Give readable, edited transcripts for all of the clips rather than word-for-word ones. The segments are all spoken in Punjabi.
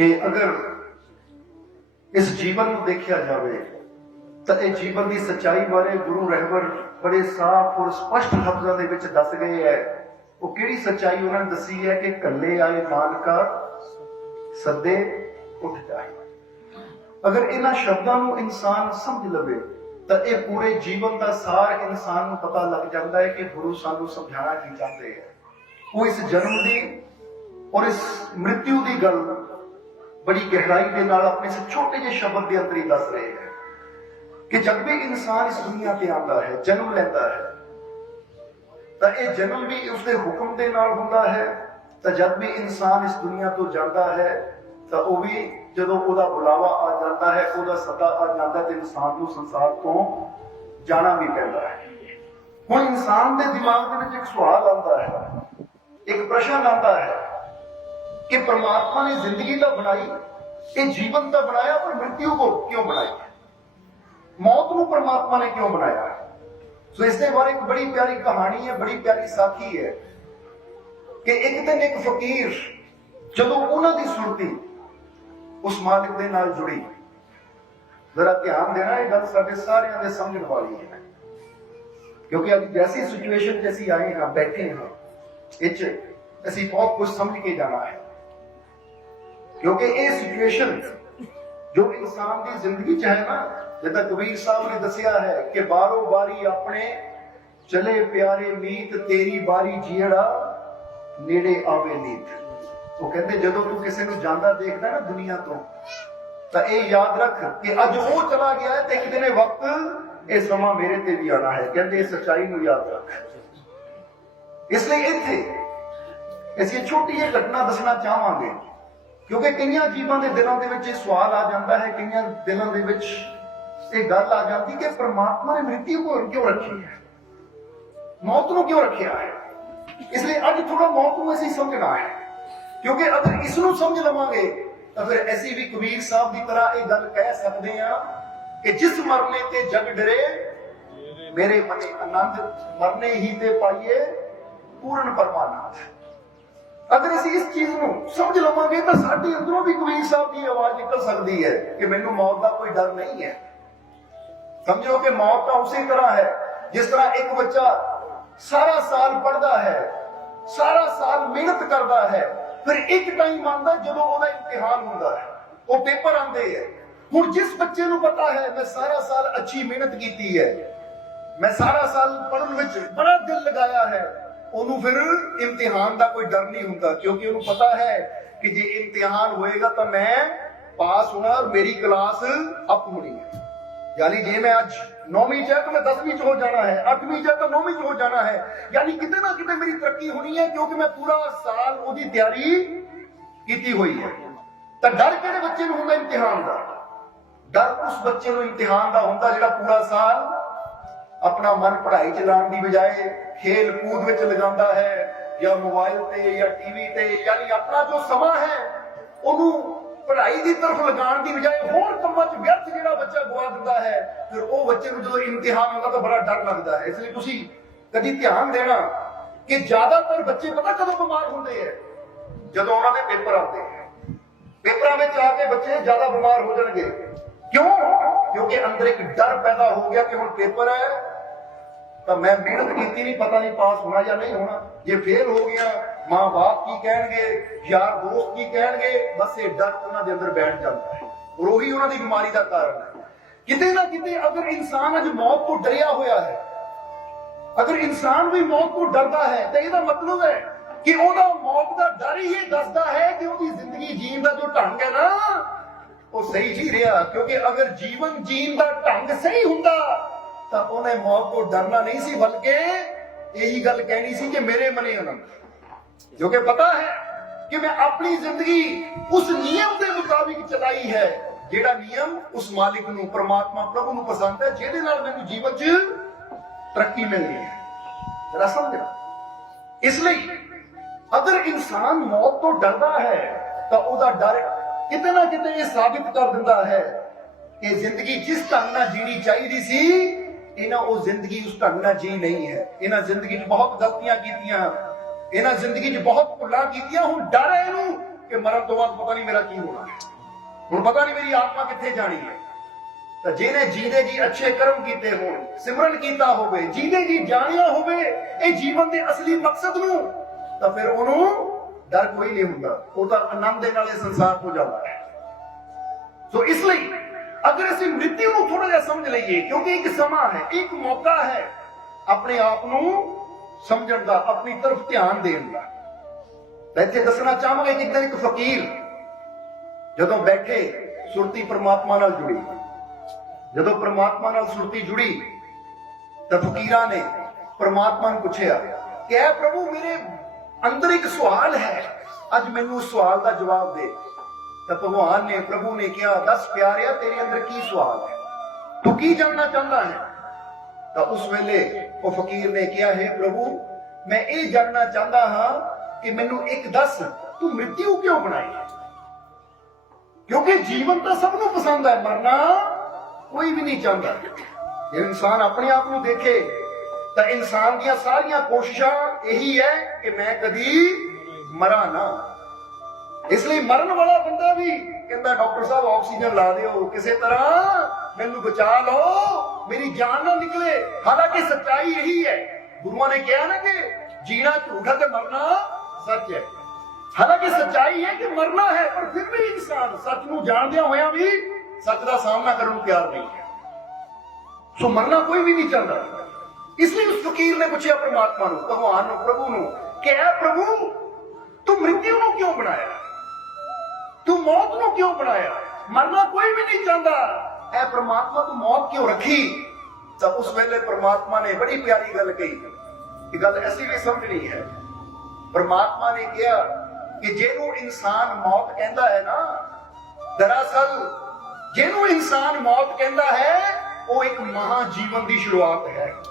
कि अगर इस जीवन को देखा जाए तो यह जीवन की सच्चाई बारे गुरु रहबर बड़े साफ और स्पष्ट लफ्जों के विच दस गए है। वो किहड़ी सच्चाई उन्होंने दसी है कि कल्ले आए मानका सदे उठ जाए। अगर इन्हां शब्दों को इंसान समझ लवे तो यह पूरे जीवन का सार इंसान को पता लग जाता है कि गुरु सानू समझाना की चाहते हैं। वो इस जन्म की और इस मृत्यु की गल बड़ी गहराई के नाल अपने इस छोटे जे शब्द के अंदर ही दस रहे हैं कि जब भी इंसान इस दुनिया पे आता है, जन्म लेता है, तो यह जन्म भी उसके हुक्म के नाल हुंदा है। तो जब भी इंसान इस दुनिया तो जाता है तो वह भी जो उसका बुलावा आ जाता है, उसका सदा आ जाता है, तो इंसान को संसार को जाना भी पैदा है। हुण इंसान के दिमाग में एक सवाल आता है, एक प्रश्न आता है कि परमात्मा ने जिंदगी तो बनाई, ये जीवन तो बनाया, पर मृत्यु को क्यों बनाई? मौत को परमात्मा ने क्यों बनाया? सो इसके बारे एक बड़ी प्यारी कहानी है, बड़ी प्यारी साखी है कि एक दिन एक फकीर जदों उन्होंने सुरती उस मालिक के नाल जुड़ी। जरा ध्यान देना, यह गल साडे सारियां दे समझण वाली है, क्योंकि अब जैसी सिचुएशन जैसी आए हैं, बैठे हैं, असी बहुत कुछ समझ के जाना है। क्योंकि ये सिचुएशन जो इंसान की जिंदगी च है ना, जिदा कबीर साहब ने दसिया है कि बारो बारी अपने चले प्यारे मीत, तेरी बारी जीड़ा नेड़े आवे नीत। वो कहते जदों तू किसी को जांदा देखदा ना दुनिया तो ये याद रख कि अज वो चला गया है, तो एक दिन वक्त ये समा मेरे ते भी आना है। कहते सच्चाई को याद रख। इसलिए इत्थे इस छोटी जी घटना दसना चाहांगे, क्योंकि कई जीवों के दिलों के सवाल आ जाता है, कई दिलों के गल आ जाती कि परमात्मा ने मृत्यु को क्यों रखी है, मौत को क्यों रखा है। इसलिए अज थोड़ा मौत को असीं समझना है, क्योंकि अगर इसनूं समझ लवांगे तो फिर असीं भी कबीर साहब की तरह यह गल कह सकते हैं कि जिस मरने ते जग डरे मेरे मने आनंद, मरने ही ते पाइए पूर्ण परमानंद। अगर असीं इस चीज को समझ लवांगे तो साडे अंदरों भी कबीर साहब की आवाज निकल सकती है कि मैनूं मौत का कोई डर नहीं है। समझो कि मौत का उसी तरह है जिस तरह एक बच्चा सारा साल पढ़ता है, सारा साल मेहनत करता है, फिर एक टाइम आता है जो उसका इम्तिहान होता है, वो पेपर आते हैं। हुण जिस बच्चे को पता है मैं सारा साल अच्छी मेहनत की है, मैं सारा साल पढ़ने में बड़ा दिल लगाया है, उन्होंने फिर इम्तिहान का कोई डर नहीं होता, क्योंकि उन्होंने पता है कि जे इम्तिहान होएगा तो मैं पास होना और मेरी क्लास अप होनी है। यानी जे मैं आज 9वीं च है तो मैं 10वीं च हो जाना है, 8वीं च है तो 9वीं च हो जाना है। यानी किते ना किते मेरी तरक्की होनी है, क्योंकि मैं पूरा साल उसकी तैयारी की हुई है। तो डर किहड़े बच्चे को होंदा इम्तिहान का? डर उस बच्चे को इम्तिहान का होंदा जिहड़ा पूरा साल अपना मन पढ़ाई च लाने की बजाय खेल कूद में लगाता है, या मोबाइल ते या टीवी ते, यानी अपना जो समा है उन्होंने पढ़ाई की तरफ लगाने की बजाय होर कामों च व्यर्थ जिहड़ा बच्चा गवा दिंदा है। फिर वो बच्चे को जो इम्तिहान होता तो बड़ा डर लगता है। इसलिए तुसीं कदी ध्यान देना कि ज्यादातर बच्चे पता कदों बीमार होंदे हैं? जदों उन्होंने पेपर आते हैं। पेपरां में आके बच्चे ज्यादा बीमार हो जाएंगे। क्यों? क्योंकि अंदर एक डर पैदा हो गया कि हुण पेपर है तो मैं मेहनत की नहीं, पता नहीं पास होना या नहीं होना, ये फेल हो गया, मां बाप की कहेंगे, यार दोस्त की कहेंगे, बस ये डर उन्होंने अंदर बैठ जाता है और वही उन्होंने बीमारी का कारण है। किते ना किते अगर इंसान अज मौत को डरिया हुआ है, अगर इंसान भी मौत को डरता है तो यह मतलब है कि ओदा मौत का डर ही ये दसदा है कि उसकी जिंदगी जीण का जो ढंग है ना वो सही जी रहा। क्योंकि अगर जीवन जीण का ढंग सही हुंदा तो उन्हें मौत को डरना नहीं सी, बल्कि यही गल कहनी सी कि मेरे मने आनंद, क्योंकि पता है कि मैं अपनी जिंदगी उस नियम के मुताबिक चलाई है जेड़ा नियम उस मालिक नूं, परमात्मा प्रभु नूं पसंद है, जेदे नाल मैनूं जीवन च तरक्की मिलनी है। जरा समझना। इसलिए अगर इंसान मौत तो डरदा है तो उसका डर किते ना किते ये साबित कर दिंदा है कि जिंदगी जिस ढंग नाल जीनी चाहिए सी, इन्हां वो जिंदगी उस ढंग नाल जी नहीं है। इन्हां जिंदगी च बहुत गलतियां कीतियां, इन्हां जिंदगी च बहुत भुलां कीतियां। हुण डर है इहनूं कि मरण तो बाद पता नहीं मेरा की होना है, हुण पता नहीं मेरी आत्मा कित्थे जानी है। तो जिहने जींदे जी अच्छे कर्म कीते होण, सिमरन कीता होवे, जींदे जी जानिया होवे ये जीवन के असली मकसद नूं, तो फिर उहनूं डर कोई नहीं हुंदा, वो तो आनंद दे नाल इस संसार को जाता है। सो इसलिए अगर असीं मृत्यु नूं थोड़ा जिहा समझ लईए, क्योंकि एक समा है, एक मौका है अपने आप नूं समझण दा, अपनी तरफ ध्यान देण दा। मैं इत्थे दसना चाहांगा कि एक फकीर जदों बैठे सुरती परमात्मा नाल जुड़ी, जदों परमात्मा नाल सुरती जुड़ी तो फकीरां ने परमात्मा नूं पुछया कि ऐ प्रभु मेरे अंदर एक सवाल है, अज मैनूं उस सवाल का जवाब दे। तो भगवान ने, प्रभु ने कहा, दस प्यारिया तेरे अंदर की सवाल है, तू की जानना चाहता है? तो उस वेले वो फकीर ने कहा, है प्रभु मैं ये जानना चाहता हाँ कि मैनू एक दस, तू मृत्यु क्यों बनाई? क्योंकि जीवन तो सबनों पसंद है, मरना कोई भी नहीं चाहता। जो इंसान अपने आप को देखे तो इंसान दी सारियां कोशिशां यही है कि मैं कदी मरा ना। इसलिए मरण वाला बंदा भी कहता डॉक्टर साहब ऑक्सीजन ला दियो, किसी तरह मैनू बचा लो, मेरी जान ना निकले। हालांकि सच्चाई यही है, गुरुओं ने कहा ना कि जीना झूठ है तो मरना सच है। हालांकि सच्चाई है कि मरना है, पर फिर भी इंसान सच नूं जानदियां होया भी सच का सामना करने को तैयार नहीं है। सो मरना कोई भी नहीं चाहता। इसलिए उस फकीर ने पूछा परमात्मा नूं, भगवान नूं, प्रभु नूं कि ऐ प्रभु तू मृत्यु नूं क्यों बनाया, तू मौत नूं क्यों बनाया? मरना कोई भी नहीं चाहता, ऐ परमात्मा तू मौत क्यों रखी? तो उस वेले परमात्मा ने बड़ी प्यारी गल कही, गल ऐसी भी समझनी है। परमात्मा ने कहा कि जेनू इंसान मौत कहता है ना, दरअसल जेनू इंसान मौत कहता है वो एक महाजीवन की शुरुआत है।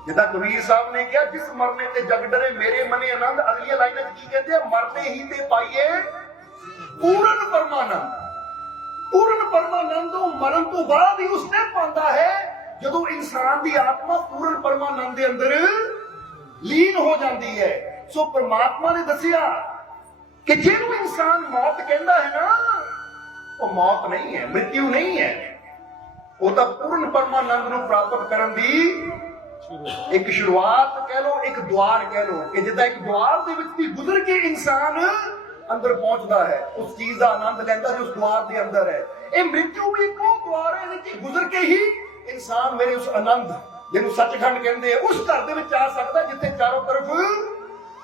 जिदा कबीर साहब ने कहा, जिस मरने ते जग डरे मेरे मने आनंद। अगली लाइन की कहते हैं, मरते ही ते पाइए पूर्ण परमानंद। पूर्ण परमानंद मरण तो बाद ही उसने पाता है जदों इंसान की आत्मा पूर्ण परमानंद के अंदर लीन हो जाती है। सो परमात्मा ने दसिया कि जिन्हों इंसान मौत कहता है ना, वो मौत नहीं है, मृत्यु नहीं है, वो तो पूर्ण परमानंद को प्राप्त करने की एक शुरुआत कह लो, एक द्वार कह लो, कि जिदा एक द्वार दे विच भी गुजर के इंसान अंदर पहुंचता है, उस चीज का आनंद लेंदा जो उस द्वार के अंदर है। ये मृत्यु भी एक द्वार है कि गुजर के ही इंसान मेरे उस आनंद जिन्हों सचखंड कहते हैं उस घर दे विच आ सकता जिथे चारों तरफ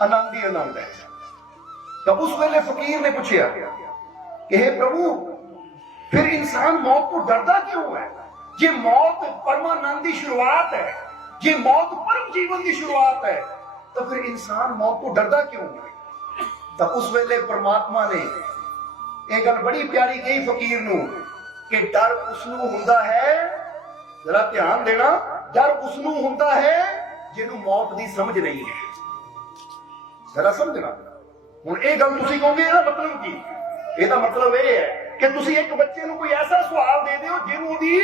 आनंद ही आनंद है। तो उस वेले फकीर ने पूछा कि हे प्रभु फिर इंसान मौत को डरदा क्यों है? ये मौत परमानंद की शुरुआत है, ये मौत परम जीवन की शुरुआत है, तो फिर इंसान मौत को डरदा क्यों है? तो उस वेले परमात्मा ने एक गल बड़ी प्यारी कही फकीर नूं कि डर उसनूं हुंदा है, जरा ध्यान देना, डर उसनूं हुंदा है जिन्हों मौत की समझ नहीं है। जरा समझना। हुण ये गल तुसीं कहोगे ਇਹਦਾ मतलब की? ਇਹਦਾ मतलब ਇਹ है कि तुसीं एक बच्चे नूं कोई ऐसा सवाल दे दिओ जिन्हों दी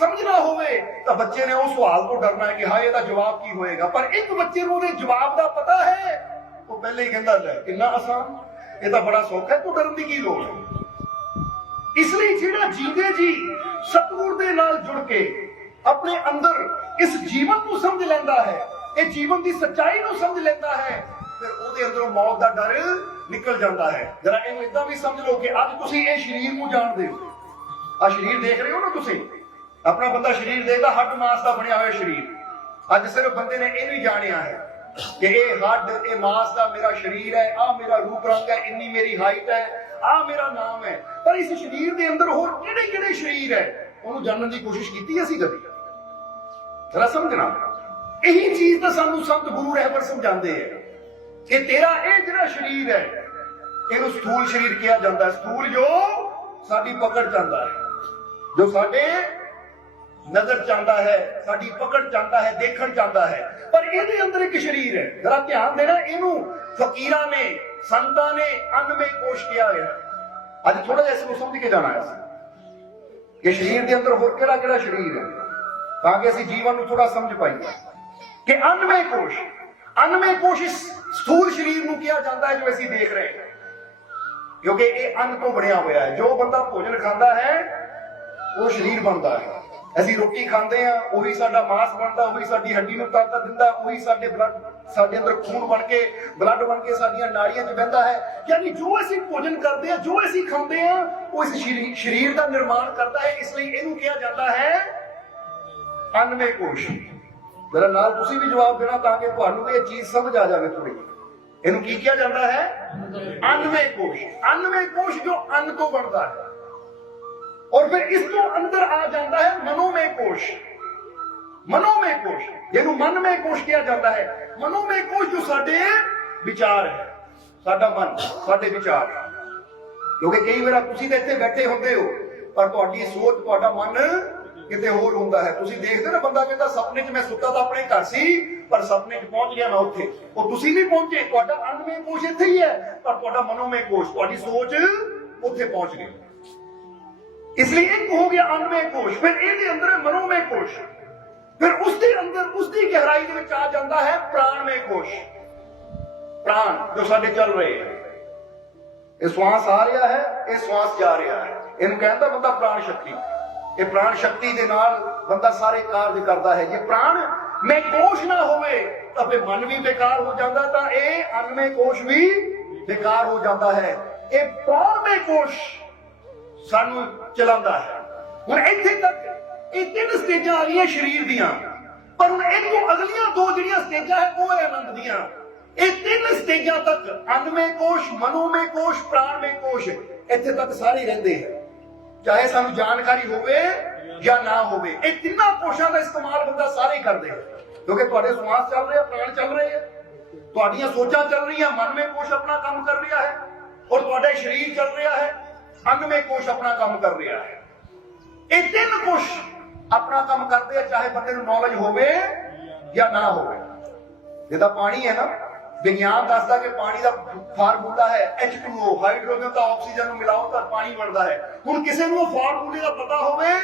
समझ ना होवे, तो बच्चे ने उस सवाल को डरना है कि हाँ ਇਹਦਾ जवाब की होएगा। पर एक बच्चे नूं ਉਹਦੇ जवाब का पता है, वो पहले ही कहता है कितना आसान, ये तो बड़ा सौखा है, तू डरन की लोड़ है। इसलिए जिहड़ा जींदे जी सतगुर दे नाल जुड़ के अपने अंदर इस जीवन को समझ लेंदा है, ये जीवन की सच्चाई को समझ लेंदा है, फिर ਉਹਦੇ ਅੰਦਰੋਂ मौत का डर निकल जाता है। जरा ਇਹਨੂੰ इदां भी समझ लो कि ਅੱਜ ਤੁਸੀਂ ਇਹ शरीर ਨੂੰ ਜਾਣਦੇ ਹੋ, आ शरीर देख रहे हो ना, ਤੁਸੀਂ अपना बंदा शरीर देखदा हड्ड मास का बनया हुआ शरीर। ਅੱਜ सिर्फ बंदे ने ਇਹ भी जानिया है कि ये हड्ड ये मास का मेरा शरीर है, आ मेरा रूप रंग है, इन्नी मेरी हाइट है, आ मेरा नाम है। पर इस शरीर के अंदर होर किहड़े-किहड़े शरीर है ਉਹਨੂੰ जानने की कोशिश की ਅਸੀਂ कभी? जरा समझना। यही चीज तो सानू संत गुरु रहबर समझाते हैं कि तेरा ये जिहड़ा शरीर है ਇਹਨੂੰ स्थूल शरीर कहा जाता है। स्थूल जो साडी पकड़ चाहता है, जो साडे नजर चाहता है, साडी पकड़ चाहता है, देखण चाहता है, पर ਇਹਦੇ अंदर एक शरीर है। जरा ध्यान देना, ਇਹਨੂੰ फकीरां ने संतां ने अन्नमय कोश किया गया। आज थोड़ा जिहा इसको समझ के जाना है कि शरीर के अंदर होर किहड़ा-किहड़ा शरीर है, ताकि असीं जीवन नूं थोड़ा समझ पाइए कि अन्नमय कोश इस स्थूल शरीर नूं किया जाता है जो असीं देख रहे हैं। क्योंकि ये अन्न तो बनया हुआ है। जो बंदा भोजन खाता है वो शरीर बनता है। ਅਸੀਂ ਰੋਟੀ ਖਾਂਦੇ ਆ, ਉਹੀ ਸਾਡਾ ਮਾਸ ਬਣਦਾ, ਉਹੀ ਸਾਡੀ ਹੱਡੀ ਨੂੰ ਤਾਕਤ ਦਿੰਦਾ, ਉਹੀ ਸਾਡੇ ਬਲੱਡ, ਸਾਡੇ ਅੰਦਰ ਖੂਨ ਬਣ ਕੇ ਬਲੱਡ ਬਣ ਕੇ ਸਾਡੀਆਂ ਨਾੜੀਆਂ 'ਚ ਬਹਿੰਦਾ ਹੈ। ਯਾਨੀ ਜੋ ਅਸੀਂ ਭੋਜਨ ਕਰਦੇ ਆ, ਜੋ ਅਸੀਂ ਖਾਂਦੇ ਆ, ਉਹ ਇਸ ਸਰੀਰ ਦਾ ਨਿਰਮਾਣ ਕਰਦਾ ਹੈ। ਇਸ ਲਈ ਇਹਨੂੰ ਕਿਹਾ ਜਾਂਦਾ ਹੈ ਅੰਨਮय ਕੋਸ਼। ਜਰਾ ਨਾਲ ਤੁਸੀਂ ਵੀ ਜਵਾਬ ਦੇਣਾ ਤਾਂ ਕਿ ਤੁਹਾਨੂੰ ਵੀ ਇਹ ਚੀਜ਼ ਸਮਝ ਆ ਜਾਵੇ ਥੋੜੀ। ਇਹਨੂੰ ਕੀ ਕਿਹਾ ਜਾਂਦਾ ਹੈ? ਅੰਨਮय ਕੋਸ਼। ਅੰਨमय ਕੋਸ਼ ਜੋ ਅੰਨ ਤੋਂ ਬਣਦਾ ਹੈ। और फिर इस तो अंदर आ जाता है मनोमय कोश। मनोमय कोश जिन्हों मनमय कोश किया जाता है। मनोमय कोश जो साडे विचार है, साडा मन, साडे विचार। क्योंकि कई बार तुसीं ते इत्थे बैठे होंदे हो पर तुहाडी सोच, तुहाडा मन किते होर हुंदा है। तुसीं देखदे ना, बंदा कहंदा सपने 'च मैं सुत्ता तां अपने घर सी पर सपने 'च पहुंच गया मैं उत्थे। ਉਹ ਤੁਸੀਂ ਨਹੀਂ ਪਹੁੰਚੇ, ਤੁਹਾਡਾ ਅੰਨਮय ਕੋਸ਼ ਇੱਥੇ ਹੀ ਹੈ ਪਰ ਤੁਹਾਡਾ मनोमय ਕੋਸ਼, ਤੁਹਾਡੀ ਸੋਚ ਉੱਥੇ ਪਹੁੰਚ ਗਈ। इसलिए एक हो गया अन्नमय कोश, फिर ਇਹਦੇ ਅੰਦਰ मनोमय कोश, फिर उसके अंदर उसकी गहराई ਦੇ ਵਿੱਚ ਆ ਜਾਂਦਾ ਹੈ प्राणमय कोश। प्राण जो ਸਾਡੇ ਚੱਲ ਰਹੇ ਹੈ, ਇਹ ਸਵਾਸ ਆ ਰਿਹਾ ਹੈ, ਇਹ ਸਵਾਸ ਜਾ ਰਿਹਾ ਹੈ, ਇਹਨੂੰ ਕਹਿੰਦਾ ਬੰਦਾ ਪ੍ਰਾਣ ਸ਼ਕਤੀ। ਇਹ ਪ੍ਰਾਣ ਸ਼ਕਤੀ ਦੇ ਨਾਲ ਬੰਦਾ ਸਾਰੇ ਕਾਰਜ ਕਰਦਾ ਹੈ। ਜੇ प्राणमय कोश ਨਾ ਹੋਵੇ ਤਾਂ ਫਿਰ ਮਨ ਵੀ ਬੇਕਾਰ ਹੋ ਜਾਂਦਾ, ਤਾਂ ਇਹ अन्नमय कोश ਵੀ ਬੇਕਾਰ ਹੋ ਜਾਂਦਾ ਹੈ। ਇਹ प्राणमय कोश ਸਾਨੂੰ ਚਲਾਉਂਦਾ ਹੈ। ਹੁਣ ਇੱਥੇ ਤੱਕ ਇਹ ਤਿੰਨ ਸਟੇਜਾਂ ਆ ਗਈਆਂ ਸਰੀਰ ਦੀਆਂ, ਪਰ ਹੁਣ ਇਹ ਤੋਂ ਅਗਲੀਆਂ ਦੋ ਜਿਹੜੀਆਂ ਸਟੇਜਾਂ ਹੈ ਉਹ ਹੈ ਆਨੰਦ ਦੀਆਂ। ਇਹ ਤਿੰਨ ਸਟੇਜਾਂ ਤੱਕ अन्नमय ਕੋਸ਼, मनोमय ਕੋਸ਼, प्राणमय ਕੋਸ਼, ਇੱਥੇ ਤੱਕ ਸਾਰੇ ਰਹਿੰਦੇ ਹੈ, ਚਾਹੇ ਸਾਨੂੰ ਜਾਣਕਾਰੀ ਹੋਵੇ ਜਾਂ ਨਾ ਹੋਵੇ। ਇਹ ਤਿੰਨਾਂ ਕੋਸ਼ਾਂ ਦਾ ਇਸਤੇਮਾਲ ਬੰਦਾ ਸਾਰੇ ਕਰਦੇ ਹੈ। ਕਿਉਂਕਿ ਤੁਹਾਡੇ ਸਵਾਸ ਚੱਲ ਰਹੇ, ਪ੍ਰਾਣ ਚੱਲ ਰਹੇ ਹੈ, ਤੁਹਾਡੀਆਂ ਸੋਚਾਂ ਚੱਲ ਰਹੀਆਂ, मनमय ਕੋਸ਼ ਆਪਣਾ ਕੰਮ ਕਰ ਰਿਹਾ ਹੈ, ਔਰ ਤੁਹਾਡਾ ਸਰੀਰ ਚੱਲ ਰਿਹਾ ਹੈ, अन्नमय कोश अपना काम कर रहा है। ये तीन कोश अपना काम करते हैं, चाहे बंदे को नॉलेज होवे या ना होवे। जिदा पानी है ना, विज्ञान दसदा कि पानी का फार्मूला है H2O, हाइड्रोजन का ऑक्सीजन मिलाओ तो पानी बनता है। हुण किसी को फार्मूले का पता होवे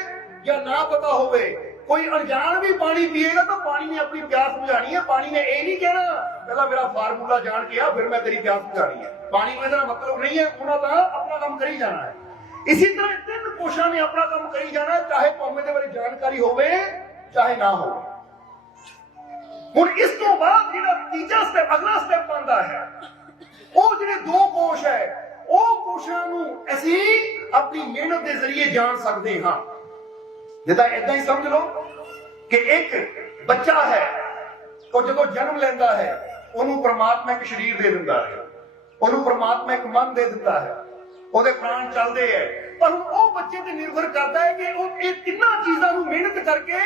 या ना पता होवे, कोई अनजान भी पानी पिएगा तो पानी ने अपनी प्यास बुझानी है। पानी ने ये नहीं कहना पहला मेरा फार्मूला जान के आ फिर मैं तेरी प्यास बुझानी है। पानी को इतना मतलब नहीं है, उन्होंने अपना काम करी जाना है। इसी तरह तीन कोशा ने अपना काम करी जाना है, चाहे भावें दे बारे जानकारी होवे चाहे ना हो। हुण इस तो बाद जिहड़ा तीजा स्टेप, अगला स्टेप बनता है, वो जिहड़े दो कोश है, वो कोशां नूं असीं अपनी मेहनत के जरिए जान सकते हां। जिदा इदा ही समझ लो कि एक बच्चा है, वो जो जन्म लेंदा है ਉਹਨੂੰ परमात्मा एक शरीर दे दिंदा है, ਉਹਨੂੰ परमात्मा एक मन दे दिंदा है, ਉਹਦੇ प्राण चलते हैं। पर वो बच्चे ते निर्भर करता है कि वो ये तिन्ना चीज़ों को मेहनत करके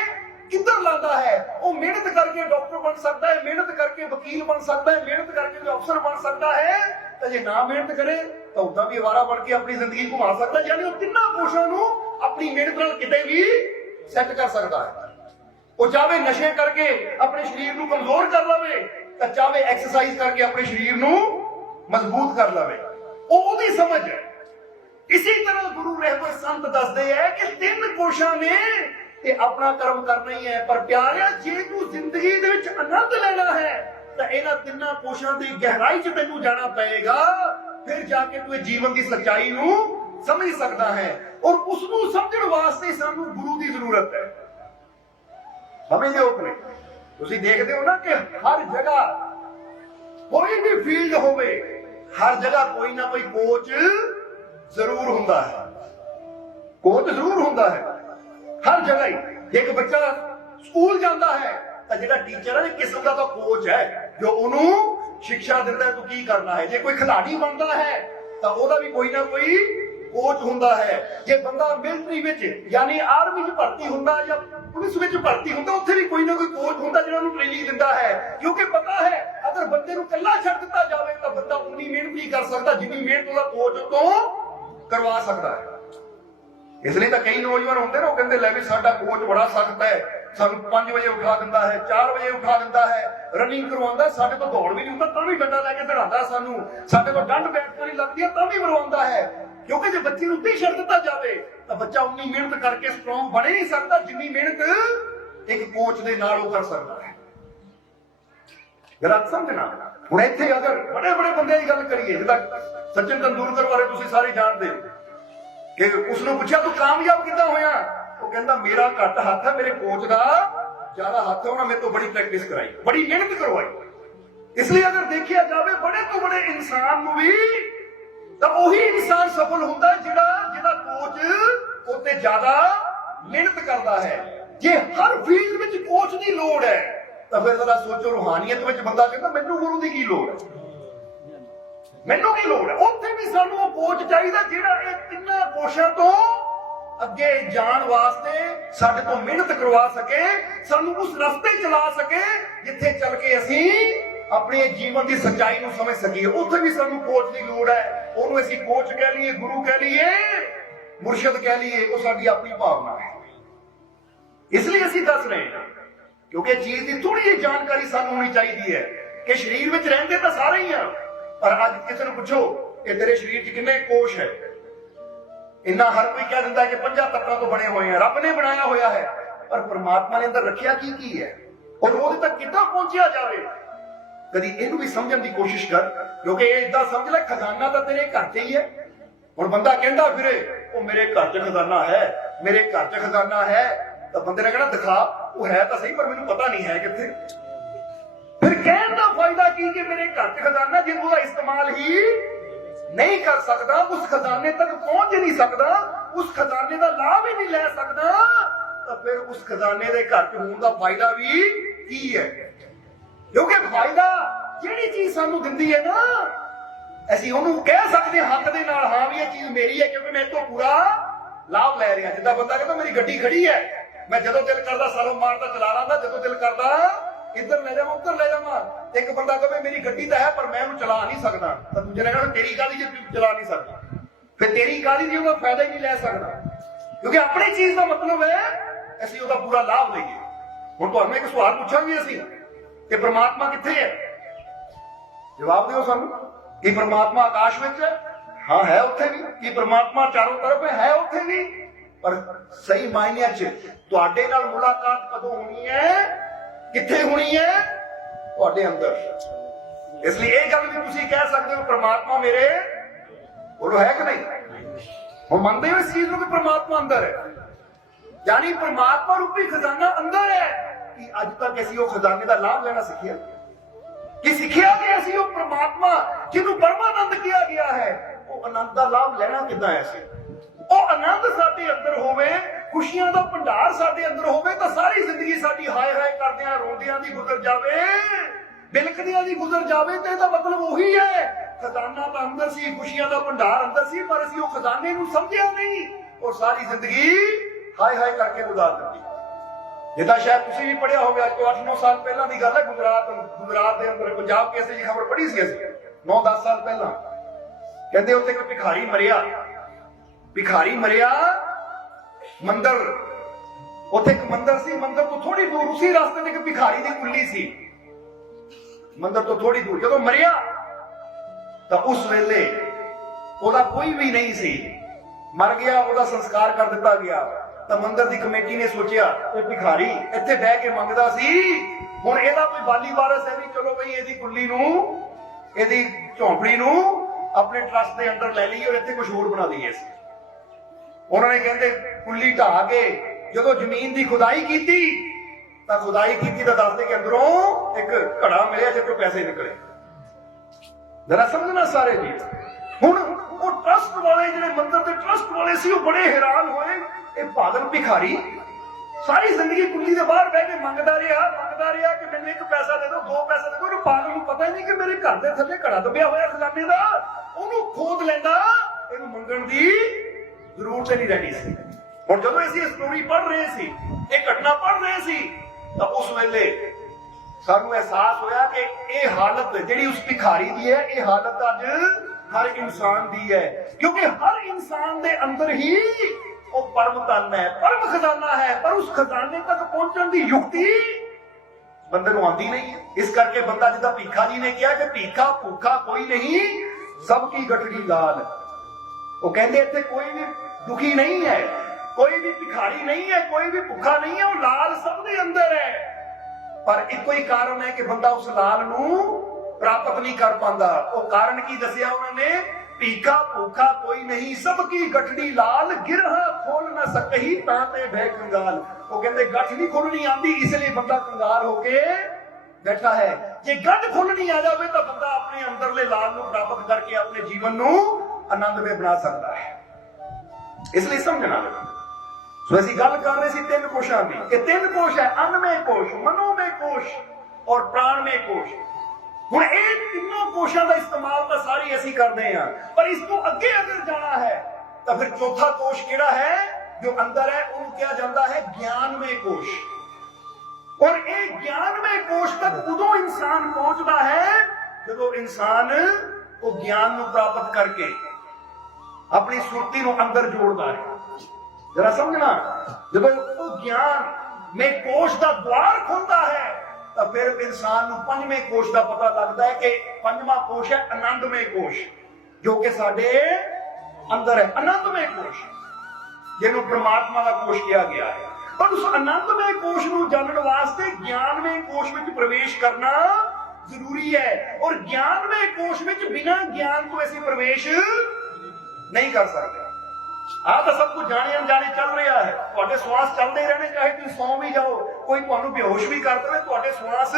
किधर लाता है। वो मेहनत करके डॉक्टर बन सकता है, मेहनत करके वकील बन सकता है, मेहनत करके अफसर बन सकता है, तो जे ना मेहनत करे तो उदा भी अवारा बन के अपनी जिंदगी घुमा सकता है। यानी वो तिन्ना कोशां नूं अपनी मेहनत नाल किते भी सेट कर सकता है। वो चाहे नशे करके अपने शरीर को कमजोर कर लवे, तो चाहे एक्सरसाइज करके अपने शरीर को मजबूत कर लवे, वो समझ है। इसी तरह गुरु रहबर संत दसदे है कि तीन कोशां ने ते अपना कर्म करना ही है। पर प्यारिया जे तू जिंदगी दे विच आनंद लेना है तो इन्हां तिन्नां कोशां दी गहराई च तैनूं जाना पएगा, फिर जाके तू जीवन की सच्चाई नूं समझ सकता है। और उसनूं समझण वास्ते सानूं गुरु की जरूरत है। समझदे हो कि नहीं? तुसीं देखदे हो ना कि हर जगह कोई भी फील्ड होवे, हर जगह कोई ना कोई कोच जरूर हुंदा है, कोच जरूर हुंदा है हर जगह ही। एक बच्चा स्कूल जाता है तो जिहड़ा टीचर है किस्म का तो कोच है जो उन्होंने शिक्षा दिंदा है तू की करना है। जे कोई खिलाड़ी बनता है तो ओहदा भी कोई ना कोई कोच हुंदा है। जे बंदा मिलिटरी विच यानी आर्मी च भर्ती हुंदा या पुलिस विच भर्ती हुंदा, उत्थे भी कोई ना कोई कोच हुंदा जिहड़ा उन्हें ट्रेनिंग दिंदा है। क्योंकि पता है अगर बंदे नूं कल्ला छड्ड दित्ता जावे तो बंदा उन्नी मेहनत नहीं कर सकता जिन्नी मेहनत उहदा कोच तो करवा सकता है। इसलिए तो कई नौजवान होंगे ना, कहते लै भी साडा कोच बड़ा सख्त है, सानू 5 बजे उठा दिंदा है, 4 बजे उठा दिंदा है, रनिंग करवांदा, साडे तो दौड़ भी नहीं हुंदा तां भी डंडा लैके दौड़ांदा सानू, साडे तो डंड बैठ नहीं लगदी तां भी मरवांदा है। क्योंकि जो बच्चे उत्ते छड्ड दित्ता जावे तो बच्चा उन्नी मेहनत करके स्ट्रॉन्ग बने नहीं सकता जिन्नी मेहनत एक कोच दे नाल कर सकता है। जरा समझना। हुण इत्थे अगर बड़े बड़े बंदे की गल करिए, जिद्दां सचिन तेंदुलकर बारे तुसीं सारे जानदे हो कि उसनूं पुछया तू कामयाब किद्दां होया, वो कहंदा मेरा घट हत्थ है, मेरे कोच दा ज्यादा हत्थ है, उन्हें मेरे तो बड़ी प्रैक्टिस कराई, बड़ी मेहनत करवाई। इसलिए अगर देखिया जाए बड़े तो बड़े इंसान नूं भी तां ओही इंसान सफल हुंदा जिहड़ा जिहड़ा कोच उत्ते ज्यादा मेहनत करदा है। जे हर फील्ड विच कोच दी लोड़ है ਤਾਂ ਫਿਰ ਜ਼ਰਾ ਸੋਚੋ, ਰੂਹਾਨੀਅਤ ਵਿੱਚ ਬੰਦਾ ਕਹਿੰਦਾ ਮੈਨੂੰ ਗੁਰੂ ਦੀ ਕੀ ਲੋੜ ਹੈ, ਮੈਨੂੰ ਕੀ ਲੋੜ ਹੈ। ਉੱਥੇ ਵੀ ਸਾਨੂੰ ਉਹ ਕੋਚ ਚਾਹੀਦਾ ਜਿਹੜਾ ਇਹ ਤਿੰਨਾਂ ਕੋਸ਼ਾਂ ਤੋਂ ਅੱਗੇ ਜਾਣ ਵਾਸਤੇ ਸਾਡੇ ਤੋਂ ਮਿਹਨਤ ਕਰਵਾ ਸਕੇ, ਸਾਨੂੰ ਉਸ ਰਸਤੇ ਚਲਾ ਸਕੇ ਜਿੱਥੇ ਚੱਲ ਕੇ ਅਸੀਂ ਆਪਣੇ ਜੀਵਨ ਦੀ ਸੱਚਾਈ ਨੂੰ ਸਮਝ ਸਕੀਏ। ਉੱਥੇ ਵੀ ਸਾਨੂੰ ਕੋਚ ਦੀ ਲੋੜ ਹੈ। ਉਹਨੂੰ ਅਸੀਂ ਕੋਚ ਕਹਿ ਲਈਏ, ਗੁਰੂ ਕਹਿ ਲਈਏ, ਮੁਰਸ਼ਿਦ ਕਹਿ ਲਈਏ, ਉਹ ਸਾਡੀ ਆਪਣੀ ਭਾਵਨਾ ਹੈ। ਇਸ ਲਈ ਅਸੀਂ ਦੱਸ ਰਹੇ ਹਾਂ क्योंकि चीज की थोड़ी जी जानकारी सानू होनी चाहिए है कि शरीर में रहते तो सारे ही हैं, पर अज किसी ने पूछो कि तेरे शरीर च कितने कोश है, इन्ना हर कोई कह दिंदा है कि 50 तत्वां तो बने हुए हैं, रब ने बनाया होया है, पर परमात्मा ने अंदर रखिया की है और वो तक कितना पहुंचा जाए। कभी इनू भी समझने की कोशिश कर, क्योंकि इदा समझ ले खजाना तो तेरे घर च ही है। हुण बंदा कहंदा फिरे वो मेरे घर च खजाना है, मेरे घर च खजाना है, तो बंदे ने कहना दिखा, वो है तो सही पर मैंने पता नहीं है किथे। फिर कहने का फायदा की कि मेरे घर च खजाना जिन्हों का इस्तेमाल ही नहीं कर सकता, उस खजाने तक पहुंच नहीं सकता, उस खजाने का लाभ ही नहीं ले सकता, तो फिर उस खजाने के घर च होने का फायदा भी की है। क्योंकि फायदा जिहड़ी चीज सानू दिंदी है ना, असीं उहनूं कह सकते हक दे नाल हां भी ये चीज मेरी है क्योंकि मैं तो पूरा लाभ लै रहा। जिद्दां बंदा कहता मेरी गड्डी खड़ी है, मैं जदों दिल करदा सालों मारदा चला लांदा, जदों दिल करदा इधर ले जावां उधर ले जावां। एक बंदा कहे मेरी गड्डी तो है पर मैं उहनूं चला नहीं सकदा, तो दूजे ने कहना तेरी काहदी जे तूं चला नहीं सकदा, फिर तेरी काहदी जे ओहदा फायदा ही नहीं ले सकदा, क्योंकि अपनी चीज का मतलब है असीं ओहदा पूरा लाभ लईए। हुण तुहानूं एक सवाल पुछांगे असीं कि परमात्मा कित्थे है, जवाब दिओ सानूं। कि परमात्मा आकाश विच है? हाँ है उत्थे भी। कि परमात्मा चारों तरफ है उत्थे भी। पर सही मायने च तुहाडे नाल मुलाकात कदों होनी है, कित्थे होनी है? तुहाडे अंदर। इसलिए ये गल भी तुसीं कह सकते हो परमात्मा मेरे बोलो है कि नहीं। हम मानते हो इस चीज को कि परमात्मा अंदर है, यानी परमात्मा रूपी खजाना अंदर है। कि अज तक असीं वो खजाने का लाभ लेना सीखिया कि सीखिया कि असीं वो परमात्मा जिन्हों परमानंद किया गया है वो आनंद का लाभ लेना किद्दां है। असीं ਉਹ ਆਨੰਦ ਸਾਡੇ ਅੰਦਰ ਹੋਵੇ, ਖੁਸ਼ੀਆਂ ਦਾ ਭੰਡਾਰ ਸਾਡੇ ਅੰਦਰ ਹੋਵੇ, ਤਾਂ ਸਾਰੀ ਜ਼ਿੰਦਗੀ ਸਾਡੀ ਹਾਏ ਹਾਏ ਕਰਦਿਆਂ ਰੋਂਦਿਆਂ ਦੀ ਗੁਜ਼ਰ ਜਾਵੇ, ਬਿਲਕਦਿਆਂ ਦੀ ਗੁਜ਼ਰ ਜਾਵੇ। ਤੇ ਇਹਦਾ ਮਤਲਬ ਉਹੀ ਹੈ ਖਜ਼ਾਨਾ ਤਾਂ ਅੰਦਰ ਸੀ, ਖੁਸ਼ੀਆਂ ਦਾ ਭੰਡਾਰ ਅੰਦਰ ਸੀ, ਪਰ ਅਸੀਂ ਉਹ ਖਜ਼ਾਨੇ ਨੂੰ ਸਮਝਿਆ ਨਹੀਂ ਔਰ ਸਾਰੀ ਜ਼ਿੰਦਗੀ ਹਾਏ ਹਾਏ ਕਰਕੇ ਗੁਜ਼ਾਰ ਦਿੱਤੀ। ਜਿੱਦਾਂ ਸ਼ਾਇਦ ਤੁਸੀਂ ਵੀ ਪੜ੍ਹਿਆ ਹੋਵੇ, ਅੱਜ ਤੋਂ 8-9 ਸਾਲ ਪਹਿਲਾਂ ਦੀ ਗੱਲ ਹੈ, ਗੁਜਰਾਤ ਦੇ ਅੰਦਰ ਪੰਜਾਬ ਕੇਸ ਦੀ ਖਬਰ ਪੜ੍ਹੀ ਸੀ ਅਸੀਂ 9-10 ਸਾਲ ਪਹਿਲਾਂ। ਕਹਿੰਦੇ ਉੱਥੇ ਕੋਈ ਭਿਖਾਰੀ ਮਰਿਆ, भिखारी मरिया, मंदिर उत्थे एक मंदिर सी, मंदिर तो थोड़ी दूर उसी रास्ते में एक भिखारी दी कुल्ली सी, मंदिर तो थोड़ी दूर। जदों मरिया तो उस वेले ओदा कोई भी नहीं सी, मर गया, ओदा संस्कार कर दिता गया। तो मंदिर की कमेटी ने सोचा ये भिखारी इत्थे बह के मंगदा सी, हुण इहदा कोई बाली वारस है नहीं, चलो बई इहदी कुल्ली नूं, इहदी झोंपड़ी नूं अपने ट्रस्ट के अंदर ले लईए और इत्थे कुछ होर बना दईए। उन्होंने कहते कुल्ली ढा के जो जमीन की खुदाई की तो दसते कि अंदरों एक घड़ा मिले जिसको पैसे निकले। जरा समझना सारे जी। हुण वो ट्रस्ट वाले जिहड़े मंदिर के ट्रस्ट वाले सी वो बड़े हैरान होए, ये पागल भिखारी सारी जिंदगी कुल्ली के बाहर बह के मंगदा रहा कि मैंने एक पैसा दे दो, 2 पैसा दे दो। पागल नूं पता ही नहीं कि मेरे घर के थल्ले घड़ा दबिया होया खजाने का, उहनूं खोद लैंदा, इहनूं मंगण दी जरूरत नहीं रहनी सी। हुण जदों असीं स्टोरी पढ़ रहे सी, एक घटना पढ़ रहे सी, तो उस वेले सानूं एहसास होया कि ये हालत जिहड़ी उस भिखारी दी है, ये हालत अज हर इंसान दी है। क्योंकि हर इंसान दे अंदर ही वो परम धन है, परम खजाना है, पर उस खजाने तक पहुंचण दी युक्ति बंदे नूं आंदी नहीं है। इस करके बंदा जिद्दां भीखा जी ने कहा कि भीखा भूखा कोई नहीं, सबकी गठड़ी लाल। वो कहते इत्थे कोई भी दुखी नहीं है, कोई भी भिखारी नहीं है, कोई भी भुखा नहीं है, वो लाल सब दे अंदर है। ਪਰ ਇੱਕੋ ਹੀ ਕਾਰਨ ਹੈ ਕਿ ਬੰਦਾ ਉਸ ਲਾਲ ਨੂੰ ਪ੍ਰਾਪਤ ਨਹੀਂ ਕਰ ਪਾਉਂਦਾ। ਉਹ ਕਾਰਨ ਕੀ ਦੱਸਿਆ ਉਹਨਾਂ ਨੇ? ਭੀਖਾ ਭੂਖਾ ਕੋਈ ਨਹੀਂ, ਸਭ ਕੀ ਗਠੜੀ ਲਾਲ, ਗਿਰਹਾ ਖੋਲ ਨਾ ਸਕਹੀ ਤਾਂ ਤੇ ਬਹਿ ਕੰਗਾਲ। ਉਹ ਕਹਿੰਦੇ ਗੱਠ ਨਹੀਂ ਖੋਲਣੀ ਆਂਦੀ, ਇਸ ਲਈ ਬੰਦਾ ਕੰਗਾਲ ਹੋ ਕੇ ਬੈਠਾ ਹੈ। ਜੇ ਗੱਠ ਖੋਲਣੀ ਆ ਜਾਵੇ ਤਾਂ ਬੰਦਾ ਆਪਣੇ ਅੰਦਰਲੇ ਲਾਲ ਨੂੰ ਪ੍ਰਾਪਤ ਕਰਕੇ ਆਪਣੇ ਜੀਵਨ ਨੂੰ ਆਨੰਦਮਈ ਬਣਾ ਸਕਦਾ ਹੈ। ਇਸ ਲਈ ਸਮਝਣਾ। ਸੋ ਅਸੀਂ ਗੱਲ ਕਰ ਰਹੇ ਸੀ ਤਿੰਨ ਕੋਸ਼ਾਂ ਦੀ। ਇਹ ਤਿੰਨ ਕੋਸ਼ ਹੈ, ਅੰਨਮय ਕੋਸ਼, ਮਨੋਮय ਕੋਸ਼ ਔਰ ਪ੍ਰਾਣਮय ਕੋਸ਼। ਹੁਣ ਇਹ ਤਿੰਨੋਂ ਕੋਸ਼ਾਂ ਦਾ ਇਸਤੇਮਾਲ ਤਾਂ ਸਾਰੀ ਅਸੀਂ ਕਰਦੇ ਹਾਂ, ਪਰ ਇਸ ਤੋਂ ਅੱਗੇ ਅਗਰ ਜਾਣਾ ਹੈ ਤਾਂ ਫਿਰ ਚੌਥਾ ਕੋਸ਼ ਕਿਹੜਾ ਹੈ ਜੋ ਅੰਦਰ ਹੈ, ਉਹਨੂੰ ਕਿਹਾ ਜਾਂਦਾ ਹੈ ਗਿਆਨਮय ਕੋਸ਼। ਔਰ ਇਹ ਗਿਆਨਮय ਕੋਸ਼ ਤੱਕ ਉਦੋਂ ਇਨਸਾਨ ਪਹੁੰਚਦਾ ਹੈ ਜਦੋਂ ਇਨਸਾਨ ਉਹ ਗਿਆਨ ਨੂੰ ਪ੍ਰਾਪਤ ਕਰਕੇ ਆਪਣੀ ਸੁਰਤੀ ਨੂੰ ਅੰਦਰ ਜੋੜਦਾ ਹੈ। जरा समझना, जब वो ज्ञान में कोश का द्वार खुलता है तो फिर इंसान को पंजवें कोश का पता लगता है कि पंजवा कोश है आनंदमय कोश, जो कि साडे अंदर है। आनंदमय कोश जिन्हों परमात्मा का कोश किया गया है। पर उस आनंदमय कोश को जानने वास्ते ज्ञानमय कोश में प्रवेश करना जरूरी है। और ज्ञानमय कोश में बिना ज्ञान तो ऐसी प्रवेश नहीं कर सकते। ਆਹ ਤਾਂ ਸਭ ਕੁਝ ਜਾਣੇ ਅਣਜਾਣੇ ਚੱਲ ਰਿਹਾ ਹੈ। ਤੁਹਾਡੇ ਸਵਾਸ ਚੱਲਦੇ ਰਹਿਣੇ, ਚਾਹੇ ਤੁਸੀਂ ਸੌਂ ਵੀ ਜਾਓ, ਕੋਈ ਤੁਹਾਨੂੰ ਬੇਹੋਸ਼ ਵੀ ਕਰ ਦੇਵੇ, ਤੁਹਾਡੇ ਸਵਾਸ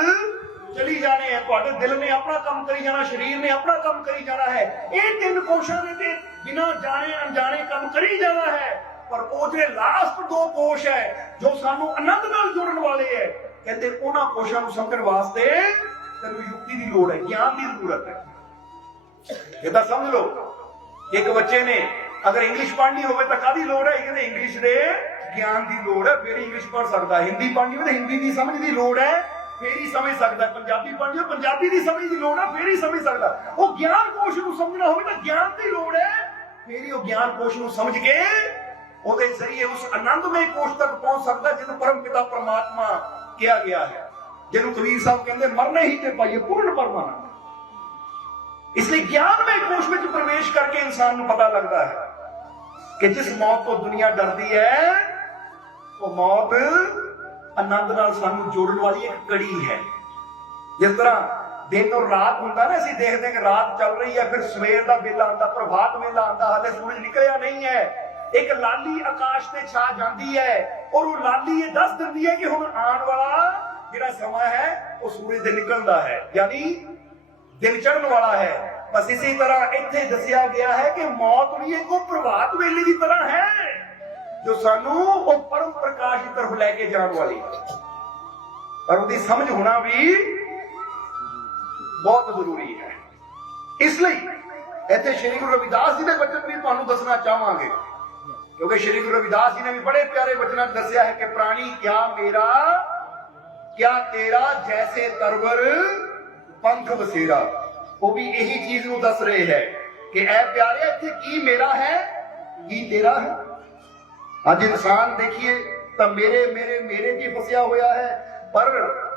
ਚਲੀ ਜਾਣੇ ਹੈ। ਤੁਹਾਡੇ ਦਿਲ ਨੇ ਆਪਣਾ ਕੰਮ ਕਰੀ ਜਾਣਾ, ਸਰੀਰ ਨੇ ਆਪਣਾ ਕੰਮ ਕਰੀ ਜਾਣਾ ਹੈ। ਇਹ ਤਿੰਨ ਕੋਸ਼ਾਂ ਦੇ ਤੇ ਬਿਨਾਂ ਜਾਣੇ ਅਣਜਾਣੇ ਕੰਮ ਕਰੀ ਜਾਣਾ ਹੈ। ਪਰ ਉਹ ਜਿਹੜੇ ਲਾਸਟ ਦੋ ਕੋਸ਼ ਹੈ ਜੋ ਸਾਨੂੰ ਆਨੰਦ ਨਾਲ ਜੁੜਨ ਵਾਲੇ ਹੈ, ਕਹਿੰਦੇ ਉਹਨਾਂ ਕੋਸ਼ਾਂ ਨੂੰ ਸਮਝਣ ਵਾਸਤੇ ਤੈਨੂੰ ਯੁਕਤੀ ਦੀ ਲੋੜ ਹੈ, ਗਿਆਨ ਦੀ ਜ਼ਰੂਰਤ ਹੈ। ਇਹ ਤਾਂ ਸਮਝ ਲਓ, ਇੱਕ ਬੱਚੇ ਨੇ अगर इंग्लिश पढ़नी हो तो कादी लोड़ है? कहते इंग्लिश दे ज्ञान की लोड़ है, फिर इंग्लिश पढ़ सकता है। हिंदी पढ़नी हो तो हिंदी की समझ की लोड़ है, फिर ही समझ सकता है। पंजाबी पढ़नी हो पंजाबी की समझ की लोड़ है, फिर ही समझ सकता है। वो ज्ञान कोश को समझना हो तो ज्ञान की लोड़ है, फिर ही वो ज्ञान कोश को समझ के ਉਹਦੇ ਜ਼ਰੀਏ ਉਸ ਆਨੰਦਮय ਕੋਸ਼ ਤੱਕ ਪਹੁੰਚ ਸਕਦਾ ਜਿਹਨੂੰ ਪਰਮ ਪਿਤਾ ਪਰਮਾਤਮਾ ਕਿਹਾ ਗਿਆ ਹੈ, ਜਿਹਨੂੰ ਕਬੀਰ ਸਾਹਿਬ ਕਹਿੰਦੇ ਮਰਨੇ ਹੀ ਤੇ ਪਾਈਏ ਪੂਰਨ ਪਰਮਾਨੰਦ। ਇਸ ਲਈ ਗਿਆਨਮय ਕੋਸ਼ ਵਿੱਚ ਪ੍ਰਵੇਸ਼ ਕਰਕੇ ਇਨਸਾਨ ਨੂੰ ਪਤਾ ਲੱਗਦਾ ਹੈ कि जिस मौत तो दुनिया डरती है वो मौत आनंद नाल सानू जोड़न वाली एक कड़ी है। जिस तरह दिन और रात होता ना, असीं देखते हैं कि रात चल रही है, फिर सवेर का वेला आंदा, प्रभात वेला आंदा, हाले सूरज निकलिया नहीं है, एक लाली आकाश ते छा जाती है और वो लाली ये दस दिंदी है कि हुण आने वाला जिहड़ा समा है वो सूरज दे निकलण दा है, यानी दिन चढ़न वाला है। बस इसी तरह इत्थे दसिया गया है कि मौत भी एक प्रभात वेले की तरह है जो सानू वो परम प्रकाश की तरफ लेके जाने वाली है। पर उसकी समझ होना भी बहुत जरूरी है। इसलिए इत्थे श्री गुरु रविदास जी के वचन भी तुहानू दसना चाहांगे, क्योंकि श्री गुरु रविदास जी ने भी बड़े प्यारे वचनां दसिया है कि प्राणी क्या मेरा क्या तेरा, जैसे तरवर पंथ बसेरा। वो भी यही चीज को दस रहे हैं कि ऐ प्यारे इत्थे की मेरा है की तेरा है। आज इंसान देखिए तो मेरे मेरे मेरे की फसिया हुआ है, पर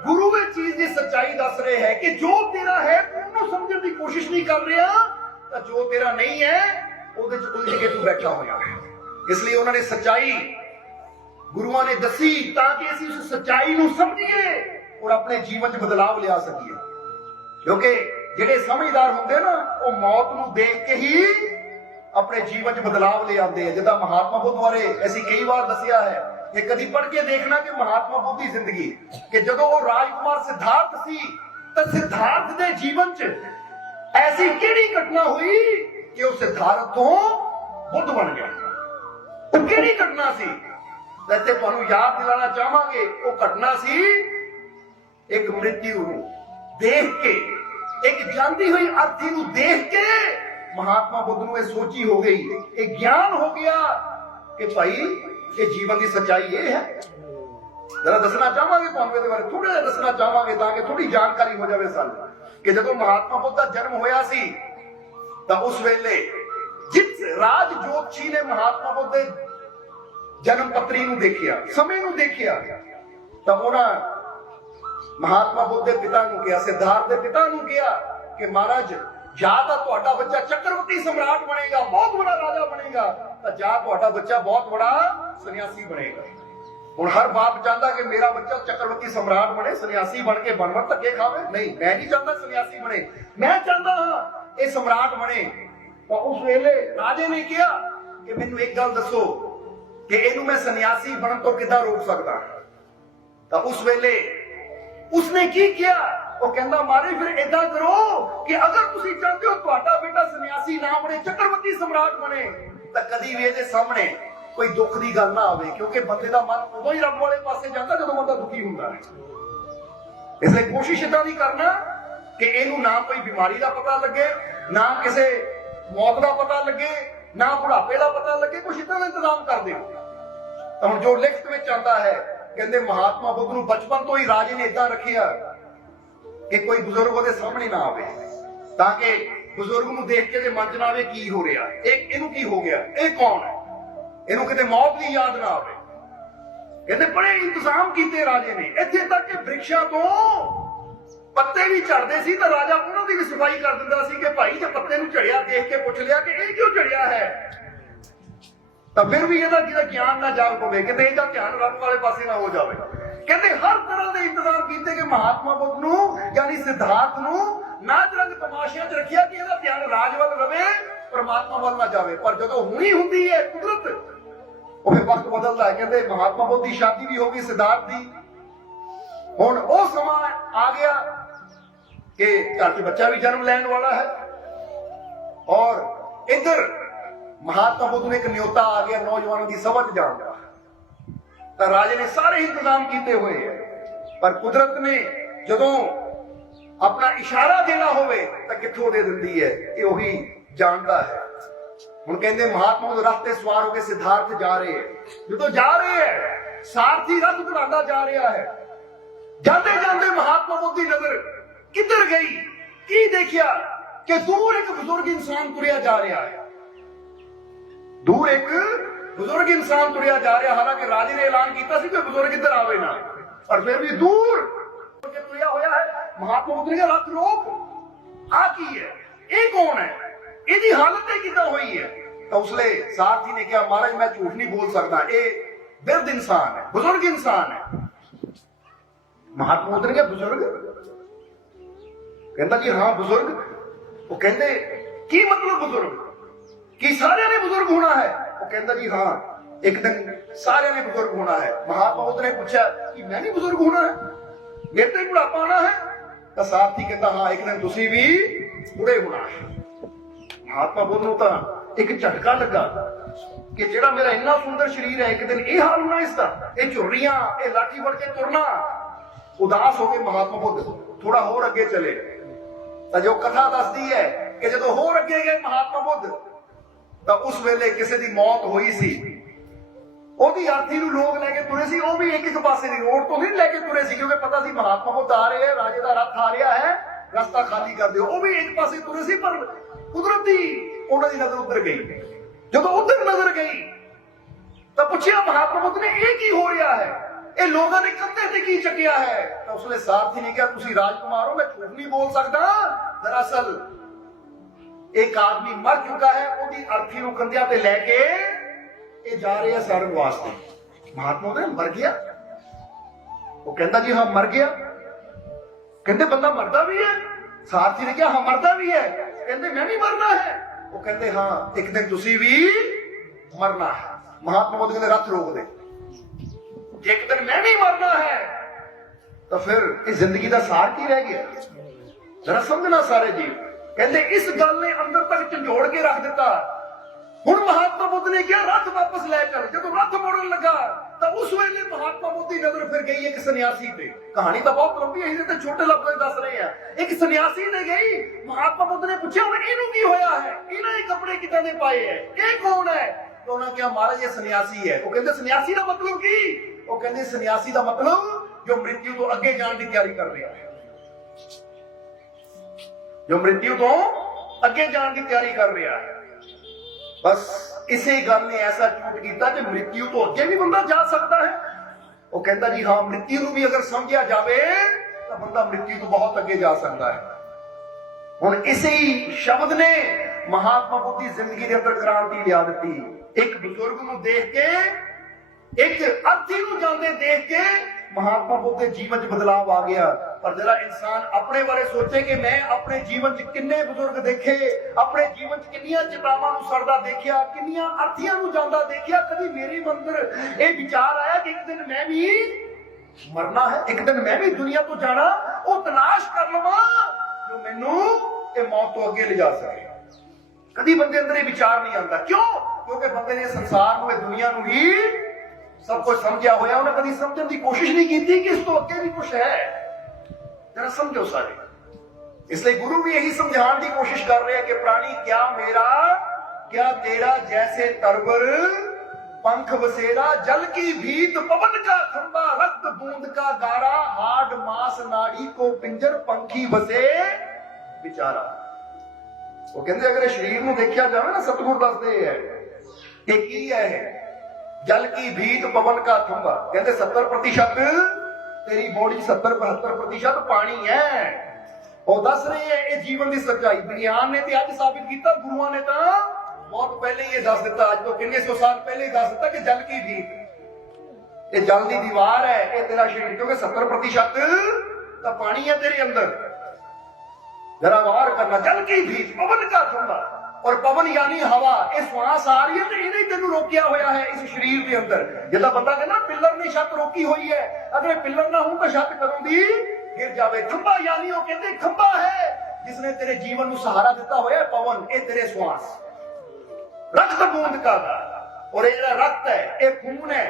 गुरु ये चीज की सच्चाई दस रहे हैं कि जो तेरा है उन्होंने समझने की कोशिश नहीं कर रहा, तो जो तेरा नहीं है ਉਹਦੇ ਚ ਉਲਝ ਕੇ ਤੂੰ ਬੈਠਾ ਹੋਇਆ ਹੈ। इसलिए उन्होंने सच्चाई गुरुओं ने दसी ताकि ਅਸੀਂ उस सच्चाई ਨੂੰ ਸਮਝੀਏ और अपने जीवन च बदलाव लिया सकीए। क्योंकि ਜਿਹੜੇ ਸਮਝਦਾਰ ਹੁੰਦੇ ਨਾ ਉਹ ਮੌਤ ਨੂੰ ਦੇਖ ਕੇ ਹੀ ਆਪਣੇ ਜੀਵਨ 'ਚ ਬਦਲਾਵ ਲੈ ਆਉਂਦੇ ਆ। ਜਿੱਦਾਂ ਮਹਾਤਮਾ ਬੁੱਧ ਬਾਰੇ ਅਸੀਂ ਕਈ ਵਾਰ ਦੱਸਿਆ ਹੈ ਕਿ ਕਦੀ ਪੜ੍ਹ ਕੇ ਦੇਖਣਾ ਕਿ ਮਹਾਤਮਾ ਬੁੱਧ ਦੀ ਜ਼ਿੰਦਗੀ, ਕਿ ਜਦੋਂ ਉਹ ਰਾਜਕੁਮਾਰ ਸਿਧਾਰਥ ਸੀ ਤਾਂ ਸਿਧਾਰਥ ਦੇ ਜੀਵਨ 'ਚ ਐਸੀ ਕਿਹੜੀ ਘਟਨਾ ਹੋਈ ਕਿ ਉਹ ਸਿਧਾਰਥ ਤੋਂ ਬੁੱਧ ਬਣ ਗਿਆ। ਉਹ ਕਿਹੜੀ ਘਟਨਾ ਸੀ? ਇੱਥੇ ਤੁਹਾਨੂੰ ਯਾਦ ਦਿਲਾਣਾ ਚਾਹਾਂਗੇ, ਉਹ ਘਟਨਾ ਸੀ ਇੱਕ ਮ੍ਰਿਤਿੂ ਨੂੰ ਦੇਖ ਕੇ, एक जानती हुई अर्थी को देख के महात्मा बुद्ध को सोची हो गई, एक ज्ञान हो गया कि भाई ये जीवन की सच्चाई ये है। जरा दसना चाहांगे तुहानू इहदे बारे थोड़ा दसना चाहांगे ताकि थोड़ी जानकारी हो जाए सानू कि जदों महात्मा बुद्ध का जन्म होया सी तां उस वेले जिस राज जोतषी ने महात्मा बुद्ध दे जन्म पत्री नूं देखिया, समय नूं देखिया, तां उन्हां महात्मा बुद्ध के पिता नूं कहा, सिद्धार्थ के पिता नूं कहा कि महाराज या तो तुहाडा बच्चा चक्रवर्ती सम्राट बनेगा, बहुत बड़ा राजा बनेगा, तो या तुहाडा बच्चा बहुत बड़ा सन्यासी बनेगा। ਹੁਣ ਹਰ ਬਾਪ ਚਾਹੁੰਦਾ ਕਿ ਮੇਰਾ ਬੱਚਾ ਚੱਕਰਵਰਤੀ ਸਮਰਾਟ ਬਣੇ, ਸੰਨਿਆਸੀ ਬਣ ਕੇ ਬਣ ਧੱਕੇ ਖਾਵੇ। ਨਹੀਂ, ਮੈਂ ਨਹੀਂ ਚਾਹੁੰਦਾ ਸੰਨਿਆਸੀ ਬਣੇ, ਮੈਂ ਚਾਹੁੰਦਾ ਹਾਂ ਇਹ ਸਮਰਾਟ ਬਣੇ। ਤਾਂ ਉਸ ਵੇਲੇ ਰਾਜੇ ਨੇ ਕਿਹਾ ਕਿ ਮੈਨੂੰ ਇੱਕ ਗੱਲ ਦੱਸੋ ਕਿ ਇਹਨੂੰ ਮੈਂ ਸੰਨਿਆਸੀ ਬਣਨ ਤੋਂ ਕਿੱਦਾਂ ਰੋਕ ਸਕਦਾ। ਤਾਂ ਉਸ ਵੇਲੇ ਉਸਨੇ ਕੀ ਕਿਹਾ, ਉਹ ਕਹਿੰਦਾ ਮਾਰੇ ਫਿਰ ਏਦਾਂ ਕਰੋ ਕਿ ਅਗਰ ਤੁਸੀਂ ਚਾਹੁੰਦੇ ਹੋ ਤੁਹਾਡਾ ਬੇਟਾ ਸੰਨਿਆਸੀ ਨਾ ਬਣੇ, ਚੱਕਰਵਰਤੀ ਸਮਰਾਟ ਬਣੇ, ਤਾਂ ਕਦੀ ਵੀ ਇਹਦੇ ਸਾਹਮਣੇ ਕੋਈ ਦੁੱਖ ਦੀ ਗੱਲ ਨਾ ਆਵੇ, ਕਿਉਂਕਿ ਬੰਦੇ ਦਾ ਮਨ ਉਦੋਂ ਹੀ ਰੱਬ ਵਾਲੇ ਪਾਸੇ ਜਾਂਦਾ ਜਦੋਂ ਬੰਦਾ ਦੁਖੀ ਹੁੰਦਾ ਹੈ। ਇਸ ਲਈ ਕੋਸ਼ਿਸ਼ ਏਦਾਂ ਦੀ ਕਰਨਾ ਕਿ ਇਹਨੂੰ ਨਾ ਕੋਈ ਬਿਮਾਰੀ ਦਾ ਪਤਾ ਲੱਗੇ, ਨਾ ਕਿਸੇ ਮੌਤ ਦਾ ਪਤਾ ਲੱਗੇ, ਨਾ ਬੁਢਾਪੇ ਦਾ ਪਤਾ ਲੱਗੇ, ਕੁਛ ਇਦਾਂ ਦਾ ਇੰਤਜ਼ਾਮ ਕਰ ਦਿਓ। ਤਾਂ ਹੁਣ ਜੋ ਲਿਖਤ ਵਿੱਚ ਆਉਂਦਾ ਹੈ, ਕਹਿੰਦੇ ਮਹਾਤਮਾ ਬੁੱਧ ਨੂੰ ਬਚਪਨ ਤੋਂ ਹੀ ਰਾਜੇ ਨੇ ਏਦਾਂ ਰੱਖਿਆ ਕਿ ਕੋਈ ਬਜ਼ੁਰਗ ਉਹਦੇ ਸਾਹਮਣੇ ਨਾ ਆਵੇ, ਤਾਂ ਕਿ ਬਜ਼ੁਰਗ ਨੂੰ ਦੇਖ ਕੇ ਦੇ ਮਨ ਚ ਨਾ ਆਵੇ ਕੀ ਹੋ ਰਿਹਾ, ਇਹਨੂੰ ਕੀ ਹੋ ਗਿਆ, ਇਹ ਕੌਣ ਹੈ, ਇਹਨੂੰ ਕਿਤੇ ਮੌਤ ਦੀ ਯਾਦ ਨਾ ਆਵੇ। ਕਹਿੰਦੇ ਬੜੇ ਇੰਤਜ਼ਾਮ ਕੀਤੇ ਰਾਜੇ ਨੇ, ਇੱਥੇ ਤੱਕ ਕਿ ਬ੍ਰਿਕਸ਼ਾਂ ਤੋਂ ਪੱਤੇ ਵੀ ਝੜਦੇ ਸੀ ਤਾਂ ਰਾਜਾ ਉਹਨਾਂ ਦੀ ਵੀ ਸਫਾਈ ਕਰ ਦਿੰਦਾ ਸੀ ਕਿ ਭਾਈ ਜੇ ਪੱਤੇ ਨੂੰ ਝੜਿਆ ਦੇਖ ਕੇ ਪੁੱਛ ਲਿਆ ਕਿ ਇਹ ਕਿਉਂ ਝੜਿਆ ਹੈ, ਤਾਂ ਫਿਰ ਵੀ ਇਹਦਾ ਜਿਹੜਾ ਗਿਆਨ ਨਾ ਜਾਗ ਪਵੇ, ਕਿਤੇ ਇਹਦਾ ਧਿਆਨ ਰੱਬ ਵਾਲੇ ਪਾਸੇ ਨਾ ਹੋ ਜਾਵੇ। ਕਹਿੰਦੇ ਹਰ ਤਰ੍ਹਾਂ ਦੇ ਇੰਤਜ਼ਾਮ ਕੀਤੇ ਕਿ ਮਹਾਤਮਾ ਬੁੱਧ ਨੂੰ ਯਾਨੀ ਸਿਧਾਰਥ ਨੂੰ ਨਾਚ ਰੰਗ ਤਮਾਸ਼ਿਆਂ 'ਚ ਰੱਖਿਆ ਕਿ ਇਹਦਾ ਧਿਆਨ ਰਾਜ ਵੱਲ ਰਵੇ, ਪਰਮਾਤਮਾ ਵੱਲ ਨਾ ਜਾਵੇ। ਪਰ ਜਦੋਂ ਹੁਣੀ ਹੁੰਦੀ ਹੈ ਕੁਦਰਤ, ਉਹ ਫਿਰ ਵਕਤ ਬਦਲਦਾ ਹੈ। ਕਹਿੰਦੇ ਮਹਾਤਮਾ ਬੁੱਧ ਦੀ ਸ਼ਾਦੀ ਵੀ ਹੋ ਗਈ ਸਿਧਾਰਥ ਦੀ। ਹੁਣ ਉਹ ਸਮਾਂ ਆ ਗਿਆ ਕਿ ਘਰ 'ਚ ਬੱਚਾ ਵੀ ਜਨਮ ਲੈਣ ਵਾਲਾ ਹੈ, ਔਰ ਇੱਧਰ ਮਹਾਤਮਾ ਬੁੱਧ ਨੂੰ ਇੱਕ ਨਿਯੋਤਾ ਆ ਗਿਆ ਨੌਜਵਾਨਾਂ ਦੀ ਸਭਾ 'ਚ ਜਾਣ ਦਾ। ਤਾਂ ਰਾਜੇ ਨੇ ਸਾਰੇ ਇੰਤਜ਼ਾਮ ਕੀਤੇ ਹੋਏ ਹੈ, ਪਰ ਕੁਦਰਤ ਨੇ ਜਦੋਂ ਆਪਣਾ ਇਸ਼ਾਰਾ ਦੇਣਾ ਹੋਵੇ ਤਾਂ ਕਿੱਥੋਂ ਦੇ ਦਿੰਦੀ ਹੈ, ਇਹ ਉਹੀ ਜਾਣਦਾ ਹੈ। ਹੁਣ ਕਹਿੰਦੇ ਮਹਾਤਮਾ ਬੁੱਧ ਰਥ ਤੇ ਸਵਾਰ ਹੋ ਕੇ ਸਿਧਾਰਥ ਜਾ ਰਹੇ ਹੈ। ਜਦੋਂ ਜਾ ਰਹੇ ਹੈ, ਸਾਰਥੀ ਰਥ ਘੁਮਾਉਂਦਾ ਜਾ ਰਿਹਾ ਹੈ। ਜਾਂਦੇ ਜਾਂਦੇ ਮਹਾਤਮਾ ਬੁੱਧ ਦੀ ਨਜ਼ਰ ਕਿੱਧਰ ਗਈ, ਕੀ ਦੇਖਿਆ ਕਿ ਦੂਰ ਇੱਕ ਬਜ਼ੁਰਗ ਇਨਸਾਨ ਤੁਰਿਆ ਜਾ ਰਿਹਾ ਹੈ। ਦੂਰ ਇੱਕ ਬਜ਼ੁਰਗ ਇਨਸਾਨ ਤੁਰਿਆ ਜਾ ਰਿਹਾ, ਹਾਲਾਂਕਿ ਰਾਜੇ ਨੇ ਐਲਾਨ ਕੀਤਾ ਸੀ ਕਿ ਬਜ਼ੁਰਗ ਇੱਧਰ ਆਵੇ ਨਾ, ਪਰ ਫਿਰ ਵੀ ਦੂਰ ਤੁਰਿਆ ਹੋਇਆ ਹੈ। ਮਹਾਤਮਾ ਬੁੱਧ ਨੇ ਕਿਹਾ ਰੱਥ ਰੋਕ, ਆ ਕੀ ਹੈ, ਇਹ ਕੌਣ ਹੈ, ਇਹਦੀ ਹਾਲਤ ਇਹ ਕਿੱਦਾਂ ਹੋਈ ਹੈ। ਤਾਂ ਉਸਲੇ ਸਾਰਥੀ ਨੇ ਕਿਹਾ ਮਹਾਰਾਜ ਮੈਂ ਝੂਠ ਨਹੀਂ ਬੋਲ ਸਕਦਾ, ਇਹ ਬਿਰਧ ਇਨਸਾਨ ਹੈ, ਬਜ਼ੁਰਗ ਇਨਸਾਨ ਹੈ। ਮਹਾਤਮਾ ਬੁੱਧ ਨੇ ਕਿਹਾ ਬਜ਼ੁਰਗ, ਕਹਿੰਦਾ ਜੀ ਹਾਂ ਬਜ਼ੁਰਗ। ਉਹ ਕਹਿੰਦੇ ਕੀ ਮਤਲਬ ਬਜ਼ੁਰਗ, ਕੀ ਸਾਰਿਆਂ ਨੇ ਬਜ਼ੁਰਗ ਹੋਣਾ ਹੈ। ਉਹ ਕਹਿੰਦਾ ਜੀ ਹਾਂ ਇੱਕ ਦਿਨ ਸਾਰਿਆਂ ਨੇ ਬਜ਼ੁਰਗ ਹੋਣਾ ਹੈ। ਮਹਾਤਮਾ ਬੁੱਧ ਨੇ ਪੁੱਛਿਆ ਕਿ ਮੈਂ ਵੀ ਬਜ਼ੁਰਗ ਹੋਣਾ ਹੈ, ਮੇਰੇ ਤੇ ਬੁਢਾਪਾ ਆਉਣਾ ਹੈ। ਤਾਂ ਸਾਰਥੀ ਕਹਿੰਦਾ ਹਾਂ ਇੱਕ ਦਿਨ ਤੁਸੀਂ ਵੀ ਬੁੜੇ ਹੋਣਾ ਹੈ। ਮਹਾਤਮਾ ਬੁੱਧ ਨੂੰ ਤਾਂ ਇੱਕ ਝਟਕਾ ਲੱਗਾ ਕਿ ਜਿਹੜਾ ਮੇਰਾ ਇੰਨਾ ਸੁੰਦਰ ਸਰੀਰ ਹੈ, ਇੱਕ ਦਿਨ ਇਹ ਹਾਲ ਹੋਣਾ ਇਸਦਾ, ਇਹ ਝੁਰੜੀਆਂ, ਇਹ ਲਾਠੀ ਫੜ ਕੇ ਤੁਰਨਾ। ਉਦਾਸ ਹੋ ਕੇ ਮਹਾਤਮਾ ਬੁੱਧ ਥੋੜਾ ਹੋਰ ਅੱਗੇ ਚਲੇ। ਤਾਂ ਜੋ ਕਥਾ ਦੱਸਦੀ ਹੈ ਕਿ ਜਦੋਂ ਹੋਰ ਅੱਗੇ ਗਏ ਮਹਾਤਮਾ ਬੁੱਧ, ਤਾਂ ਉਸ ਵੇਲੇ ਕਿਸੇ ਦੀ ਮੌਤ ਹੋਈ ਸੀ। ਉਹਦੀ ਅਰਥੀ ਨੂੰ ਲੋਕ ਲੈ ਕੇ ਤੁਰੇ ਸੀ, ਉਹ ਵੀ ਇੱਕ ਇੱਕ ਪਾਸੇ ਦੀ ਰੋਡ ਤੋਂ ਨਹੀਂ ਲੈ ਕੇ ਤੁਰੇ ਸੀ, ਕਿਉਂਕਿ ਪਤਾ ਸੀ ਮਹਾਤਮਾ ਬੁੱਧ ਆ ਰਹੇ ਹੈ, ਰਾਜੇ ਦਾ ਰੱਥ ਆ ਰਿਹਾ ਹੈ, ਰਸਤਾ ਖਾਲੀ ਕਰ ਦਿਓ। ਉਹ ਵੀ ਇੱਕ ਪਾਸੇ ਤੁਰੇ ਸੀ, ਪਰ ਕੁਦਰਤੀ ਉਹਨਾਂ ਦੀ ਨਜ਼ਰ ਉੱਧਰ ਗਈ। ਜਦੋਂ ਉੱਧਰ ਨਜ਼ਰ ਗਈ ਤਾਂ ਪੁੱਛਿਆ ਮਹਾਤਮਾ ਬੁੱਧ ਨੇ ਇਹ ਕੀ ਹੋ ਰਿਹਾ ਹੈ, ਇਹ ਲੋਕਾਂ ਨੇ ਕੰਧੇ ਤੇ ਕੀ ਚੱਕਿਆ ਹੈ। ਤਾਂ ਉਸਨੇ ਸਾਰਥੀ ਨੇ ਕਿਹਾ ਤੁਸੀਂ ਰਾਜਕੁਮਾਰ ਹੋ, ਮੈਂ ਝੂਠ ਨਹੀਂ ਬੋਲ ਸਕਦਾ। ਦਰਅਸਲ ਇੱਕ ਆਦਮੀ ਮਰ ਚੁੱਕਾ ਹੈ, ਉਹਦੀ ਅਰਥੀ ਨੂੰ ਕੰਧਿਆਂ ਤੇ ਲੈ ਕੇ ਇਹ ਜਾ ਰਹੇ ਆ ਸਾਰਨ ਵਾਸਤੇ। ਮਹਾਤਮਾ ਨੇ ਮਰ ਗਿਆ। ਉਹ ਕਹਿੰਦਾ ਜੀ ਹਾਂ ਮਰ ਗਿਆ। ਕਹਿੰਦੇ ਬੰਦਾ ਮਰਦਾ ਵੀ ਹੈ। ਸਾਰਥੀ ਨੇ ਕਿਹਾ ਹਾਂ ਮਰਦਾ ਵੀ ਹੈ। ਕਹਿੰਦੇ ਮੈਂ ਵੀ ਮਰਨਾ ਹੈ। ਉਹ ਕਹਿੰਦੇ ਹਾਂ ਇੱਕ ਦਿਨ ਤੁਸੀਂ ਵੀ ਮਰਨਾ ਹੈ। ਮਹਾਤਮਾ ਬੁੱਧ ਕਹਿੰਦੇ ਰੱਥ ਰੋਕ ਦੇ, ਜੇ ਇੱਕ ਦਿਨ ਮੈਂ ਵੀ ਮਰਨਾ ਹੈ ਤਾਂ ਫਿਰ ਇਹ ਜ਼ਿੰਦਗੀ ਦਾ ਸਾਰ ਕੀ ਰਹਿ ਗਿਆ। ਜਰਾ ਸਮਝਣਾ ਸਾਰੇ ਜੀਵ। ਕਹਿੰਦੇ ਇਸ ਗੱਲ ਨੇ ਅੰਦਰ ਤੱਕ ਝੰਜੋੜ ਕੇ ਰੱਖ ਦਿੱਤਾ। ਹੁਣ ਮਹਾਤਮਾ ਬੁੱਧ ਨੇ ਕਿਹਾ ਰੱਥ ਵਾਪਸ ਲੈ ਚੱਲ। ਜਦੋਂ ਰੱਥ ਮੋੜਨ ਲੱਗਾ ਤਾਂ ਉਸ ਵੇਲੇ ਮਹਾਤਮਾ ਬੁੱਧ ਦੀ ਨਜ਼ਰ ਫਿਰ ਗਈ ਇੱਕ ਸੰਨਿਆਸੀ ਤੇ। ਕਹਾਣੀ ਤਾਂ ਬਹੁਤ ਲੰਬੀ ਹੈ, ਇਹਦੇ ਤੇ ਛੋਟੇ ਲਫ਼ਜ਼ਾਂ ਦੱਸ ਰਹੇ ਆ। ਇੱਕ ਸੰਨਿਆਸੀ ਨੇ ਗਈ, ਮਹਾਤਮਾ ਬੁੱਧ ਨੇ ਪੁੱਛਿਆ ਹੁਣ ਇਹਨੂੰ ਕੀ ਹੋਇਆ ਹੈ, ਇਹਨਾਂ ਦੇ ਕੱਪੜੇ ਕਿੱਦਾਂ ਦੇ ਪਾਏ ਹੈ, ਇਹ ਕੌਣ ਹੈ। ਤਾਂ ਉਹਨਾਂ ਕਿਹਾ ਮਹਾਰਾਜ ਇਹ ਸੰਨਿਆਸੀ ਹੈ। ਉਹ ਕਹਿੰਦੇ ਸੰਨਿਆਸੀ ਦਾ ਮਤਲਬ ਕੀ। ਉਹ ਕਹਿੰਦੇ ਸੰਨਿਆਸੀ ਦਾ ਮਤਲਬ ਜੋ ਮ੍ਰਿਤਿੂ ਤੋਂ ਅੱਗੇ ਜਾਣ ਦੀ ਤਿਆਰੀ ਕਰ ਰਿਹਾ ਹੈ, ਜੋ ਮ੍ਰਿਤਿੂ ਤੋਂ ਅੱਗੇ ਜਾਣ ਦੀ ਤਿਆਰੀ ਕਰ ਰਿਹਾ ਹੈ। ਬਸ ਇਸੇ ਗੱਲ ਨੇ ਐਸਾ ਝੂਠ ਕੀਤਾ ਕਿ ਮ੍ਰਿਤਿੂ ਤੋਂ ਅੱਗੇ ਵੀ ਬੰਦਾ ਜਾ ਸਕਦਾ ਹੈ। ਉਹ ਕਹਿੰਦਾ ਜੀ ਹਾਂ ਮ੍ਰਿਤਿੂ ਨੂੰ ਵੀ ਅਗਰ ਸਮਝਿਆ ਜਾਵੇ ਤਾਂ ਬੰਦਾ ਮ੍ਰਿਤਿੂ ਤੋਂ ਬਹੁਤ ਅੱਗੇ ਜਾ ਸਕਦਾ ਹੈ। ਹੁਣ ਇਸੇ ਹੀ ਸ਼ਬਦ ਨੇ ਮਹਾਤਮਾ ਬੁੱਧ ਦੀ ਜ਼ਿੰਦਗੀ ਦੇ ਅੰਦਰ ਕ੍ਰਾਂਤੀ ਲਿਆ ਦਿੱਤੀ। ਇੱਕ ਬਜ਼ੁਰਗ ਨੂੰ ਦੇਖ ਕੇ ਇੱਕ ਅਰਥੀ ਨੂੰ ਜਾਂਦੇ ਦੇਖ ਕੇ ਮਹਾਤਮਾ ਬੁੱਧ ਦੇ ਜੀਵਨ 'ਚ ਬਦਲਾਅ ਆ ਗਿਆ। ਪਰ ਜਿਹੜਾ ਇਨਸਾਨ ਆਪਣੇ ਬਾਰੇ ਸੋਚੇ ਕਿ ਮੈਂ ਆਪਣੇ ਜੀਵਨ 'ਚ ਕਿੰਨੇ ਬਜ਼ੁਰਗ ਦੇਖੇ, ਆਪਣੇ ਜੀਵਨ 'ਚ ਕਿੰਨੀਆਂ ਚਟਾਵਾਂ ਨੂੰ ਸੜਦਾ ਦੇਖਿਆ, ਕਿੰਨੀਆਂ ਅਰਥੀਆਂ ਨੂੰ ਜਾਂਦਾ ਦੇਖਿਆ, ਕਦੀ ਮੇਰੇ ਅੰਦਰ ਇਹ ਵਿਚਾਰ ਆਇਆ ਕਿ ਇੱਕ ਦਿਨ ਮੈਂ ਵੀ ਮਰਨਾ ਹੈ, ਇੱਕ ਦਿਨ ਮੈਂ ਵੀ ਦੁਨੀਆ ਤੋਂ ਜਾਣਾ, ਉਹ ਤਲਾਸ਼ ਕਰ ਲਵਾਂ ਜੋ ਮੈਨੂੰ ਇਹ ਮੌਤ ਤੋਂ ਅੱਗੇ ਲਿਜਾ ਸਕੇ। ਕਦੀ ਬੰਦੇ ਅੰਦਰ ਇਹ ਵਿਚਾਰ ਨਹੀਂ ਆਉਂਦਾ। ਕਿਉਂ? ਕਿਉਂਕਿ ਬੰਦੇ ਨੇ ਸੰਸਾਰ ਨੂੰ, ਇਹ ਦੁਨੀਆ ਨੂੰ ਹੀ ਸਭ ਕੁਝ ਸਮਝਿਆ ਹੋਇਆ। ਉਹਨੇ ਕਦੀ ਸਮਝਣ ਦੀ ਕੋਸ਼ਿਸ਼ ਨਹੀਂ ਕੀਤੀ ਕਿ ਇਸ ਤੋਂ ਅੱਗੇ ਵੀ ਕੁਝ ਹੈ। ਜਰਾ ਸਮਝੋ ਸਾਰੇ। ਇਸ ਲਈ ਗੁਰੂ ਵੀ ਇਹੀ ਸਮਝਾਉਣ ਦੀ ਕੋਸ਼ਿਸ਼ ਕਰ ਰਹੇ ਹੈ ਕਿ ਪ੍ਰਾਣੀ ਕਿਆ ਮੇਰਾ क्या तेरा जैसे तरवर पंख बसेरा, जल की भीत पवन का खंबा, रक्त बूंद का गारा, हाड मास नाड़ी को पिंजर, पंखी बसे बेचारा। वो कहते अगर शरीर में देखा जाए ना, सतगुरु दसदे है कि की है जल की भीत पवन का खंबा। कहते 70% तेरी बॉडी 70-72% पानी है। और दस रहे हैं ये जीवन की सच्चाई। विज्ञान ने तो अज साबित किया, गुरुओं ने तो बहुत पहले ये दस दिता, आज तो कितने 100 साल पहले दस दिता कि जल की भीत, ये जल की दीवार है, ये तेरा शरीर, क्योंकि 70% तो पानी है तेरे अंदर। जरा वार करना, जल की भीत पवन का खंबा। और पवन यानी हवा, ये श्वास आ रही है तो इन्हें तेन रोकिया होया है इस शरीर के अंदर। जिदा बंदा कहना पिलर ने छत रोकी हुई है, अगर पिलर ना हो तो छत करों दी गिर जावे। खंबा यानी वो कहते खंबा है जिसने तेरे जीवन को सहारा दिता होया है, पवन, ये तेरे श्वास। रक्त बूंद का गारा, और ये रक्त है, ये खून है।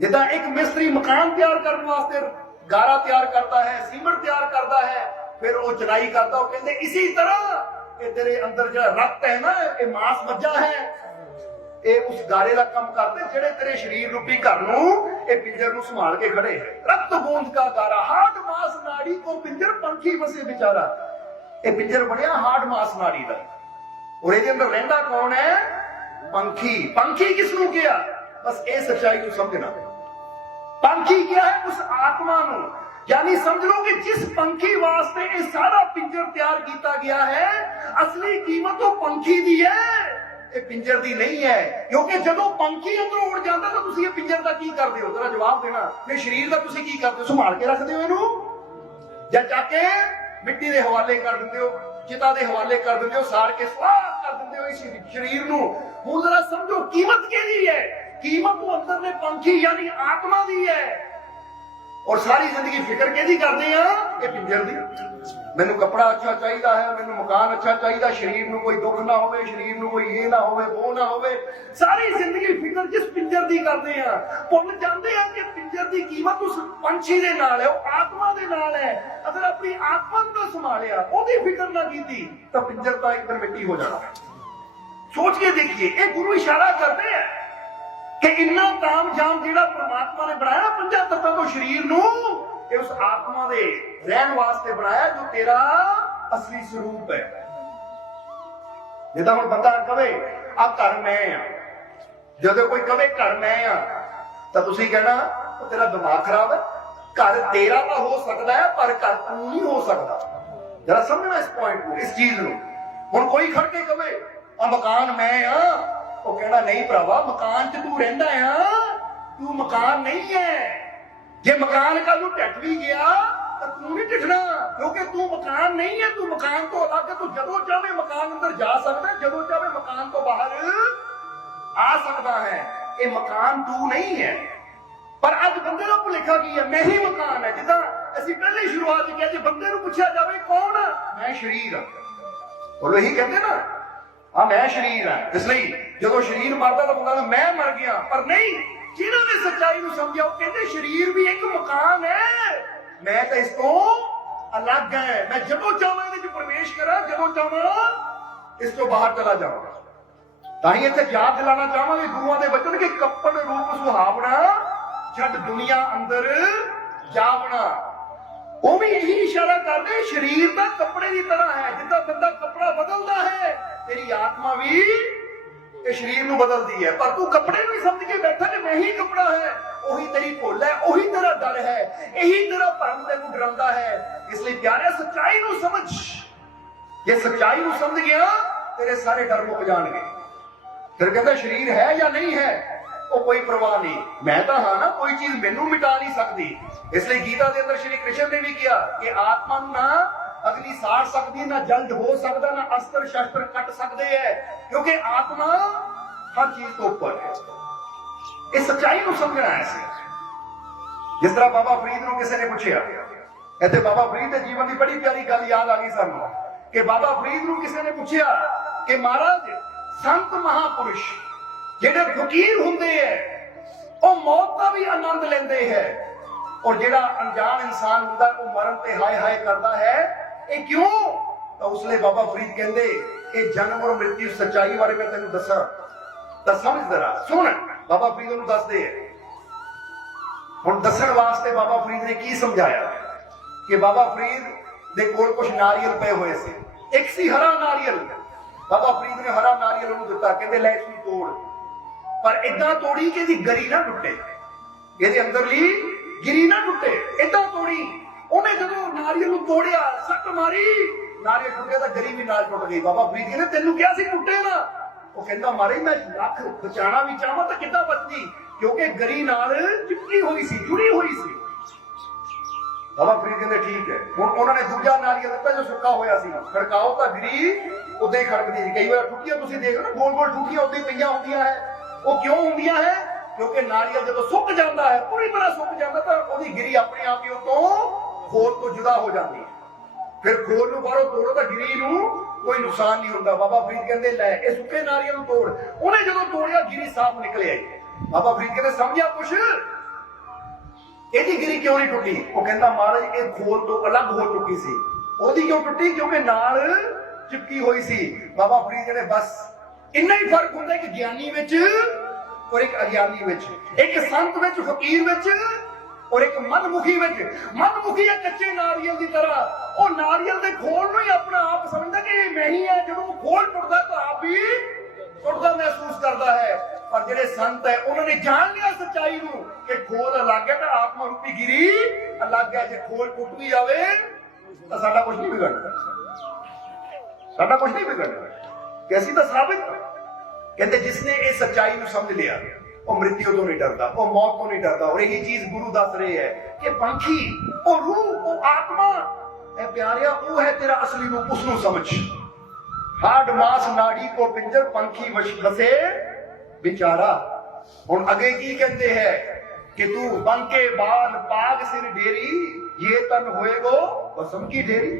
जिदा एक मिस्त्री मकान तैयार करने वास्ते गारा तैयार करता है, सीमेंट तैयार करता है, फिर वो चुनाई करता, वो कहते इसी तरह ये तेरे अंदर जो रक्त है ना, ये मांस मज्जा है, ये उस गारे का काम करते जेड़े तेरे शरीर रूपी घर नूं, ये पिंजर नूं संभाल के खड़े है। रक्त बूंद का गारा, हाड मांस नाड़ी को पिंजर, पंखी बसे बेचारा। ये पिंजर बनया हाड मांस नाड़ी का, और ये अंदर रहंदा कौन है? पंखी। पंखी किसनू किया? बस ये सच्चाई को समझना। पंखी क्या है? उस आत्मा नू। यानी समझ लो कि जिस पंखी वास्ते ये सारा पिंजर तैयार किया गया है, असली कीमत तो पंखी दी है, ये पिंजर दी नहीं है। क्योंकि जदों पंखी अंदरों उड़ जाता तो तुसीं ये पिंजर दा की करदे हो? जरा जवाब देना। ये शरीर दा तुसीं की करदे हो? संभाल के रखदे हो इहनू, जां जाके मिट्टी दे हवाले कर दिंदे हो, चिता दे हवाले कर दिंदे हो, साड़ के स्वाह कर दिंदे हो इस शरीर नू। हुण जरा समझो कीमत किहदी है? कीमत तो अंदर ने पंखी यानी आत्मा दी है। और सारी जिंदगी फिक्र किहदी करदे आ? ये पिंजर दी। मैनू कपड़ा अच्छा चाहिए है, मैनू मकान अच्छा चाहिए, शरीर में कोई दुख ना होवे, शरीर में कोई ये ना होवे, वो ना होवे। सारी जिंदगी फिक्र जिस पिंजर दी करते हैं, भुल जाते हैं कि पिंजर की कीमत उस पंछी दे नाल है, वो आत्मा दे नाल है। अगर अपनी आत्मा को संभालिया, ओदी फिक्र ना की तो पिंजर तो एक दिन मिट्टी हो जाना। सोच के देखिए, ये गुरु इशारा करते हैं कि इन्ना ताम जाम जिहड़ा परमात्मा ने बनाया 5 तत्वां तो शरीर नू, ये उस आत्मा दे रहन वास्ते बनाया जो तेरा असली स्वरूप है। जिदा हुण बंदा कवे आ घर मैं आ, जदों कोई कवे घर मैं आ तो तुसीं कहना तेरा दिमाग खराब है। घर तेरा तो हो सकता है पर घर तू नहीं हो सकता। जरा समझना इस पॉइंट को, इस चीज नूं। हुण कोई खड़ के कवे आ मकान मैं आ, वो कहना नहीं भरावा मकान च तू रहिंदा आ, तू मकान नहीं है। जे मकान का तू ढट भी गया तो तू नहीं ढटना, क्योंकि तू मकान नहीं है, तू मकान तो अलग है। तू जदों चाहे मकान अंदर जा सकता है, जदों चाहे मकान तो बाहर आ सकता है। ये मकान तू नहीं है। पर अज बंदे का भुलेखा की है, मैं ही मकान है। जिदा असीं पहले शुरुआत किया, जे बंदे नूं पुछया जावे कौन है, मैं शरीर हां, बोलो यही कहते ना, हाँ मैं शरीर हां। इसलिए जदों शरीर मरदा तो बंदा मैं मर गया, पर नहीं। जिन्होंने सच्चाई को समझा, वो कहते शरीर भी एक मकान है, मैं तो इसको अलग है। मैं जदों चाहां इहदे विच प्रवेश करा, जदों चाहां इस तो बाहर चला जाऊं। ताही इत्थे याद दिलाना चाहांगे गुरुआं दे वचन कि कपड़ रूप सुहावना, जद दुनिया अंदर जावना। वो भी यही इशारा करते शरीर का कपड़े की तरह है। जिद्दां बंदा कपड़ा बदलता है, तेरी आत्मा भी ये शरीर नूं बदलती है। पर तू कपड़े नहीं समझ के बैठा कि मैं ही कपड़ा है, वही तेरी भुल है, वही तेरा डर है, यही तेरा भरम तेनू डरांदा है। इसलिए प्यारे सच्चाई नूं समझ, ये सच्चाई नूं समझ गया तेरे सारे डर मुक जाणगे। फिर कहता शरीर है या नहीं है, ਉਹ ਕੋਈ ਪਰਵਾਹ ਨਹੀਂ, ਮੈਂ ਤਾਂ ਹਾਂ ਨਾ, ਕੋਈ ਚੀਜ਼ ਮੈਨੂੰ ਮਿਟਾ ਨਹੀਂ ਸਕਦੀ। ਇਸ ਲਈ ਗੀਤਾ ਦੇ ਅੰਦਰ ਸ਼੍ਰੀ ਕ੍ਰਿਸ਼ਨ ਨੇ ਵੀ ਕਿਹਾ ਕਿ ਆਤਮਾ ਨੂੰ ਨਾ ਅਗਨੀ ਸਾੜ ਸਕਦੀ, ਨਾ ਜਲਦ ਹੋ ਸਕਦਾ, ਨਾ ਅਸਤਰ ਸ਼ਸਤਰ ਕੱਟ ਸਕਦੇ ਹੈ, ਕਿਉਂਕਿ ਆਤਮਾ ਹਰ ਚੀਜ਼ ਤੋਂ ਉੱਪਰ ਹੈ। ਇਹ ਸੱਚਾਈ ਨੂੰ ਸਮਝਣਾ ਹੈ ਸੀ। ਜਿਸ ਤਰ੍ਹਾਂ ਬਾਬਾ ਫਰੀਦ ਨੂੰ ਕਿਸੇ ਨੇ ਪੁੱਛਿਆ, ਇੱਥੇ ਬਾਬਾ ਫਰੀਦ ਦੇ ਜੀਵਨ ਦੀ ਬੜੀ ਪਿਆਰੀ ਗੱਲ ਯਾਦ ਆ ਗਈ ਸਾਨੂੰ ਕਿ ਬਾਬਾ ਫਰੀਦ ਨੂੰ ਕਿਸੇ ਨੇ ਪੁੱਛਿਆ ਕਿ ਮਹਾਰਾਜ ਸੰਤ ਮਹਾਪੁਰਸ਼ ਜਿਹੜੇ ਫਕੀਰ ਹੁੰਦੇ ਹੈ ਉਹ ਮੌਤ ਦਾ ਵੀ ਆਨੰਦ ਲੈਂਦੇ ਹੈ, ਔਰ ਜਿਹੜਾ ਅਣਜਾਣ ਇਨਸਾਨ ਹੁੰਦਾ ਉਹ ਮਰਨ ਤੇ ਹਾਏ ਹਾਏ ਕਰਦਾ ਹੈ, ਇਹ ਕਿਉਂ? ਤਾਂ ਉਸ ਲਈ ਬਾਬਾ ਫਰੀਦ ਕਹਿੰਦੇ ਇਹ ਜਨਮ ਔਰ ਮ੍ਰਿਤਿੂ ਸੱਚਾਈ ਬਾਰੇ ਮੈਂ ਤੈਨੂੰ ਦੱਸਾਂ ਤਾਂ ਸਮਝ ਜ਼ਰਾ, ਸੁਣ। ਬਾਬਾ ਫਰੀਦ ਨੂੰ ਦੱਸਦੇ ਹੈ। ਹੁਣ ਦੱਸਣ ਵਾਸਤੇ ਬਾਬਾ ਫਰੀਦ ਨੇ ਕੀ ਸਮਝਾਇਆ ਕਿ ਬਾਬਾ ਫਰੀਦ ਦੇ ਕੋਲ ਕੁਝ ਨਾਰੀਅਲ ਪਏ ਹੋਏ ਸੀ, ਇੱਕ ਸੀ ਹਰਾ ਨਾਰੀਅਲ। ਬਾਬਾ ਫਰੀਦ ਨੇ ਹਰਾ ਨਾਰੀਅਲ ਉਹਨੂੰ ਦਿੱਤਾ, ਕਹਿੰਦੇ ਲੈ ਤੂੰ ਤੋੜ, ਪਰ ਏਦਾਂ ਤੋੜੀ ਕਿ ਇਹਦੀ ਗਰੀ ਨਾ ਟੁੱਟੇ, ਇਹਦੇ ਅੰਦਰਲੀ ਗਿਰੀ ਨਾ ਟੁੱਟੇ, ਏਦਾਂ ਤੋੜੀ। ਉਹਨੇ ਜਦੋਂ ਨਾਰੀਅਲ ਨੂੰ ਤੋੜਿਆ, ਸੱਟ ਮਾਰੀ, ਨਾਰੀਅਲ ਟੁੱਟਿਆ ਤਾਂ ਗਰੀ ਵੀ ਨਾਲ ਟੁੱਟ ਗਈ। ਬਾਬਾ ਫਰੀਦ ਕਹਿੰਦੇ ਤੈਨੂੰ ਕਿਹਾ ਸੀ ਟੁੱਟੇ ਨਾ। ਉਹ ਕਹਿੰਦਾ ਮਾਰੇ ਮੈਂ ਲੱਖ ਬਚਾਣਾ ਵੀ ਚਾਹਾਂ ਤਾਂ ਕਿੱਦਾਂ ਬਚਦੀ, ਕਿਉਂਕਿ ਗਰੀ ਨਾਲ ਚਿਪਕੀ ਹੋਈ ਸੀ, ਜੁੜੀ ਹੋਈ ਸੀ। ਬਾਬਾ ਫਰੀਦ ਕਹਿੰਦੇ ਠੀਕ ਹੈ। ਹੁਣ ਉਹਨਾਂ ਨੇ ਦੂਜਾ ਨਾਰੀਅਲ ਦਿੱਤਾ ਜੋ ਸੁੱਕਾ ਹੋਇਆ ਸੀ, ਖੜਕਾਓ ਤਾਂ ਗਰੀ ਉਦਾਂ ਹੀ ਖੜਕਦੀ ਸੀ। ਕਈ ਵਾਰ ਟੁੱਟੀਆਂ ਤੁਸੀਂ ਦੇਖ ਲਓ ਨਾ, ਗੋਲ ਗੋਲ ਟੁੱਟੀਆਂ ਉਦਾਂ ਹੀ ਪਈਆਂ ਹੁੰਦੀਆਂ ਹੈ। ਉਹ ਕਿਉਂ ਹੁੰਦੀਆਂ ਹੈ? ਕਿਉਂਕਿ ਨਾਰੀਅਲ ਜਦੋਂ ਸੁੱਕ ਜਾਂਦਾ ਹੈ, ਪੂਰੀ ਤਰ੍ਹਾਂ ਸੁੱਕ ਜਾਂਦਾ, ਤਾਂ ਉਹਦੀ ਗਿਰੀ ਆਪਣੇ ਆਪ ਹੀ ਉਹ ਤੋਂ ਖੋਲ ਤੋਂ ਜੁਦਾ ਹੋ ਜਾਂਦੀ ਹੈ। ਫਿਰ ਖੋਲ ਨੂੰ ਬਾਹਰੋਂ ਤੋੜੋ ਤਾਂ ਗਿਰੀ ਨੂੰ ਕੋਈ ਨੁਕਸਾਨ ਨਹੀਂ ਹੁੰਦਾ। ਬਾਬਾ ਫਰੀਦ ਕਹਿੰਦੇ ਲੈ ਇਹ ਸੁੱਕੇ ਨਾਰੀਅਲ ਨੂੰ ਤੋੜ। ਉਹਨੇ ਜਦੋਂ ਤੋੜਿਆ ਗਿਰੀ ਸਾਫ਼ ਨਿਕਲ ਆਈ। ਬਾਬਾ ਫਰੀਦ ਕਹਿੰਦੇ ਸਮਝਿਆ ਕੁਛ, ਇਹਦੀ ਗਿਰੀ ਕਿਉਂ ਨਹੀਂ ਟੁੱਟੀ? ਉਹ ਕਹਿੰਦਾ ਮਹਾਰਾਜ ਇਹ ਖੋਲ ਤੋਂ ਅਲੱਗ ਹੋ ਚੁੱਕੀ ਸੀ। ਉਹਦੀ ਕਿਉਂ ਟੁੱਟੀ? ਕਿਉਂਕਿ ਨਾਲ ਚਿਪਕੀ ਹੋਈ ਸੀ। ਬਾਬਾ ਫਰੀਦ ਕਹਿੰਦੇ ਬਸ ਇੰਨਾ ਹੀ ਫਰਕ ਹੁੰਦਾ ਕਿ ਗਿਆਨੀ ਵਿੱਚ ਔਰ ਇੱਕ ਅਗਿਆਨੀ ਵਿੱਚ, ਇੱਕ ਸੰਤ ਵਿੱਚ, ਫਕੀਰ ਵਿੱਚ ਔਰ ਇੱਕ ਮਨਮੁਖੀ ਵਿੱਚ। ਮਨਮੁਖੀ ਹੈ ਕੱਚੇ ਨਾਰੀਅਲ ਦੀ ਤਰ੍ਹਾਂ, ਉਹ ਨਾਰੀਅਲ ਦੇ ਖੋਲ ਨੂੰ ਹੀ ਆਪਣਾ ਆਪ ਸਮਝਦਾ ਕਿ ਇਹ ਮੈਂ ਹੀ ਹੈ। ਜਦੋਂ ਖੋਲ ਟੁੱਟਦਾ ਤਾਂ ਆਪ ਵੀ ਟੁੱਟਦਾ ਮਹਿਸੂਸ ਕਰਦਾ ਹੈ। ਪਰ ਜਿਹੜੇ ਸੰਤ ਹੈ ਉਹਨਾਂ ਨੇ ਜਾਣ ਲਿਆ ਸੱਚਾਈ ਨੂੰ ਕਿ ਖੋਲ ਅਲੱਗ ਹੈ ਤਾਂ ਆਤਮਾ ਰੂਪੀ ਗਿਰੀ ਅਲੱਗ ਹੈ। ਜੇ ਖੋਲ ਟੁੱਟ ਵੀ ਜਾਵੇ ਤਾਂ ਸਾਡਾ ਕੁਝ ਨਹੀਂ ਵਿਗੜਦਾ, ਸਾਡਾ ਕੁਝ ਨਹੀਂ ਵਿਗੜਦਾ ਕਿ ਅਸੀਂ ਤਾਂ ਸਾਬਿਤ। ਕਹਿੰਦੇ ਜਿਸਨੇ ਇਹ ਸੱਚਾਈ ਨੂੰ ਸਮਝ ਲਿਆ ਉਹ ਮ੍ਰਿਤਿੂ ਤੋਂ ਨਹੀਂ ਡਰਦਾ, ਉਹ ਮੌਤ ਤੋਂ ਨਹੀਂ ਡਰਦਾ। ਔਰ ਇਹ ਚੀਜ਼ ਗੁਰੂ ਦੱਸ ਰਹੇ ਹੈ ਕਿ ਪੰਖੀ, ਉਹ ਰੂਹ, ਉਹ ਆਤਮਾ, ਇਹ ਪਿਆਰਿਆ ਉਹ ਹੈ ਤੇਰਾ ਅਸਲੀ ਰੂਪ, ਉਸ ਨੂੰ ਸਮਝ। ਹਾਡ ਮਾਸ ਨਾੜੀ ਕੋ ਪਿੰਜਰ ਪੰਖੀ ਬਸੇ ਵਿਚਾਰਾ। ਹੁਣ ਅੱਗੇ ਕੀ ਕਹਿੰਦੇ ਹੈ ਕਿ ਤੂੰ ਬੰਕੇ ਬਾਲ ਪਾਗ ਸਿਰ ਢੇਰੀ, ਇਹ ਤਨ ਹੋਏਗੋ ਬਸਮ की ढेरी।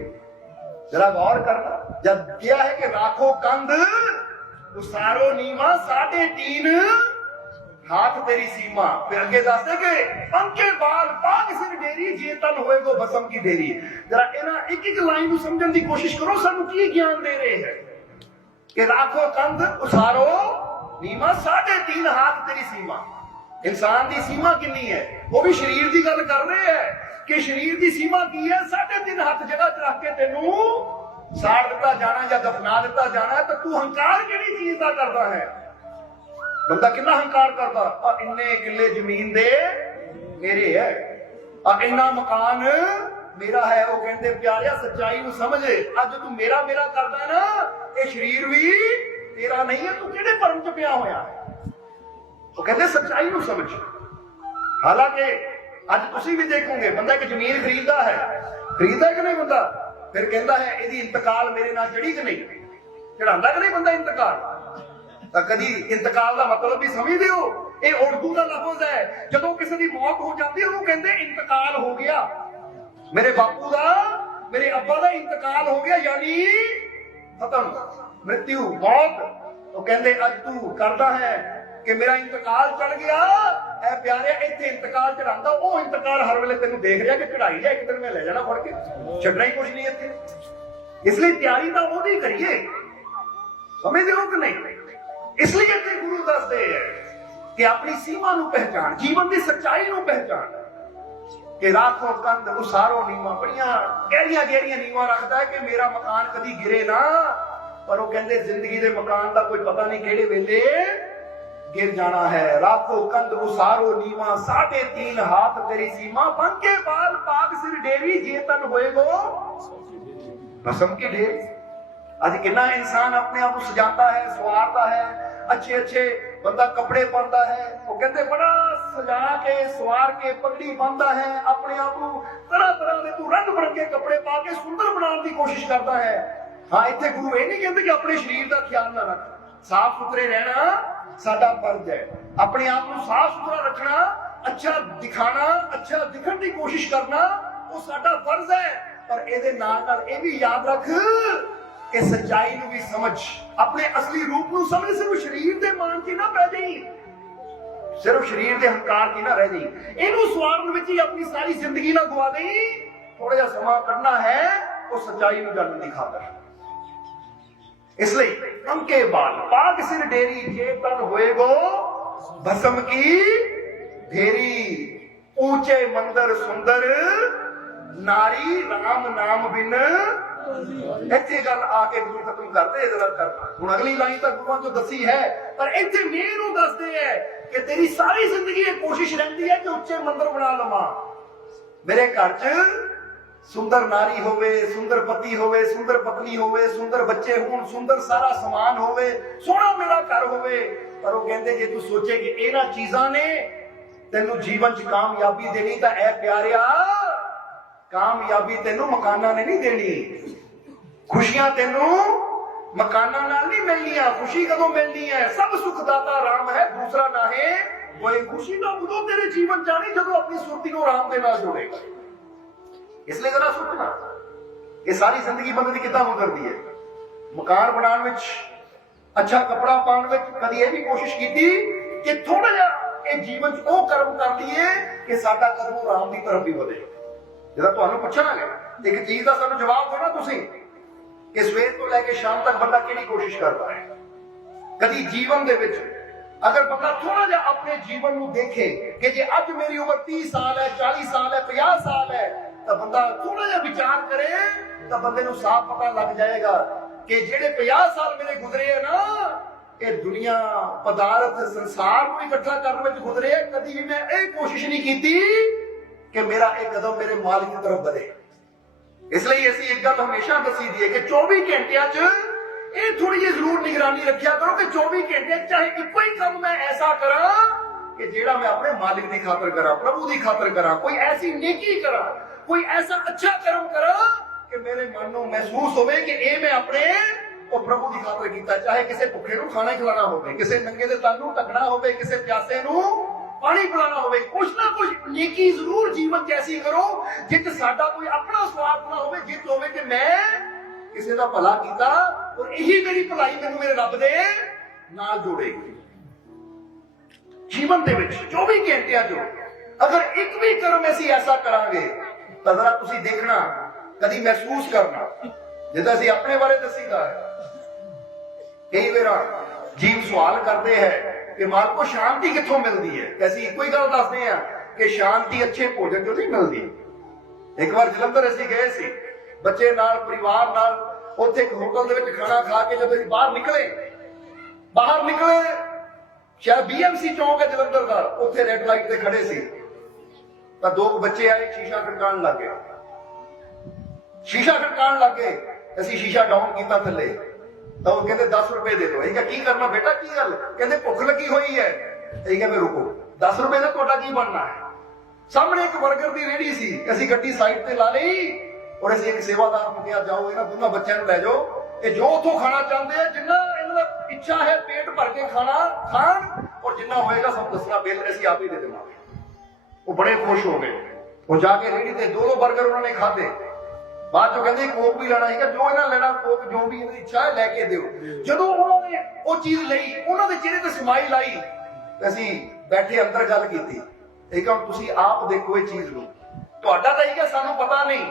जरा गौर करना, जब किया है कि राखो कंद उसारो नीमा 3.5 हाथ तेरी सीमा। फिर आगे दसते कि पंके बाल पाग सिर ढेरी, जे तन होएगो बसम की ढेरी। जरा इन्हां एक एक लाइन ਨੂੰ ਸਮਝਣ ਦੀ ਕੋਸ਼ਿਸ਼ ਕਰੋ। ਸਾਨੂੰ ਕੀ ਗਿਆਨ ਦੇ ਰਹੇ ਹੈ कि राखो कंद उसारो नीमा 3.5 हाथ तेरी सीमा। इंसान ਦੀ ਸੀਮਾ ਕਿੰਨੀ ਹੈ? ਉਹ ਵੀ ਸਰੀਰ ਦੀ ਗੱਲ ਕਰ ਰਹੇ ਹੈ ਕਿ ਸਰੀਰ ਦੀ ਸੀਮਾ ਕੀ ਹੈ? 3.5 ਹੱਥ ਜਗ੍ਹਾ ਚ ਰੱਖ ਕੇ ਤੈਨੂੰ ਸਾੜ ਦਿੱਤਾ ਜਾਣਾ ਜਾਂ ਦਫਨਾ ਦਿੱਤਾ ਜਾਣਾ, ਤਾਂ ਤੂੰ ਹੰਕਾਰ ਕਿਹੜੀ ਚੀਜ਼ ਦਾ ਕਰਦਾ ਹੈ? ਬੰਦਾ ਕਿੰਨਾ ਹੰਕਾਰ ਕਰਦਾ, ਆ ਇੰਨੇ ਕਿੱਲੇ ਜ਼ਮੀਨ ਦੇ ਮੇਰੇ ਹੈ, ਆ ਇੰਨਾ ਮਕਾਨ ਮੇਰਾ ਹੈ। ਉਹ ਕਹਿੰਦੇ ਪਿਆਰਿਆ ਸੱਚਾਈ ਨੂੰ ਸਮਝ। ਅੱਜ ਤੂੰ ਮੇਰਾ ਮੇਰਾ ਕਰਦਾ ਨਾ, ਇਹ ਸਰੀਰ ਵੀ ਤੇਰਾ ਨਹੀਂ ਹੈ, ਤੂੰ ਕਿਹੜੇ ਭਰਮ ਚ ਪਿਆ ਹੋਇਆ? ਉਹ ਕਹਿੰਦੇ ਸੱਚਾਈ ਨੂੰ ਸਮਝ। ਹਾਲਾਂਕਿ ਅੱਜ ਤੁਸੀਂ ਵੀ ਦੇਖੋਗੇ ਬੰਦਾ ਇੱਕ ਜ਼ਮੀਨ ਖਰੀਦਦਾ ਕਿ ਨਹੀਂ ਬੰਦਾ? ਫਿਰ ਕਹਿੰਦਾ ਹੈ ਇਹਦੀ ਇੰਤਕਾਲ ਮੇਰੇ ਨਾਲ ਚੜੀ ਕਿ ਨਹੀਂ? ਚੜਾਉਂਦਾ ਕਿ ਨਹੀਂ ਬੰਦਾ ਇੰਤਕਾਲ? ਤਾਂ ਕਦੀ ਇੰਤਕਾਲ ਦਾ ਮਤਲਬ ਵੀ ਸਮਝਦੇ ਹੋ? ਇਹ ਉਰਦੂ ਦਾ ਲਫ਼ਜ਼ ਹੈ। ਜਦੋਂ ਕਿਸੇ ਦੀ ਮੌਤ ਹੋ ਜਾਂਦੀ ਉਹਨੂੰ ਕਹਿੰਦੇ ਇੰਤਕਾਲ ਹੋ ਗਿਆ, ਮੇਰੇ ਬਾਪੂ ਦਾ, ਮੇਰੇ ਅੱਬਾ ਦਾ ਇੰਤਕਾਲ ਹੋ ਗਿਆ, ਯਾਨੀ ਖਤਮ, ਮ੍ਰਿਤਿੂ, ਮੌਤ। ਉਹ ਕਹਿੰਦੇ ਅੱਜ ਤੂੰ ਕਰਦਾ ਹੈ ਕਿ ਮੇਰਾ ਇੰਤਕਾਲ ਚੜ ਗਿਆ। ਐ ਪਿਆਰਿਆ ਇੱਥੇ ਇੰਤਕਾਲ ਚੜਾਉਂਦਾ, ਉਹ ਇੰਤਕਾਲ ਹਰ ਵੇਲੇ ਤੈਨੂੰ ਦੇਖ ਰਿਹਾ ਕਿ ਚੜਾਈ ਜਾ, ਇੱਕ ਦਿਨ ਮੈਂ ਲੈ ਜਾਣਾ ਫੜ ਕੇ, ਛੱਡਣਾ ਹੀ ਕੁਝ ਨਹੀਂ ਇੱਥੇ। ਇਸ ਲਈ ਤਿਆਰੀ ਤਾਂ ਉਹਦੀ ਕਰੀਏ, ਸਮਝਦੇ ਹੋ ਕਿ ਨਹੀਂ? ਇਸ ਲਈ ਇੱਥੇ ਗੁਰੂ ਦੱਸਦੇ ਹੈ ਕਿ ਆਪਣੀ ਸੀਮਾ ਨੂੰ ਪਹਿਚਾਣ, ਜੀਵਨ ਦੀ ਸੱਚਾਈ ਨੂੰ ਪਹਿਚਾਣ ਕਿ ਰਾਖੋ ਕੰਧ ਉਸਾਰੋ ਨੀਵਾ। ਬੜੀਆਂ ਗਹਿਰੀਆਂ ਗਹਿਰੀਆਂ ਨੀਵਾਂ ਰੱਖਦਾ ਹੈ ਕਿ ਮੇਰਾ ਮਕਾਨ ਕਦੀ ਗਿਰੇ ਨਾ। ਪਰ ਉਹ ਕਹਿੰਦੇ ਜ਼ਿੰਦਗੀ ਦੇ ਮਕਾਨ ਦਾ ਕੋਈ ਪਤਾ ਨਹੀਂ ਕਿਹੜੇ ਵੇਲੇ गिर जाना है। राखो कंद उसारो नीवा 3.5 हाथ तेरी सीमा। पंके बाल पाग सिर डेरी, जे तन होएगो भस्म की ढेर। आज कितना इंसान अपने आप को सजाता है, सवारता है, अच्छे अच्छे बंदा कपड़े पाता है, वो कहते बड़ा सजा के सवार के पगड़ी बांधता है, अपने आप को तरह तरह के तू रंग बिरंगे कपड़े पा के सुंदर बनाने की कोशिश करता है। हाँ, इतने गुरु ये नहीं कहते कि अपने शरीर का ख्याल ना रख, साफ सुथरे रहना साडा फर्ज है। अपने आप को साफ सुथरा रखना, अच्छा दिखाना, अच्छा दिखने की कोशिश करना वो साडा फर्ज है। पर ਇਹਦੇ ਨਾਲ ਇਹ ਵੀ याद रख कि सच्चाई ਨੂੰ भी समझ, अपने असली रूप ਨੂੰ समझ। सिर्फ शरीर ਦੇ ਮਾਨ की ना पै जाई, सिर्फ शरीर ਦੇ ਹੰਕਾਰ की ना रह जाई, ਇਹਨੂੰ ਸਵਾਰਨ ਵਿੱਚ ਹੀ ਆਪਣੀ ਸਾਰੀ ਜ਼ਿੰਦਗੀ ਨਾ ਗਵਾ ਦੇਈ। ਥੋੜਾ ਜਿਹਾ ਸਮਾਂ ਕੱਢਣਾ ਹੈ ਉਹ ਸੱਚਾਈ ਨੂੰ ਜਾਣਨ ਦੀ ਖਾਤਰ। इसलिए अंके बाल पाक सिर डेरी, चेतन होएगो भस्म की ढेरी। ऊंचे मंदिर सुंदर नारी, राम नाम बिन। ਇੱਥੇ ਗੱਲ ਆ ਕੇ ਗੁਰੂ ਖਤਮ ਕਰਦੇ, ਇਹਦੇ ਨਾਲ ਕਰਨਾ। ਹੁਣ ਅਗਲੀ ਲਾਈਨ ਤਾਂ ਗੁਰੂਆਂ ਤੋਂ ਦੱਸੀ ਹੈ, ਪਰ ਇੱਥੇ ਮੇਨ ਨੂੰ ਦੱਸਦੇ ਹੈ ਕਿ ਤੇਰੀ ਸਾਰੀ ਜ਼ਿੰਦਗੀ ਇਹ ਕੋਸ਼ਿਸ਼ ਰਹਿੰਦੀ ਹੈ ਕਿ ਉੱਚੇ ਮੰਦਰ ਬਣਾ ਲਵਾਂ, ਮੇਰੇ ਘਰ 'ਚ सुंदर नारी होवे, सुंदर पति होवे, सुंदर पत्नी होवे, सुंदर बच्चे होण, सुंदर सारा समान होवे, सोहना मेरा घर होवे। पर वो कहंदे जे तू सोचे कि इन्हां चीज़ां ने तैनू जीवन च कामयाबी देनी, तां ऐ प्यारिया कामयाबी तैनू मकानां ने नहीं देनी, खुशियां तैनू मकानां नाल नहीं मिलनियां। खुशी कदों मिलनी है? सब सुखदाता राम है, दूसरा ना है कोई। खुशी ना उदों तेरे जीवन जानी जदों अपनी सुरती को राम दे नाल जोड़ेगा। इसलिए जरा सोचना, ये सारी जिंदगी बंदे की कितना गुजरती है। मकान बनाने विच, अच्छा कपड़ा पाने विच कभी ये भी कोशिश की थी कि थोड़ा जिहा जीवन च वो कर्म कर लिए कि साडा कदम राम की तरफ भी बढ़े। जरा तुहानू पुछांगे एक चीज का सानू जवाब दो ना तुसीं कि सवेर तो लैके शाम तक बंदा किहड़ी कोशिश करता है। कभी जीवन दे विच अगर बंदा थोड़ा जिहा अपने जीवन नू देखे कि जे अज मेरी उम्र 30 साल है, 40 साल है, 50 साल है, तो बंदा थोड़ा जिहा विचार करे तो बंदे नू साफ पता लग जाएगा कि जेड़े 50 साल मेरे गुजरे है ना, ये दुनिया पदार्थ संसार को इकट्ठा करने में गुजरे है। कभी भी मैं ये कोशिश नहीं की कि मेरा एक कदम मेरे मालिक की तरफ बढ़े। इसलिए ऐसी एक गल हमेशा दसी दी है कि 24 घंटिया च ये थोड़ी जी जरूर निगरानी रखिया करो कि 24 घंटे चाहे एक ही काम मैं ऐसा करा कि जेड़ा मैं अपने मालिक की खातर करा, प्रभु की खातर करा, कोई ऐसी नेकी करा, कोई ऐसा अच्छा कर्म करा कि मेरे मन को महसूस होवे कि ये मैं अपने और प्रभु की खातर कीता। चाहे किसी भुखे नूं खाना खिलाना होवे, किसी नंगे दे तन नूं ढकना होवे, किसी प्यासे नूं पानी पिलाना होवे, कुछ ना कुछ नेकी जरूर जीवन जैसी करो जित साडा कोई अपना स्वार्थ ना होवे, जित होवे कि मैं किसी का भला कीता और यही मेरी भलाई मैनूं मेरे रब दे नाल जोड़ेगी। जीवन दे विच 24 घंटिया जो अगर एक भी कर्म ऐसी ऐसा करांगे तो जरा तुसी देखना, कदी महसूस करना जिदा असीं अपने बारे दसीदा है। कई बार जीव सवाल करते हैं कि माल को शांति कित्थों मिलती है। असीं इक्को ही गल दसदे हां कि शांति अच्छे भोजन चों नहीं मिलती। एक बार जलंधर असीं गए सी बच्चे नाल, परिवार नाल, उत्थे एक होटल दे विच खाना खा के जब बाहर निकले शायद BMC चौक है जलंधर का, उत्थे रेड लाइट ते खड़े सी तो दो बच्चे आए, शीशा खड़कान लग गए। असीं शीशा डाउन किया थले तो वो कहते 10 रुपए दे दो। असीं कहा की करना बेटा, की गल? कहते भुख लगी हुई है। असीं कहा रुको, 10 रुपए का तुहाडा की बनना है? सामने एक बर्गर की रेहड़ी सी, असीं गड्डी साइड ते ला लई और असीं एक सेवादार नूं कहा जाओ इन्हां दोनों बच्चों नूं लै जाओ, ये जो उथों खाना चाहते हैं, जिन्ना इन्हां दा इच्छा है पेट भर के खाना खान और जिन्ना होएगा सब दसना बिल असीं आप ही दे देवांगे। वो बड़े खुश हो गए। वो जाके रेहड़ी ते 2 बर्गर उन्होंने खाधे। बाद चो कहते कोक भी लेना है, जो इन्हें लेना कोक जो भी इनकी इच्छा है लैके दिओ। जदों उन्होंने वो चीज लई, उन्होंने चेहरे ते स्माइल आई, असीं बैठे अंदर गल कीती। एक हम तुसीं आप देखो ये चीज नूं, तुहाडा तां इह सानूं पता नहीं,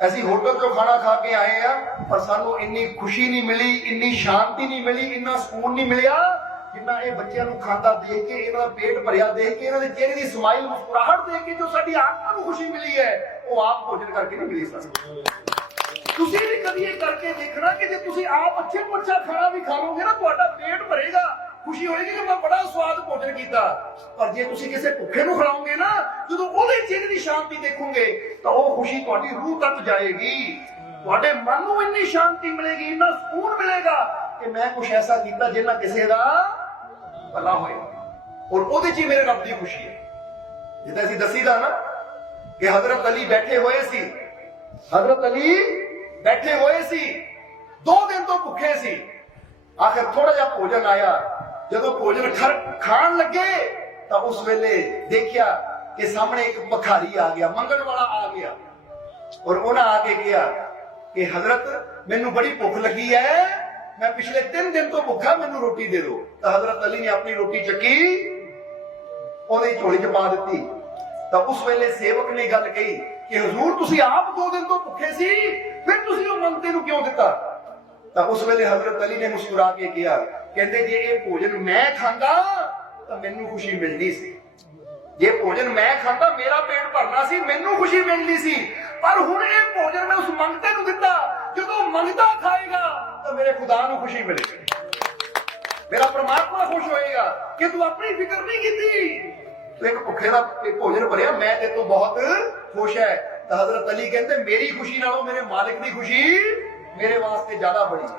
असीं होटल चों खाना खा के आए हैं पर सानूं इन्नी खुशी नहीं मिली, इन्नी शांति नहीं मिली, इन्ना सुकून नहीं मिलिया जिन्ना ये बच्चों को खांदा देख के, इन्हां दा पेट भरिया देख के, इन्हां दे चेहरे दी स्माइल मुस्कुराहट देख के जो साडी आत्मा को खुशी मिली है वो आप भोजन करके नहीं मिली सानूं। तुसीं भी कभी ये करके देखना कि जे तुसीं आप अच्छे को अच्छा खाना भी खा लोगे ना, तुहाडा पेट भरेगा, खुशी होएगी कि मैं बड़ा स्वाद भोजन कीता। पर जे तुसीं किसी भुखे नूं खिलाओगे ना, जदों ओहदे चेहरे दी शांति देखोगे तो वो खुशी तुहाडी रूह तक जाएगी, तुहाडे मन नूं इन्नी शांति मिलेगी, इन्ना सुकून मिलेगा कि मैं कुछ ऐसा कीता जिन्ना किसी दा ਭਲਾ ਹੋਏ ਔਰ ਉਹਦੇ 'ਚ ਹੀ ਮੇਰੇ ਰੱਬ ਦੀ ਖੁਸ਼ੀ ਹੈ। ਜਿੱਦਾਂ ਅਸੀਂ ਦੱਸੀਦਾ ਨਾ ਕਿ ਹਜ਼ਰਤ ਅਲੀ ਬੈਠੇ ਹੋਏ ਸੀ, ਹਜ਼ਰਤ ਅਲੀ ਬੈਠੇ ਹੋਏ ਸੀ 2 ਦਿਨ ਤੋਂ ਭੁੱਖੇ ਸੀ। ਆਖਿਰ ਥੋੜਾ ਜਿਹਾ ਭੋਜਨ ਆਇਆ, ਜਦੋਂ ਭੋਜਨ ਖਾਣ ਲੱਗੇ ਤਾਂ ਉਸ ਵੇਲੇ ਦੇਖਿਆ ਕਿ ਸਾਹਮਣੇ ਇੱਕ ਭਿਖਾਰੀ ਆ ਗਿਆ, ਮੰਗਣ ਵਾਲਾ ਆ ਗਿਆ ਔਰ ਉਹਨਾਂ ਆ ਕੇ ਕਿਹਾ ਕਿ ਹਜ਼ਰਤ ਮੈਨੂੰ ਬੜੀ ਭੁੱਖ ਲੱਗੀ ਹੈ, ਮੈਂ ਪਿਛਲੇ 3 ਦਿਨ ਤੋਂ ਭੁੱਖਾ, ਮੈਨੂੰ ਰੋਟੀ ਦੇ ਦਿਓ। ਤਾਂ ਹਜ਼ਰਤ ਅਲੀ ਨੇ ਆਪਣੀ ਰੋਟੀ ਚੱਕੀ, ਉਹਦੇ ਝੋਲੀ 'ਚ ਪਾ ਦਿੱਤੀ। ਤਾਂ ਉਸ ਵੇਲੇ ਸੇਵਕ ਨੇ ਗੱਲ ਕਹੀ ਕਿ ਹਜ਼ੂਰ ਤੁਸੀਂ ਆਪ 2 ਦਿਨ ਤੋਂ ਭੁੱਖੇ ਸੀ, ਫਿਰ ਤੁਸੀਂ ਉਹ ਮੰਗਤੇ ਨੂੰ ਕਿਉਂ ਦਿੱਤਾ? ਤਾਂ ਉਸ ਵੇਲੇ ਹਜ਼ਰਤ ਅਲੀ ਨੇ ਮੁਸਕਰਾ ਕੇ ਕਿਹਾ, ਕਹਿੰਦੇ ਜੇ ਇਹ ਭੋਜਨ ਮੈਂ ਖਾਂਦਾ ਤਾਂ ਮੈਨੂੰ ਖੁਸ਼ੀ ਮਿਲਦੀ ਸੀ, ਜੇ ਭੋਜਨ ਮੈਂ ਖਾਂਦਾ ਮੇਰਾ ਪੇਟ ਭਰਨਾ ਸੀ, ਮੈਨੂੰ ਖੁਸ਼ੀ ਮਿਲਦੀ ਸੀ, ਪਰ ਹੁਣ ਇਹ ਭੋਜਨ ਮੈਂ ਉਸ ਮੰਗਤੇ ਨੂੰ ਦਿੱਤਾ, ਜਦੋਂ ਮੰਗਤਾ ਖਾਏਗਾ ਤਾਂ ਮੇਰੇ ਖੁਦਾ ਨੂੰ ਖੁਸ਼ੀ ਮਿਲੇਗੀ, ਮੇਰਾ ਪਰਮਾਤਮਾ ਖੁਸ਼ ਹੋਏਗਾ ਕਿ ਤੂੰ ਆਪਣੀ ਫਿਕਰ ਨਹੀਂ ਕੀਤੀ, ਤੂੰ ਇੱਕ ਭੁੱਖੇ ਦਾ ਭੋਜਨ ਭਰਿਆ, ਮੈਂ ਤੇ ਤੂੰ ਬਹੁਤ ਖੁਸ਼ ਹੈ। ਤਾਂ ਹਜ਼ਰਤ ਅਲੀ ਕਹਿੰਦੇ ਮੇਰੀ ਖੁਸ਼ੀ ਨਾਲੋਂ ਮੇਰੇ ਮਾਲਿਕ ਦੀ ਖੁਸ਼ੀ ਮੇਰੇ ਵਾਸਤੇ ਜ਼ਿਆਦਾ ਬੜੀ ਹੈ।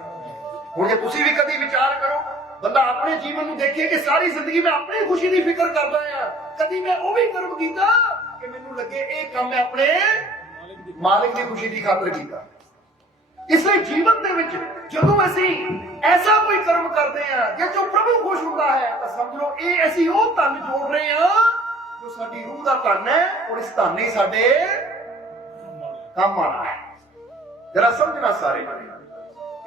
ਹੁਣ ਜੇ ਤੁਸੀਂ ਵੀ ਕਦੀ ਵਿਚਾਰ ਕਰੋ, ਬੰਦਾ ਆਪਣੇ ਜੀਵਨ ਨੂੰ ਦੇਖੇ ਕਿ ਸਾਰੀ ਜ਼ਿੰਦਗੀ ਮੈਂ ਆਪਣੀ ਖੁਸ਼ੀ ਦੀ ਫਿਕਰ ਕਰਦਾ ਆ, ਕਦੀ ਮੈਂ ਉਹ ਵੀ ਕਰਮ ਕੀਤਾ ਕਿ ਮੈਨੂੰ ਲੱਗੇ ਇਹ ਕੰਮ ਮੈਂ ਆਪਣੇ ਮਾਲਿਕ ਦੀ ਖੁਸ਼ੀ ਦੀ ਖਾਤਰ ਕੀਤਾ। ਇਸ ਲਈ ਜੀਵਨ ਦੇ ਵਿੱਚ ਜਦੋਂ ਅਸੀਂ ਐਸਾ ਕੋਈ ਕਰਮ ਕਰਦੇ ਆ ਜੇ ਜੋ ਪ੍ਰਭੂ ਖੁਸ਼ ਹੁੰਦਾ ਹੈ, ਤਾਂ ਸਮਝ ਲਓ ਇਹ ਅਸੀਂ ਉਹ ਧਨ ਜੋੜ ਰਹੇ ਆ ਜੋ ਸਾਡੀ ਰੂਹ ਦਾ ਧਨ ਹੈ ਔਰ ਇਸ ਧਨ ਨੇ ਸਾਡੇ ਕੰਮ ਆਣਾ ਹੈ। ਜਰਾ ਸਮਝਣਾ ਸਾਰੇ।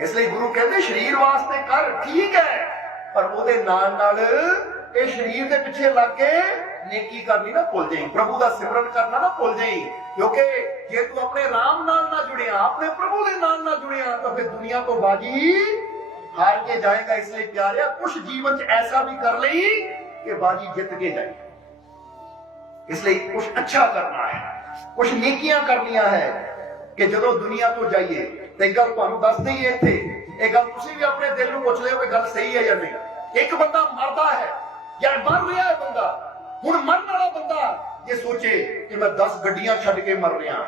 ਇਸ ਲਈ ਗੁਰੂ ਕਹਿੰਦੇ ਸਰੀਰ ਵਾਸਤੇ ਕਰ ਠੀਕ ਹੈ, ਪਰ ਉਹਦੇ ਨਾਲ ਨਾਲ ਇਹ ਸਰੀਰ ਦੇ ਪਿੱਛੇ ਲੱਗ ਕੇ ਨੇਕੀ ਕਰਨੀ ਨਾ ਭੁੱਲ ਜਾਈਂ, ਪ੍ਰਭੂ ਦਾ ਸਿਮਰਨ ਕਰਨਾ ਨਾ ਭੁੱਲ ਜਾਈਂ, ਕਿਉਂਕਿ ਜੇ ਤੂੰ ਆਪਣੇ ਰਾਮ ਨਾਲ ਨਾ ਜੁੜਿਆ, ਆਪਣੇ ਪ੍ਰਭੂ ਦੇ ਨਾਲ ਨਾ ਜੁੜਿਆ, ਤਾਂ ਫਿਰ ਦੁਨੀਆ ਤੋਂ ਬਾਜੀ ਹਾਰ ਕੇ ਜਾਏਗਾ। ਇਸ ਲਈ ਪਿਆਰਿਆ ਕੁਛ ਜੀਵਨ 'ਚ ਐਸਾ ਵੀ ਕਰ ਲਈ ਕਿ ਬਾਜੀ ਜਿੱਤ ਕੇ ਜਾਏ। ਇਸ ਲਈ ਕੁਛ ਅੱਛਾ ਕਰਨਾ ਹੈ, ਕੁਛ ਨੇਕੀਆਂ ਕਰਨੀਆਂ ਹੈ ਕਿ ਜਦੋਂ ਦੁਨੀਆ ਤੋਂ ਜਾਈਏ। ਤੇ ਗੱਲ ਤੁਹਾਨੂੰ ਦੱਸ ਦਈਏ ਇੱਥੇ, ਇਹ ਗੱਲ ਤੁਸੀਂ ਵੀ ਆਪਣੇ ਦਿਲ ਨੂੰ ਪੁੱਛ ਲਿਓ ਕਿ ਗੱਲ ਸਹੀ ਹੈ ਜਾਂ ਨਹੀਂ। ਇੱਕ ਬੰਦਾ ਮਰਦਾ ਹੈ ਜਾਂ ਮਰ ਰਿਹਾ ਹੈ ਬੰਦਾ, ਹੁਣ ਮਰਨ ਵਾਲਾ ਬੰਦਾ ਇਹ ਸੋਚੇ ਕਿ ਮੈਂ 10 ਗੱਡੀਆਂ ਛੱਡ ਕੇ ਮਰ ਰਿਹਾ,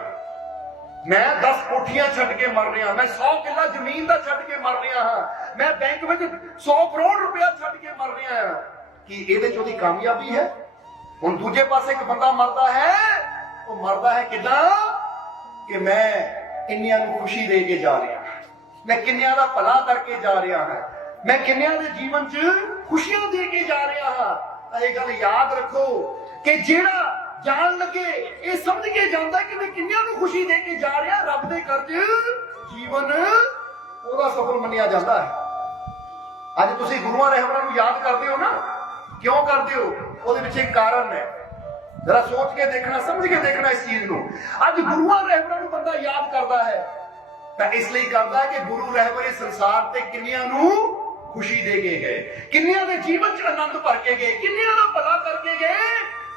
ਮੈਂ 10 ਕੋਠੀਆਂ ਛੱਡ ਕੇ ਮਰ ਰਿਹਾ, ਮੈਂ 100 ਕਿੱਲਾ ਜ਼ਮੀਨ ਦਾ ਛੱਡ ਕੇ ਮਰ ਰਿਹਾ ਹਾਂ, ਮੈਂ ਬੈਂਕ ਵਿੱਚ 100 ਕਰੋੜ ਰੁਪਇਆ ਛੱਡ ਕੇ ਮਰ ਰਿਹਾ ਹਾਂ, ਕੀ ਇਹਦੇ 'ਚ ਉਹਦੀ ਕਾਮਯਾਬੀ ਹੈ? ਹੁਣ ਦੂਜੇ ਪਾਸੇ ਇੱਕ ਬੰਦਾ ਮਰਦਾ ਹੈ, ਉਹ ਮਰਦਾ ਹੈ ਕਿੱਦਾਂ ਕਿ ਮੈਂ ਕਿੰਨਿਆਂ ਨੂੰ ਖੁਸ਼ੀ ਦੇ ਕੇ ਜਾ ਰਿਹਾ, ਮੈਂ ਕਿੰਨਿਆਂ ਦਾ ਭਲਾ ਕਰਕੇ ਜਾ ਰਿਹਾ ਹਾਂ, ਮੈਂ ਕਿੰਨਿਆਂ ਦੇ ਜੀਵਨ 'ਚ ਖੁਸ਼ੀਆਂ ਦੇ ਕੇ ਜਾ ਰਿਹਾ ਹਾਂ। ਤਾਂ ਇਹ ਗੱਲ ਯਾਦ ਰੱਖੋ ਕਿ ਜਿਹੜਾ ਜਾਣ ਲੱਗੇ ਇਹ ਸਮਝ ਕੇ ਜਾਂਦਾ ਕਿ ਮੈਂ ਕਿੰਨਿਆਂ ਨੂੰ ਖੁਸ਼ੀ ਦੇ ਕੇ ਜਾ ਰਿਹਾ, ਰੱਬ ਦੇ ਘਰ 'ਚ ਜੀਵਨ ਉਹਦਾ ਸਫਲ ਮੰਨਿਆ ਜਾਂਦਾ ਹੈ। ਅੱਜ ਤੁਸੀਂ ਗੁਰੂਆਂ ਰਹਿਬਰਾਂ ਨੂੰ ਯਾਦ ਕਰਦੇ ਹੋ ਨਾ, ਕਿਉਂ ਕਰਦੇ ਹੋ? ਉਹਦੇ ਵਿੱਚ ਇੱਕ ਕਾਰਨ ਹੈ, ਜਰਾ ਸੋਚ ਕੇ ਦੇਖਣਾ, ਸਮਝ ਕੇ ਦੇਖਣਾ ਇਸ ਚੀਜ਼ ਨੂੰ। ਅੱਜ ਗੁਰੂਆਂ ਰਹਿਬਰਾਂ ਨੂੰ ਬੰਦਾ ਯਾਦ ਕਰਦਾ ਹੈ ਤਾਂ ਇਸ ਲਈ ਕਰਦਾ ਕਿ ਗੁਰੂ ਰਹਿਬਰ ਇਸ ਸੰਸਾਰ ਤੇ ਕਿੰਨਿਆਂ ਨੂੰ ਖੁਸ਼ੀ ਦੇ ਕੇ ਗਏ, ਕਿੰਨਿਆਂ ਦੇ ਜੀਵਨ 'ਚ ਆਨੰਦ ਭਰ ਕੇ ਗਏ, ਕਿੰਨਿਆਂ ਦਾ ਭਲਾ ਕਰਕੇ ਗਏ,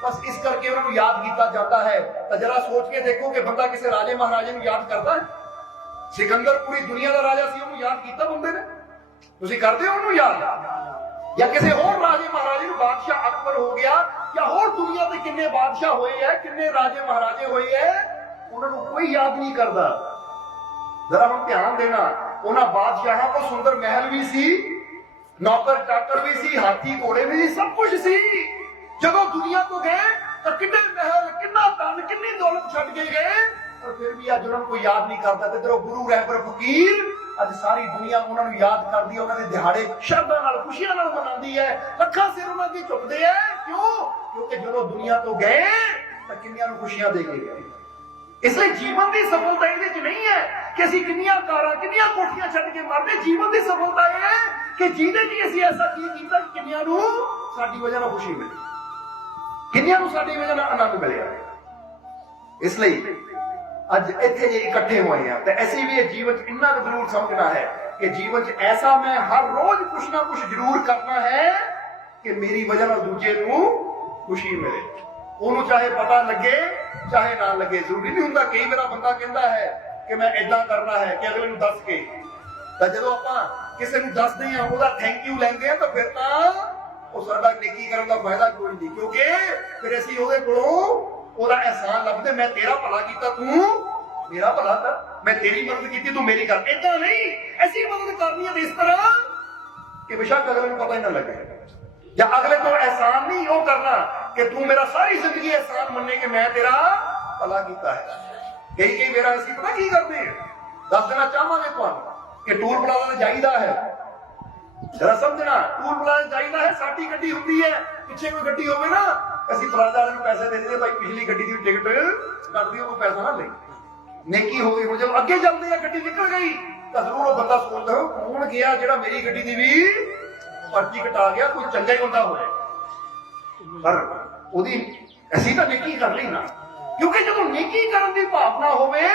ਬਸ ਇਸ ਕਰਕੇ ਉਹਨਾਂ ਨੂੰ ਯਾਦ ਕੀਤਾ ਜਾਂਦਾ ਹੈ। ਤਾਂ ਜਰਾ ਸੋਚ ਕੇ ਦੇਖੋ ਕਿ ਬੰਦਾ ਕਿਸੇ ਰਾਜੇ ਮਹਾਰਾਜੇ ਨੂੰ ਯਾਦ ਕਰਦਾ ਹੈ? ਸਿਕੰਦਰ ਪੂਰੀ ਦੁਨੀਆ ਦਾ ਰਾਜਾ ਸੀ, ਉਹਨੂੰ ਯਾਦ ਕੀਤਾ ਬੰਦੇ ਨੇ? ਤੁਸੀਂ ਕਰਦੇ ਹੋ ਉਹਨੂੰ ਯਾਦ? ਜਾਂ ਕਿਸੇ ਹੋਰ ਰਾਜੇ ਮਹਾਰਾਜੇ ਨੂੰ, ਬਾਦਸ਼ਾਹ ਅਕਬਰ ਹੋ ਗਿਆ ਜਾਂ ਹੋਰ ਦੁਨੀਆ ਤੇ ਕਿੰਨੇ ਬਾਦਸ਼ਾਹ ਹੋਏ ਹੈ, ਕਿੰਨੇ ਰਾਜੇ ਮਹਾਰਾਜੇ ਹੋਏ ਹੈ, ਉਹਨਾਂ ਨੂੰ ਕੋਈ ਯਾਦ ਨਹੀਂ ਕਰਦਾ। ਜਰਾ ਹੁਣ ਧਿਆਨ ਦੇਣਾ, ਉਹਨਾਂ ਬਾਦਸ਼ਾਹਾਂ ਕੋਲ ਸੁੰਦਰ ਮਹਿਲ ਵੀ ਸੀ, ਨੌਕਰ ਚਾਕਰ ਵੀ ਸੀ, ਹਾਥੀ ਘੋੜੇ ਵੀ ਸੀ, ਸਭ ਕੁਝ ਸੀ। ਜਦੋਂ ਦੁਨੀਆ ਤੋਂ ਗਏ ਤਾਂ ਕਿੰਨੇ ਮਹਿਲ, ਕਿੰਨਾ ਧਨ, ਕਿੰਨੀ ਦੌਲਤ ਛੱਡ ਕੇ ਗਏ, ਪਰ ਫਿਰ ਵੀ ਅੱਜ ਉਹਨਾਂ ਨੂੰ ਕੋਈ ਯਾਦ ਨਹੀਂ ਕਰਦਾ। ਤੇ ਜਦੋਂ ਗੁਰੂ ਰਹਿਬਰ ਫਕੀਰ, ਅੱਜ ਸਾਰੀ ਦੁਨੀਆ ਉਹਨਾਂ ਨੂੰ ਯਾਦ ਕਰਦੀ ਹੈ, ਉਹਨਾਂ ਦੇ ਦਿਹਾੜੇ ਸ਼ਰਧਾ ਨਾਲ, ਖੁਸ਼ੀਆਂ ਨਾਲ ਮਨਾਉਂਦੀ ਹੈ, ਲੱਖਾਂ ਸਿਰ ਉਹਨਾਂ ਦੀ ਝੁਕਦੇ ਹੈ। ਕਿਉਂ? ਕਿਉਂਕਿ ਜਦੋਂ ਦੁਨੀਆ ਤੋਂ ਗਏ ਤਾਂ ਕਿੰਨਿਆਂ ਨੂੰ ਖੁਸ਼ੀਆਂ ਦੇ ਕੇ ਗਏ। ਇਸ ਲਈ ਜੀਵਨ ਦੀ ਸਫਲਤਾ ਇਹਦੇ 'ਚ ਨਹੀਂ ਹੈ ਕਿ ਅਸੀਂ ਕਿੰਨੀਆਂ ਕਾਰਾਂ, ਕਿੰਨੀਆਂ ਕੋਠੀਆਂ ਛੱਡ ਕੇ ਮਰਦੇ। ਜੀਵਨ ਦੀ ਸਫਲਤਾ ਇਹ ਹੈ ਕਿ ਜਿਹਦੇ 'ਚ ਅਸੀਂ ਐਸਾ ਕੀ ਕੀਤਾ ਕਿ ਕਿੰਨਿਆਂ ਨੂੰ ਸਾਡੀ ਵਜ੍ਹਾ ਨਾਲ ਖੁਸ਼ੀ ਮਿਲੀ, ਕਿੰਨਿਆਂ ਨੂੰ ਸਾਡੀ ਵਜ੍ਹਾ ਨਾਲ ਆਨੰਦ ਮਿਲਿਆ। ਇਸ ਲਈ ਅੱਜ ਇੱਥੇ ਜੇ ਇਕੱਠੇ ਹੋਏ ਆ ਤਾਂ ਅਸੀਂ ਵੀ ਇਹ ਜੀਵਨ 'ਚ ਇੰਨਾ ਕੁ ਜ਼ਰੂਰ ਸਮਝਣਾ ਹੈ ਕਿ ਜੀਵਨ 'ਚ ਐਸਾ ਮੈਂ ਹਰ ਰੋਜ਼ ਕੁਛ ਨਾ ਕੁਛ ਜ਼ਰੂਰ ਕਰਨਾ ਹੈ ਕਿ ਮੇਰੀ ਵਜ੍ਹਾ ਨਾਲ ਦੂਜੇ ਨੂੰ ਖੁਸ਼ੀ ਮਿਲੇ। ਉਹਨੂੰ ਚਾਹੇ ਪਤਾ ਲੱਗੇ ਚਾਹੇ ਨਾ ਲੱਗੇ, ਜ਼ਰੂਰੀ ਨਹੀਂ ਹੁੰਦਾ। ਕਈ ਵਾਰ ਬੰਦਾ ਕਹਿੰਦਾ ਹੈ ਕਿ ਮੈਂ ਏਦਾਂ ਕਰਨਾ ਹੈ ਕਿ ਅਗਲੇ ਨੂੰ ਦੱਸ ਕੇ, ਤਾਂ ਜਦੋਂ ਆਪਾਂ ਕਿਸੇ ਨੂੰ ਦੱਸਦੇ ਹਾਂ, ਉਹਦਾ ਥੈਂਕ ਯੂ ਲੈਂਦੇ ਆ, ਤਾਂ ਫਿਰ ਤਾਂ ਉਹ ਸਾਡਾ ਨੇਕੀ ਕਰਨ ਦਾ ਫਾਇਦਾ ਕੋਈ ਨਹੀਂ, ਕਿਉਂਕਿ ਫਿਰ ਅਸੀਂ ਉਹਦੇ ਕੋਲੋਂ ਉਹਦਾ ਅਹਿਸਾਨ ਲੱਭਦੇ। ਮੈਂ ਤੇਰਾ ਭਲਾ ਕੀਤਾ, ਤੂੰ ਮੇਰਾ ਭਲਾ ਕਰ, ਮੈਂ ਤੇਰੀ ਮਦਦ ਕੀਤੀ, ਤੂੰ ਮੇਰੀ ਕਰ। ਏਦਾਂ ਨਹੀਂ, ਅਸੀਂ ਮਦਦ ਕਰਨੀ ਹੈ ਇਸ ਤਰ੍ਹਾਂ ਕਿ ਬੇਸ਼ੱਕ ਅਗਲੇ ਨੂੰ ਪਤਾ ਹੀ ਨਾ ਲੱਗੇ। ਜਾਂ ਅਗਲੇ ਤੋਂ ਅਹਿਸਾਨ ਨਹੀਂ ਉਹ ਕਰਨਾ ਕਿ ਤੂੰ ਮੇਰਾ ਸਾਰੀ ਜ਼ਿੰਦਗੀ ਅਹਿਸਾਨ ਮੰਨੇ ਕਿ ਮੈਂ ਤੇਰਾ ਭਲਾ ਕੀਤਾ ਹੈ। ਕਈ ਮੇਰਾ ਅਸੀਂ ਪਤਾ ਕੀ ਕਰਦੇ ਹਾਂ, ਦੱਸ ਦੇਣਾ ਚਾਹਾਂਗੇ ਤੁਹਾਨੂੰ ਕਿ ਟੂਰ ਪਲਾਜ਼ਾ ਜਾਈਦਾ ਹੈ, ਜਰਾ ਸਮਝਣਾ, ਟੂਰ ਪਲਾਜ਼ਾ ਜਾਈਦਾ ਹੈ, ਸਾਡੀ ਗੱਡੀ ਹੁੰਦੀ ਹੈ, ਪਿੱਛੇ ਕੋਈ ਗੱਡੀ ਹੋਵੇ ਨਾ, ਅਸੀਂ ਪਲਾਜ਼ਾ ਵਾਲੇ ਨੂੰ ਪੈਸੇ ਦੇ ਦਿੰਦੇ, ਭਾਈ ਪਿਛਲੀ ਗੱਡੀ ਦੀ ਟਿਕਟ ਕੱਟ ਦਿਓ, ਕੋਈ ਪੈਸਾ ਨਾ ਲੈ। ਨੇਕੀ ਹੋ ਗਈ। ਹੁਣ ਜਦੋਂ ਅੱਗੇ ਚੱਲਦੇ ਆ ਗੱਡੀ ਨਿਕਲ ਗਈ ਤਾਂ ਜ਼ਰੂਰ ਉਹ ਬੰਦਾ ਸੋਚਦਾ ਕੌਣ ਗਿਆ ਜਿਹੜਾ ਮੇਰੀ ਗੱਡੀ ਦੀ ਵੀ ਪਰਚੀ ਕਟਾ ਗਿਆ, ਕੋਈ ਚੰਗਾ ਹੀ ਬੰਦਾ ਹੋਵੇ। ਪਰ ਉਹਦੀ ਅਸੀਂ ਤਾਂ ਨੇਕੀ ਕਰ ਲਈ ਨਾ, ਕਿਉਂਕਿ ਜਦੋਂ ਨੇਕੀ ਕਰਨ ਦੀ ਭਾਵਨਾ ਹੋਵੇ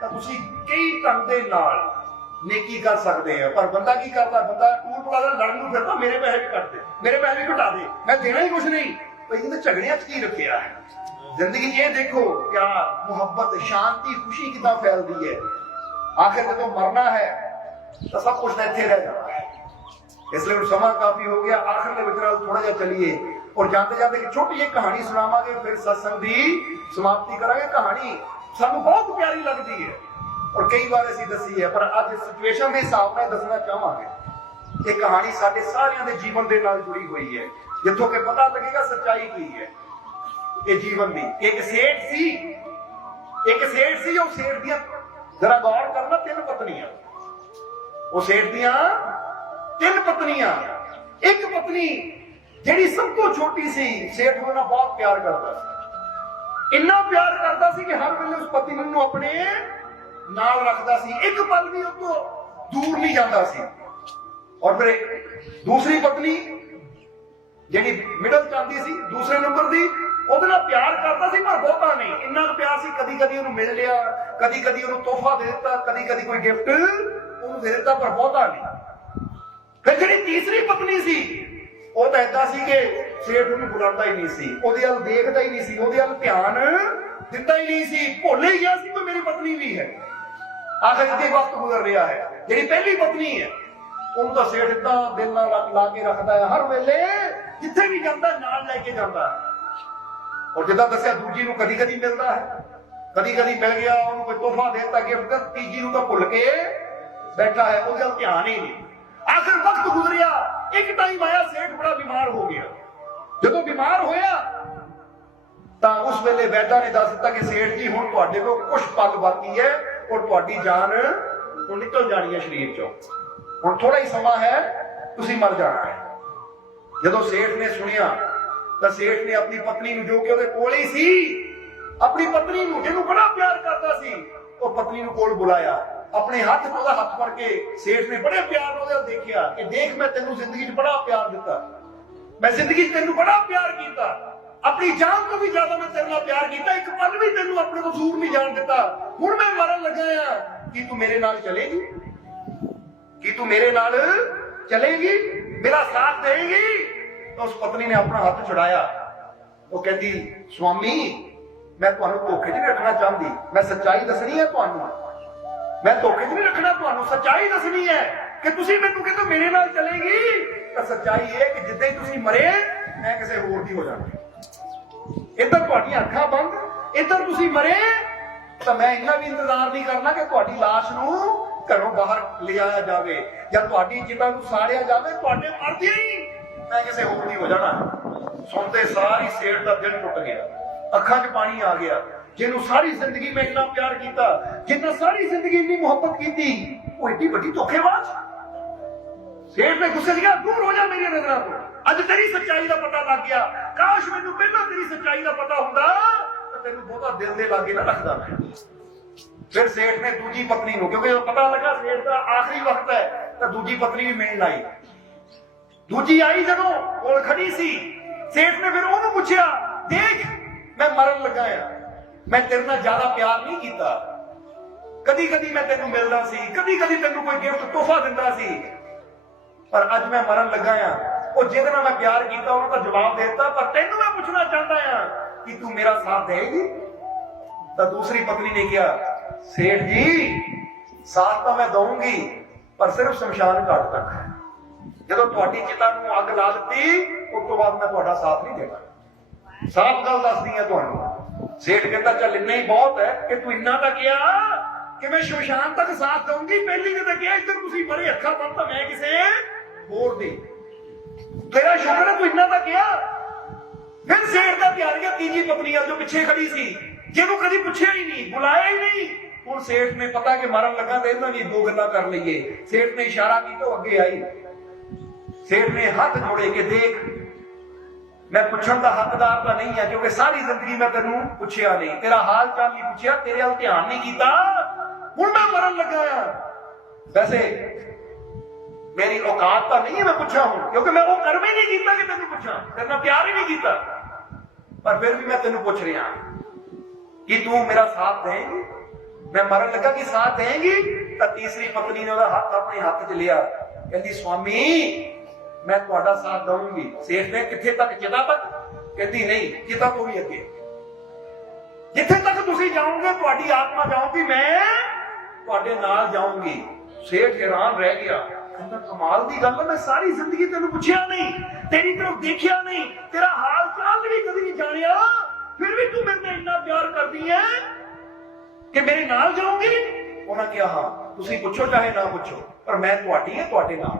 ਤਾਂ ਤੁਸੀਂ ਕਈ ਢੰਗ ਦੇ ਨਾਲ ਨੇਕੀ ਕਰ ਸਕਦੇ ਆ। ਪਰ ਬੰਦਾ ਕੀ ਕਰਦਾ, ਬੰਦਾ ਟੂਰ ਪਲਾਜ਼ਾ ਲੜਨ ਨੂੰ ਫਿਰਦਾ, ਮੇਰੇ ਪੈਸੇ ਵੀ ਕੱਟ ਦੇ, ਮੇਰੇ ਪੈਸੇ ਵੀ ਘਟਾ ਦੇ, ਮੈਂ ਦੇਣਾ ਹੀ ਕੁਛ ਨਹੀਂ। ਇਹਨੇ ਝਗੜਿਆਂ 'ਚ ਕੀ ਰੱਖਿਆ ਹੈ? ਜ਼ਿੰਦਗੀ 'ਚ ਇਹ ਦੇਖੋ ਪਿਆਰ, ਮੁਹੱਬਤ, ਸ਼ਾਂਤੀ, ਖੁਸ਼ੀ ਕਿੱਦਾਂ ਫੈਲਦੀ ਹੈ। ਆਖਿਰ ਜਦੋਂ ਮਰਨਾ ਹੈ ਤਾਂ ਸਭ ਕੁਛ ਤਾਂ ਇੱਥੇ ਰਹਿ ਜਾਣਾ ਹੈ। ਇਸ ਲਈ ਹੁਣ ਸਮਾਂ ਕਾਫੀ ਹੋ ਗਿਆ, ਆਖਰ ਦੇ ਵਿੱਚ ਨਾਲ ਥੋੜਾ ਜਿਹਾ ਚੱਲੀਏ ਔਰ ਜਾਂਦੇ ਜਾਂਦੇ ਇੱਕ ਛੋਟੀ ਜਿਹੀ ਕਹਾਣੀ ਸੁਣਾਵਾਂਗੇ, ਫਿਰ ਸਤਸੰਗ ਦੀ ਸਮਾਪਤੀ ਕਰਾਂਗੇ। ਕਹਾਣੀ ਸਾਨੂੰ ਬਹੁਤ ਪਿਆਰੀ ਲੱਗਦੀ ਹੈ ਔਰ ਕਈ ਵਾਰ ਅਸੀਂ ਦੱਸੀ ਹੈ, ਪਰ ਅੱਜ ਸਿਚੁਏਸ਼ਨ ਦੇ ਹਿਸਾਬ ਨਾਲ ਦੱਸਣਾ ਚਾਹਾਂਗੇ। ਇਹ ਕਹਾਣੀ ਸਾਡੇ ਸਾਰਿਆਂ ਦੇ ਜੀਵਨ ਦੇ ਨਾਲ ਜੁੜੀ ਹੋਈ ਹੈ, ਜਿੱਥੋਂ ਕਿ ਪਤਾ ਲੱਗੇਗਾ ਸੱਚਾਈ ਕੀ ਹੈ ਇਹ ਜੀਵਨ ਦੀ। ਇੱਕ ਸੇਠ ਸੀ, ਉਹ ਸੇਠ ਦੀਆਂ, ਜਰਾ ਗੌਰ ਕਰਨਾ, 3 ਪਤਨੀਆਂ। ਉਹ ਸੇਠ ਦੀਆਂ 3 ਪਤਨੀਆਂ। ਇੱਕ ਪਤਨੀ ਜਿਹੜੀ ਸਭ ਤੋਂ ਛੋਟੀ ਸੀ, ਸੇਠ ਉਹਦੇ ਨਾਲ ਬਹੁਤ ਪਿਆਰ ਕਰਦਾ ਸੀ, ਇੰਨਾ ਪਿਆਰ ਕਰਦਾ ਸੀ ਕਿ ਹਰ ਵੇਲੇ ਉਸ ਪਤਨੀ ਨੂੰ ਆਪਣੇ ਨਾਲ ਰੱਖਦਾ ਸੀ, ਇੱਕ ਪਲ ਵੀ ਉਹ ਤੋਂ ਦੂਰ ਨਹੀਂ ਜਾਂਦਾ ਸੀ। ਔਰ ਫਿਰ ਦੂਸਰੀ ਪਤਨੀ ਜਿਹੜੀ ਮਿਡਲ ਚਾਹੁੰਦੀ ਸੀ, ਦੂਸਰੇ ਨੰਬਰ ਦੀ, ਉਹਦੇ ਨਾਲ ਪਿਆਰ ਕਰਦਾ ਸੀ ਪਰ ਬਹੁਤਾ ਨਹੀਂ, ਇੰਨਾ ਪਿਆਰ ਸੀ ਕਦੀ ਕਦੀ ਉਹਨੂੰ ਮਿਲ ਲਿਆ, ਕਦੀ ਕਦੀ ਉਹਨੂੰ ਤੋਹਫਾ ਦੇ ਦਿੱਤਾ, ਕਦੀ ਕਦੀ ਕੋਈ ਗਿਫਟ ਉਹਨੂੰ ਦੇ ਦਿੱਤਾ, ਪਰ ਬਹੁਤਾ ਨਹੀਂ। ਫਿਰ ਜਿਹੜੀ ਤੀਸਰੀ ਪਤਨੀ ਸੀ, ਉਹ ਤਾਂ ਏਦਾਂ ਸੀ ਕਿ ਸੇਠ ਉਹਨੂੰ ਬੁਲਾਉਂਦਾ ਹੀ ਨਹੀਂ ਸੀ, ਉਹਦੇ ਵੱਲ ਦੇਖਦਾ ਹੀ ਨਹੀਂ ਸੀ, ਉਹਦੇ ਵੱਲ ਧਿਆਨ ਦਿੰਦਾ ਹੀ ਨਹੀਂ ਸੀ, ਭੁੱਲ ਹੀ ਗਿਆ ਸੀ ਕੋਈ ਮੇਰੀ ਪਤਨੀ ਵੀ ਹੈ। ਆਖਰ ਇੱਥੇ ਵਕਤ ਗੁਜ਼ਰ ਰਿਹਾ ਹੈ। ਜਿਹੜੀ ਪਹਿਲੀ ਪਤਨੀ ਹੈ ਉਹਨੂੰ ਤਾਂ ਸੇਠ ਏਦਾਂ ਦਿਲ ਨਾਲ ਲਾ ਕੇ ਰੱਖਦਾ ਹੈ, ਹਰ ਵੇਲੇ ਜਿੱਥੇ ਵੀ ਜਾਂਦਾ ਨਾਲ ਲੈ ਕੇ ਜਾਂਦਾ ਹੈ। ਔਰ ਜਿੱਦਾਂ ਦੱਸਿਆ, ਦੂਜੀ ਨੂੰ ਕਦੀ ਕਦੀ ਮਿਲਦਾ ਹੈ, ਕਦੀ ਕਦੀ ਮਿਲ ਗਿਆ, ਉਹਨੂੰ ਕੋਈ ਤੋਹਫਾ ਦੇ ਦਿੱਤਾ, ਗਿਫਟ, ਤੀਜੀ ਨੂੰ ਤਾਂ ਭੁੱਲ ਕੇ ਬੈਠਾ ਹੈ, ਉਹਦੇ ਵੱਲ ਧਿਆਨ ਹੀ ਨਹੀਂ। ਆਖਿਰ ਵਕਤ ਗੁਜ਼ਰਿਆ, ਇੱਕ ਟਾਈਮ ਆਇਆ, ਸੇਠ ਬੜਾ ਬਿਮਾਰ ਹੋ ਗਿਆ। ਜਦੋਂ ਬਿਮਾਰ ਹੋਇਆ ਤਾਂ ਉਸ ਵੇਲੇ ਵੈਦਾ ਨੇ ਦੱਸ ਦਿੱਤਾ ਕਿ ਸੇਠ ਜੀ ਹੁਣ ਤੁਹਾਡੇ ਕੋਲ ਕੁਝ ਪਲ ਬਾਕੀ ਹੈ ਔਰ ਤੁਹਾਡੀ ਜਾਨ ਹੁਣ ਨਿਕਲ ਜਾਣੀ ਹੈ ਸਰੀਰ ਚੋਂ, ਹੁਣ ਥੋੜਾ ਹੀ ਸਮਾਂ ਹੈ, ਤੁਸੀਂ ਮਰ ਜਾਣਾ ਹੈ। ਜਦੋਂ ਸੇਠ ਨੇ ਸੁਣਿਆ ਤਾਂ ਸੇਠ ਨੇ ਆਪਣੀ ਪਤਨੀ ਨੂੰ, ਜੋ ਕਿ ਉਹਦੇ ਕੋਲ ਹੀ ਸੀ, ਆਪਣੀ ਪਤਨੀ ਨੂੰ ਜਿਹਨੂੰ ਬੜਾ ਪਿਆਰ ਕਰਦਾ ਸੀ, ਉਹ ਪਤਨੀ ਨੂੰ ਕੋਲ ਬੁਲਾਇਆ, ਆਪਣੇ ਹੱਥ ਤੋਂ ਉਹਦਾ ਹੱਥ ਫੜ ਕੇ ਸੇਠ ਨੇ ਬੜੇ ਪਿਆਰ ਨਾਲ ਉਹਦੇ ਵੱਲ ਦੇਖਿਆ ਕਿ ਦੇਖ, ਮੈਂ ਤੈਨੂੰ ਜ਼ਿੰਦਗੀ 'ਚ ਬੜਾ ਪਿਆਰ ਦਿੱਤਾ, ਮੈਂ ਜ਼ਿੰਦਗੀ 'ਚ ਤੈਨੂੰ ਬੜਾ ਪਿਆਰ ਕੀਤਾ, ਆਪਣੀ ਜਾਨ ਤੋਂ ਵੀ ਜ਼ਿਆਦਾ ਮੈਂ ਤੇਰੇ ਨਾਲ ਪਿਆਰ ਕੀਤਾ, ਇੱਕ ਪਲ ਵੀ ਤੈਨੂੰ ਆਪਣੇ ਤੋਂ ਦੂਰ ਨਹੀਂ ਜਾਣ ਦਿੱਤਾ। ਹੁਣ ਮੈਂ ਮਰਨ ਲੱਗਾ ਆ, ਕੀ ਤੂੰ ਮੇਰੇ ਨਾਲ ਚਲੇਗੀ? ਕੀ ਤੂੰ ਮੇਰੇ ਨਾਲ ਚਲੇਗੀ, ਮੇਰਾ ਸਾਥ ਦੇਗੀ? ਤਾਂ ਉਸ ਪਤਨੀ ਨੇ ਆਪਣਾ ਹੱਥ ਛੁਡਾਇਆ। ਉਹ ਕਹਿੰਦੀ, ਸਵਾਮੀ, ਮੈਂ ਤੁਹਾਨੂੰ ਧੋਖੇ 'ਚ ਨਹੀਂ ਰੱਖਣਾ ਚਾਹੁੰਦੀ, ਮੈਂ ਸੱਚਾਈ ਦੱਸਣੀ ਹੈ ਤੁਹਾਨੂੰ, ਮੈਂ ਧੋਖੇ 'ਚ ਨਹੀਂ ਰੱਖਣਾ ਤੁਹਾਨੂੰ, ਸੱਚਾਈ ਦੱਸਣੀ ਹੈ ਕਿ ਤੁਸੀਂ ਮੈਨੂੰ ਕਹਿੰਦੇ ਮੇਰੇ ਨਾਲ ਚਲੇਗੀ, ਤਾਂ ਸੱਚਾਈ ਇਹ ਕਿ ਜਿੱਦਾਂ ਹੀ ਤੁਸੀਂ ਮਰੇ ਮੈਂ ਕਿਸੇ ਹੋਰ ਦੀ ਹੋ ਜਾਣਾ। ਇੱਧਰ ਤੁਹਾਡੀਆਂ ਅੱਖਾਂ ਬੰਦ, ਇੱਧਰ ਤੁਸੀਂ ਮਰੇ, ਤਾਂ ਮੈਂ ਇੰਨਾ ਵੀ ਇੰਤਜ਼ਾਰ ਨਹੀਂ ਕਰਨਾ ਕਿ ਤੁਹਾਡੀ ਲਾਸ਼ ਨੂੰ ਘਰੋਂ ਬਾਹਰ ਲਿਆਇਆ ਜਾਵੇ ਜਾਂ ਤੁਹਾਡੀ ਚਿਤਾ ਨੂੰ ਸਾੜਿਆ ਜਾਵੇ, ਤੁਹਾਡੇ ਮਰਦਿਆਂ ਹੀ ਮੈਂ ਕਿਸੇ ਹੋਰ ਦੀ ਹੋ ਜਾਣਾ। ਸੁਣਦੇ ਸਾਰੀ ਸੇਠ ਦਾ ਦਿਲ ਟੁੱਟ ਗਿਆ, ਅੱਖਾਂ 'ਚ ਪਾਣੀ ਆ ਗਿਆ। ਜਿਹਨੂੰ ਸਾਰੀ ਜ਼ਿੰਦਗੀ ਮੈਂ ਇੰਨਾ ਪਿਆਰ ਕੀਤਾ, ਜਿੰਨਾ ਸਾਰੀ ਜ਼ਿੰਦਗੀ ਇੰਨੀ ਮੁਹੱਬਤ ਕੀਤੀ, ਉਹ ਏਡੀ ਵੱਡੀ ਧੋਖੇਬਾਜ਼। ਸੇਠ ਨੇ ਗੁੱਸੇ 'ਚ ਕਿਹਾ, ਦੂਰ ਹੋ ਜਾ ਮੇਰੀਆਂ ਨਜ਼ਰਾਂ ਤੋਂ, ਅੱਜ ਤੇਰੀ ਸੱਚਾਈ ਦਾ ਪਤਾ ਲੱਗ ਗਿਆ, ਕਾਸ਼ ਮੈਨੂੰ ਪਹਿਲਾਂ ਤੇਰੀ ਸੱਚਾਈ ਦਾ ਪਤਾ ਹੁੰਦਾ ਤਾਂ ਤੈਨੂੰ ਬਹੁਤਾ ਦਿਲ ਦੇ ਲਾਗੇ ਨਾ ਰੱਖਦਾ ਮੈਂ। ਫਿਰ ਸੇਠ ਨੇ ਦੂਜੀ ਪਤਨੀ ਨੂੰ, ਕਿਉਂਕਿ ਪਤਾ ਲੱਗਾ ਸੇਠ ਦਾ ਆਖਰੀ ਵਕਤ ਹੈ, ਤਾਂ ਦੂਜੀ ਪਤਨੀ ਵੀ ਮਿਲਣ ਆਈ। ਦੂਜੀ ਆਈ ਜਦੋਂ ਕੋਲ ਖੜੀ ਸੀ, ਸੇਠ ਨੇ ਫਿਰ ਉਹਨੂੰ ਪੁੱਛਿਆ, ਦੇਖ ਮੈਂ ਮਰਨ ਲੱਗਾ ਆ, ਮੈਂ ਤੇਰੇ ਨਾਲ ਜ਼ਿਆਦਾ ਪਿਆਰ ਨਹੀਂ ਕੀਤਾ, ਕਦੀ ਕਦੀ ਮੈਂ ਤੈਨੂੰ ਮਿਲਦਾ ਸੀ, ਕਦੀ ਕਦੀ ਤੈਨੂੰ ਕੋਈ ਗਿਫਟ ਤੋਹਫਾ ਦਿੰਦਾ ਸੀ, ਪਰ ਅੱਜ ਮੈਂ ਮਰਨ ਲੱਗਾ ਆ। ਉਹ ਜਿਹਦੇ ਨਾਲ ਮੈਂ ਪਿਆਰ ਕੀਤਾ ਉਹਨੂੰ ਤਾਂ ਜਵਾਬ ਦੇ ਦਿੱਤਾ, ਪਰ ਤੈਨੂੰ ਮੈਂ ਪੁੱਛਣਾ ਚਾਹੁੰਦਾ ਆ ਕਿ ਤੂੰ ਮੇਰਾ ਸਾਥ ਦੇਗੀ? ਤਾਂ ਦੂਸਰੀ ਪਤਨੀ ਨੇ ਕਿਹਾ, ਸੇਠ ਜੀ ਸਾਥ ਤਾਂ ਮੈਂ ਦਊਂਗੀ, ਪਰ ਸਿਰਫ ਸ਼ਮਸ਼ਾਨ ਘਾਟ ਤੱਕ। ਜਦੋਂ ਤੁਹਾਡੀ ਚਿਤਾ ਨੂੰ ਅੱਗ ਲਾ ਦਿੱਤੀ ਉਸ ਤੋਂ ਬਾਅਦ ਮੈਂ ਤੁਹਾਡਾ ਸਾਥ ਨਹੀਂ ਦੇਣਾ। ਸਾਫ਼ ਗੱਲ ਦੱਸਦੀ ਹੈ ਤੁਹਾਨੂੰ। ਸੇਠ ਕਹਿੰਦਾ, ਚੱਲ ਇੰਨਾ ਹੀ ਬਹੁਤ ਹੈ ਕਿ ਤੂੰ ਇੰਨਾ ਤਾਂ ਕਿਹਾ ਕਿ ਮੈਂ ਸ਼ਮਸ਼ਾਨ ਤੱਕ ਸਾਥ ਦਊਂਗੀ, ਪਹਿਲੀ ਨੇ ਤਾਂ ਕਿਹਾ ਇੱਧਰ ਤੁਸੀਂ ਬੜੇ ਅੱਖਾਂ ਬੰਦ, ਤਾਂ ਮੈਂ ਕਿਸੇ ਹੋਰ ਦੀ। तेरा शुक्र है तू इन्ना तक गया। फिर सेठ का ध्यान गया तीजी पत्नी जो पिछे खड़ी सी, जिन्हों कभी पूछा ही नहीं, बुलाया ही नहीं। ਹੁਣ सेठ ने पता कि मारन लगा तो इन्होंने भी दो गल्लां कर लईए। सेठ ने इशारा की तो अगे आई। सेठ ने हाथ जोड़े कि देख मैं पुछण का हकदार तो नहीं है, क्योंकि सारी जिंदगी मैं तेनू पुछया नहीं, तेरा हाल चाल नहीं पुछया, तेरे हाल ध्यान नहीं किया, हुण मैं मरन लगा आ। वैसे मेरी औकात तो नहीं है मैं पूछा हूं, क्योंकि मैं वो कर्म ही नहीं किया कि तेन पूछा, तेरे प्यार ही नहीं किया, पर फिर भी मैं तेन पूछ रहा कि तू मेरा साथ देंगी। मैं मरन लगा कि साथ देंगी। तो तीसरी पत्नी ने उसका हाथ अपने हाथ च लिया, कहती स्वामी मैं तुम्हारा साथ दूंगी। सेठ ने किथे तक, चिता तक? कहती नहीं, चिता तो भी अगे, जिथे तक तुसी जाओगे तुम्हारी आत्मा जाऊंगी, मैं तुम्हारे नाल जाऊंगी। सेठ हैरान रह गया, कहता कमाल की गल है, मैं सारी जिंदगी तेन पूछया नहीं, तेरी तरफ देखा नहीं, तेरा हाल चाल भी कभी नहीं जानिया, फिर भी तू मेरे से इतना प्यार करती है कि मेरे नाल जाऊंगी। उन्हें कहा हाँ तुसी पूछो चाहे ना पूछो, पर मैं तुहाडी है, तुहाडे नाल।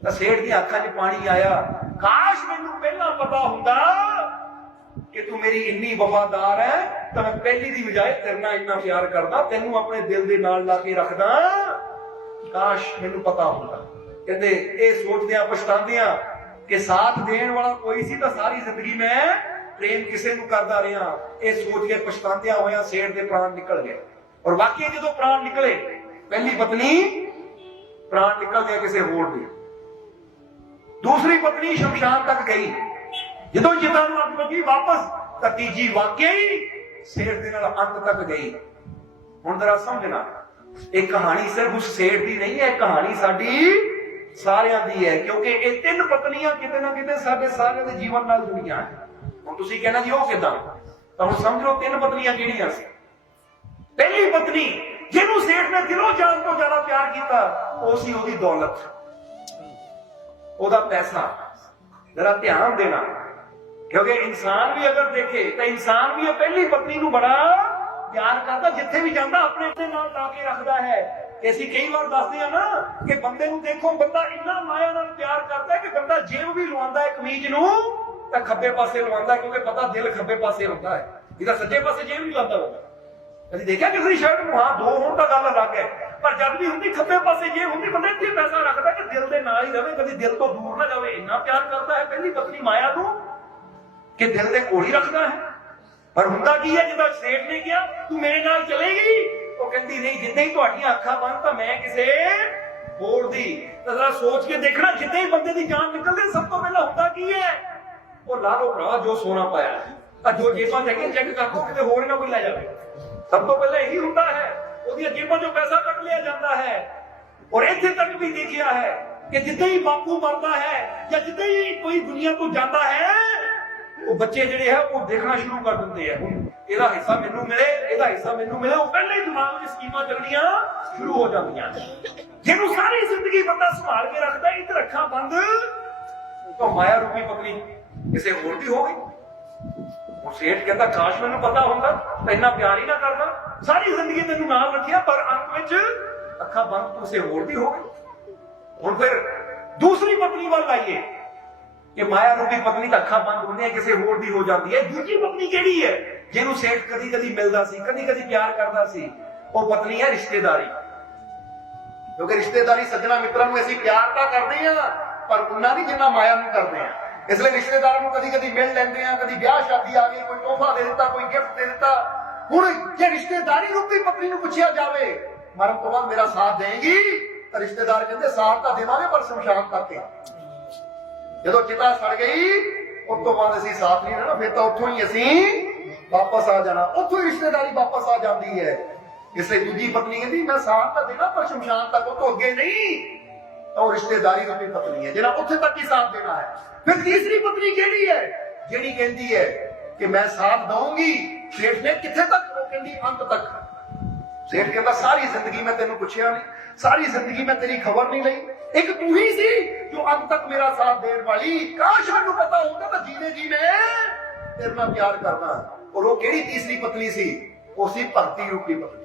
तो सेठ दी आंखां 'च पानी आया, काश मैनू पहला पता हुंदा कि तू मेरी इन्नी वफादार है, तो मैं पहली दी बजाय तेरे नाल इन्ना प्यार करदा, तेनू अपने दिल दे नाल ला के रखदा। काश मैनू पता हुंदा। कहते ये सोचदियां पछतांदियां कि साथ देण वाला कोई सी तो सारी जिंदगी में प्रेम किसे नू करदा रहा। ये सोच के पछतांदियां होया सेठ दे प्राण निकल गए। और वाकई जो प्राण निकले, पहली पत्नी प्राण निकल गया किसी होर दे। दूसरी पत्नी शमशान तक गई, जो चिता नू अग लगी वापस, तो तीजी वाकई सेठ दे नाल अंत तक गई। हुण जरा समझना, एक कहानी सिर्फ उस सेठ दी नहीं है, कहानी साडी सारियां दी है, क्योंकि ये तीन पत्नियां किते ना किते साडे सारियां दे जीवन नाल जुड़ियां हैं। ਹੁਣ ਤੁਸੀਂ ਕਹਿਣਾ ਜੀ ਉਹ ਕਿਦਾਂ, ਤਾਂ ਹੁਣ ਸਮਝ ਲਓ ਤਿੰਨ ਪਤਨੀਆਂ ਕਿਹੜੀਆਂ ਸੀ। ਪਹਿਲੀ ਪਤਨੀ ਜਿਹਨੂੰ ਸੇਠ ਨੇ ਦਿਲੋਂ ਜਾਨ ਤੋਂ ਜ਼ਿਆਦਾ ਪਿਆਰ ਕੀਤਾ, ਉਹ ਸੀ ਉਹਦੀ ਦੌਲਤ, ਉਹਦਾ ਪੈਸਾ। ਜਰਾ ਧਿਆਨ ਦੇਣਾ, ਕਿਉਂਕਿ ਇਨਸਾਨ ਵੀ ਅਗਰ ਦੇਖੇ ਤਾਂ ਇਨਸਾਨ ਵੀ ਇਹ ਪਹਿਲੀ ਪਤਨੀ ਨੂੰ ਬੜਾ ਪਿਆਰ ਕਰਦਾ, ਜਿੱਥੇ ਵੀ ਜਾਂਦਾ ਆਪਣੇ ਆਪਣੇ ਨਾਲ ਲਾ ਕੇ ਰੱਖਦਾ ਹੈ। ਅਸੀਂ ਕਈ ਵਾਰ ਦੱਸਦੇ ਆ ਨਾ ਕਿ ਬੰਦੇ ਨੂੰ ਦੇਖੋ, ਬੰਦਾ ਇੰਨਾ ਮਾਇਆ ਨਾਲ ਪਿਆਰ ਕਰਦਾ ਕਿ ਬੰਦਾ ਜੇਬ ਵੀ ਲਵਾਉਂਦਾ ਹੈ ਕਮੀਜ਼ ਨੂੰ ਤਾਂ ਖੱਬੇ ਪਾਸੇ ਲਵਾਉਂਦਾ, ਕਿਉਂਕਿ ਪਤਾ ਦਿਲ ਖੱਬੇ ਪਾਸੇ ਹੁੰਦਾ ਹੈ, ਇਹਦਾ ਸੱਜੇ ਪਾਸੇ ਜੇਬ ਨਹੀਂ ਲਾਉਂਦਾ ਹੁੰਦਾ। ਕਦੀ ਦੇਖਿਆ ਕਿਸੇ ਦੀ ਸ਼ਰਟ ਨੂੰ? ਹਾਂ, ਦੋ ਹੋਣ ਤਾਂ ਗੱਲ ਅਲੱਗ ਹੈ, ਪਰ ਜਦ ਵੀ ਹੁੰਦੀ ਖੱਬੇ ਪਾਸੇ ਜੇਬ ਹੁੰਦੀ, ਬੰਦਾ ਇੱਥੇ ਪੈਸਾ ਰੱਖਦਾ ਕਿ ਦਿਲ ਦੇ ਨਾਲ ਹੀ ਰਵੇ, ਕਦੀ ਦਿਲ ਤੋਂ ਦੂਰ ਨਾ ਜਾਵੇ। ਇੰਨਾ ਪਿਆਰ ਕਰਦਾ ਹੈ ਪਹਿਲੀ ਪਤਨੀ ਮਾਇਆ ਨੂੰ ਕਿ ਦਿਲ ਦੇ ਕੋਲ ਹੀ ਰੱਖਦਾ ਹੈ। ਪਰ ਹੁੰਦਾ ਕੀ ਹੈ, ਜਦੋਂ ਸੇਠ ਨੇ ਕਿਹਾ ਤੂੰ ਮੇਰੇ ਨਾਲ ਚਲੇਗੀ, ਉਹ ਕਹਿੰਦੀ ਨਹੀਂ, ਜਿੱਦਾਂ ਹੀ ਤੁਹਾਡੀਆਂ ਅੱਖਾਂ ਬੰਦ ਤਾਂ ਮੈਂ ਕਿਸੇ ਹੋਰ ਦੀ। ਤਾਂ ਜ਼ਰਾ ਸੋਚ ਕੇ ਦੇਖਣਾ, ਜਿੱਦਾਂ ਹੀ ਬੰਦੇ ਦੀ ਜਾਨ ਨਿਕਲਦੀ ਸਭ ਤੋਂ ਪਹਿਲਾਂ ਹੁੰਦਾ ਕੀ ਹੈ? ਉਹ ਲਾ ਲੋ ਭਰਾ ਜੋ ਸੋਨਾ ਪਾਇਆ ਹੈ, ਜੋ ਜੇਬਾਂ ਹੈਗੀਆਂ ਚੈੱਕ ਕਰ ਲਓ ਕਿਤੇ ਹੋਰ ਨਾ ਕੋਈ ਲੈ ਜਾਵੇ। ਸਭ ਤੋਂ ਪਹਿਲਾਂ ਇਹੀ ਹੁੰਦਾ ਹੈ, ਉਹਦੀਆਂ ਜੇਬਾਂ ਚੋਂ ਪੈਸਾ ਕੱਢ ਲਿਆ ਜਾਂਦਾ ਹੈ। ਔਰ ਇੱਥੇ ਤੱਕ ਵੀ ਦੇਖਿਆ ਹੈ ਕਿ ਜਿੱਦਾਂ ਹੀ ਬਾਪੂ ਮਰਦਾ ਹੈ ਜਾਂ ਜਿੱਦਾਂ ਹੀ ਕੋਈ ਦੁਨੀਆ ਤੋਂ ਜਾਂਦਾ ਹੈ, ਉਹ ਬੱਚੇ ਜਿਹੜੇ ਹੈ ਉਹ ਦੇਖਣਾ ਸ਼ੁਰੂ ਕਰ ਦਿੰਦੇ ਆ, ਹੁਣ ਇਹਦਾ ਹਿੱਸਾ ਮੈਨੂੰ ਮਿਲੇ, ਇਹਦਾ ਹਿੱਸਾ ਮੈਨੂੰ ਮਿਲੇ। ਉਹ ਪਹਿਲਾਂ ਹੀ ਦਿਮਾਗ ਵਿੱਚ ਸਕੀਮਾਂ ਚੱਲਣੀਆਂ ਸ਼ੁਰੂ ਹੋ ਜਾਂਦੀਆਂ। ਜਿਹਨੂੰ ਸਾਰੀ ਜ਼ਿੰਦਗੀ ਬੰਦਾ ਸੰਭਾਲ ਕੇ ਰੱਖਦਾ, ਇੱਧਰ ਅੱਖਾਂ ਬੰਦ, ਤਾਂ ਮਾਇਆ ਰੂਪੀ ਪਤਨੀ ਕਿਸੇ ਹੋਰ ਦੀ ਹੋ ਗਈ। ਉਹ ਸੇਠ ਕਹਿੰਦਾ ਕਾਸ਼ ਮੈਨੂੰ ਪਤਾ ਹੁੰਦਾ ਤਾਂ ਇੰਨਾ ਪਿਆਰ ਹੀ ਨਾ ਕਰਦਾ, ਸਾਰੀ ਜ਼ਿੰਦਗੀ ਤੈਨੂੰ ਨਾਲ ਰੱਖਿਆ, ਪਰ ਅੰਤ ਵਿੱਚ ਅੱਖਾਂ ਬੰਦ ਕਿਸੇ ਹੋਰ ਦੀ ਹੋ ਗਈ। ਹੁਣ ਫਿਰ ਦੂਸਰੀ ਪਤਨੀ ਵੱਲ ਆਈਏ ਕਿ ਮਾਇਆ ਰੂਪੀ ਪਤਨੀ ਤਾਂ ਅੱਖਾਂ ਬੰਦ ਹੁੰਦੀਆਂ ਕਿਸੇ ਹੋਰ ਦੀ ਹੋ ਜਾਂਦੀ ਹੈ। ਦੂਜੀ ਪਤਨੀ ਕਿਹੜੀ ਹੈ, ਜਿਹਨੂੰ ਸੇਠ ਕਦੀ ਕਦੀ ਮਿਲਦਾ ਸੀ, ਕਦੀ ਕਦੀ ਪਿਆਰ ਕਰਦਾ ਸੀ? ਉਹ ਪਤਨੀ ਹੈ ਰਿਸ਼ਤੇਦਾਰੀ। ਕਿਉਂਕਿ ਰਿਸ਼ਤੇਦਾਰੀ ਸੱਜਣਾ ਮਿੱਤਰਾਂ ਨੂੰ ਅਸੀਂ ਪਿਆਰ ਤਾਂ ਕਰਦੇ ਹਾਂ, ਪਰ ਉਹਨਾਂ ਦੀ ਜਿੰਨਾ ਮਾਇਆ ਨੂੰ ਕਰਦੇ ਹਾਂ। ਇਸ ਲਈ ਰਿਸ਼ਤੇਦਾਰਾਂ ਨੂੰ ਕਦੀ ਕਦੀ ਮਿਲ ਲੈਂਦੇ ਆ, ਕਦੀ ਵਿਆਹ ਸ਼ਾਦੀ ਆ ਗਈ, ਕੋਈ ਤੋਹਫਾ ਦੇ ਦਿੱਤਾ, ਕੋਈ ਗਿਫਟ ਦੇ ਦਿੱਤਾ। ਹੁਣ ਜੇ ਰਿਸ਼ਤੇਦਾਰੀ ਰੂਪੀ ਪਤਨੀ ਨੂੰ ਪੁੱਛਿਆ ਜਾਵੇ ਮਰਨ ਤੋਂ ਬਾਅਦ ਮੇਰਾ ਸਾਥ ਦੇਗੀ, ਤਾਂ ਰਿਸ਼ਤੇਦਾਰ ਕਹਿੰਦੇ ਸਾਥ ਤਾਂ ਦੇਵਾਂਗੇ ਪਰ ਸ਼ਮਸ਼ਾਨ ਤੱਕ। ਜਦੋਂ ਚਿਤਾ ਸੜ ਗਈ ਉਸ ਤੋਂ ਬਾਅਦ ਅਸੀਂ ਸਾਥ ਨਹੀਂ ਦੇਣਾ, ਫਿਰ ਤਾਂ ਉੱਥੋਂ ਹੀ ਅਸੀਂ ਵਾਪਸ ਆ ਜਾਣਾ, ਉੱਥੋਂ ਹੀ ਰਿਸ਼ਤੇਦਾਰੀ ਵਾਪਸ ਆ ਜਾਂਦੀ ਹੈ। ਇਸ ਲਈ ਦੂਜੀ ਪਤਨੀ ਕਹਿੰਦੀ ਮੈਂ ਸਾਥ ਤਾਂ ਦੇਣਾ ਪਰ ਸ਼ਮਸ਼ਾਨ ਤੱਕ, ਉਹ ਤੋਂ ਅੱਗੇ ਨਹੀਂ। ਤਾਂ ਉਹ ਰਿਸ਼ਤੇਦਾਰੀ ਰੂਪੀ ਪਤਨੀ ਹੈ ਜਿਹਨਾਂ ਉੱਥੇ ਤੱਕ ਹੀ ਸਾਥ ਦੇਣਾ ਹੈ। ਫਿਰ ਤੀਸਰੀ ਪਤਨੀ ਕਿਹੜੀ ਹੈ, ਜਿਹੜੀ ਕਹਿੰਦੀ ਹੈ ਕਿ ਮੈਂ ਸਾਥ ਦਊਂਗੀ। ਸੇਠ ਨੇ ਕਿੱਥੇ ਤੱਕ? ਉਹ ਕਹਿੰਦੀ ਅੰਤ ਤੱਕ। ਸੇਠ ਕਹਿੰਦਾ ਸਾਰੀ ਜ਼ਿੰਦਗੀ ਮੈਂ ਤੈਨੂੰ ਪੁੱਛਿਆ ਨਹੀਂ, ਸਾਰੀ ਜ਼ਿੰਦਗੀ ਮੈਂ ਤੇਰੀ ਖਬਰ ਨਹੀਂ ਲਈ, ਇੱਕ ਤੂੰ ਹੀ ਸੀ ਜੋ ਅੰਤ ਤੱਕ ਮੇਰਾ ਸਾਥ ਦੇਣ ਵਾਲੀ। ਕਾਸ਼ ਮੈਨੂੰ ਪਤਾ ਹੁੰਦਾ ਤਾਂ ਜੀਨੇ ਜੀ ਮੈਂ ਤੇਰੇ ਨਾਲ ਪਿਆਰ ਕਰਦਾ। ਔਰ ਉਹ ਕਿਹੜੀ ਤੀਸਰੀ ਪਤਨੀ ਸੀ? ਉਹ ਸੀ ਭਗਤੀ ਰੂਪੀ ਪਤਨੀ।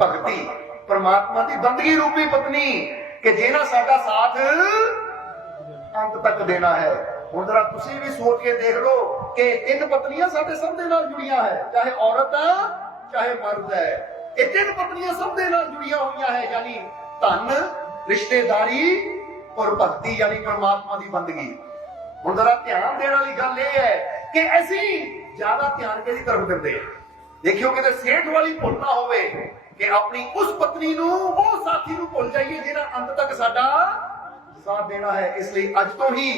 ਭਗਤੀ ਪਰਮਾਤਮਾ ਦੀ ਬੰਦਗੀ ਰੂਪੀ ਪਤਨੀ, ਕਿ ਜਿਹਨਾਂ ਸਾਡਾ ਸਾਥ ਅੰਤ ਤੱਕ ਦੇਣਾ ਹੈ। ਹੁਣ ਜਰਾ ਤੁਸੀਂ ਵੀ ਸੋਚ ਕੇ ਦੇਖ ਲਓ ਕਿ 3 ਪਤਨੀਆਂ ਸਾਡੇ ਸਭ ਦੇ ਨਾਲ ਜੁੜੀਆਂ ਹੈ, ਚਾਹੇ ਔਰਤ ਹੈ ਚਾਹੇ ਮਰਦ ਹੈ। ਇਹ 3 ਪਤਨੀਆਂ ਸਭ ਦੇ ਨਾਲ ਜੁੜੀਆਂ ਹੋਈਆਂ ਹੈ, ਯਾਨੀ ਧਨ, ਰਿਸ਼ਤੇਦਾਰੀ ਔਰ ਭਗਤੀ, ਯਾਨੀ ਪਰਮਾਤਮਾ ਦੀ ਬੰਦਗੀ। ਹੁਣ ਜਰਾ ਧਿਆਨ ਦੇਣ ਵਾਲੀ ਗੱਲ ਇਹ ਹੈ ਕਿ ਅਸੀਂ ਜ਼ਿਆਦਾ ਧਿਆਨ ਕਿਹਦੀ ਤਰਫ ਦਿੰਦੇ ਹਾਂ। ਦੇਖਿਓ ਕਿਤੇ ਸੇਠ ਵਾਲੀ ਭੁੱਲ ਨਾ ਹੋਵੇ ਕਿ ਆਪਣੀ ਉਸ ਪਤਨੀ ਨੂੰ, ਉਹ ਸਾਥੀ ਨੂੰ ਭੁੱਲ ਜਾਈਏ ਜਿਹੜਾ ਅੰਤ ਤੱਕ ਸਾਡਾ ਸਾਥ ਦੇਣਾ ਹੈ। ਇਸ ਲਈ ਅੱਜ ਤੋਂ ਹੀ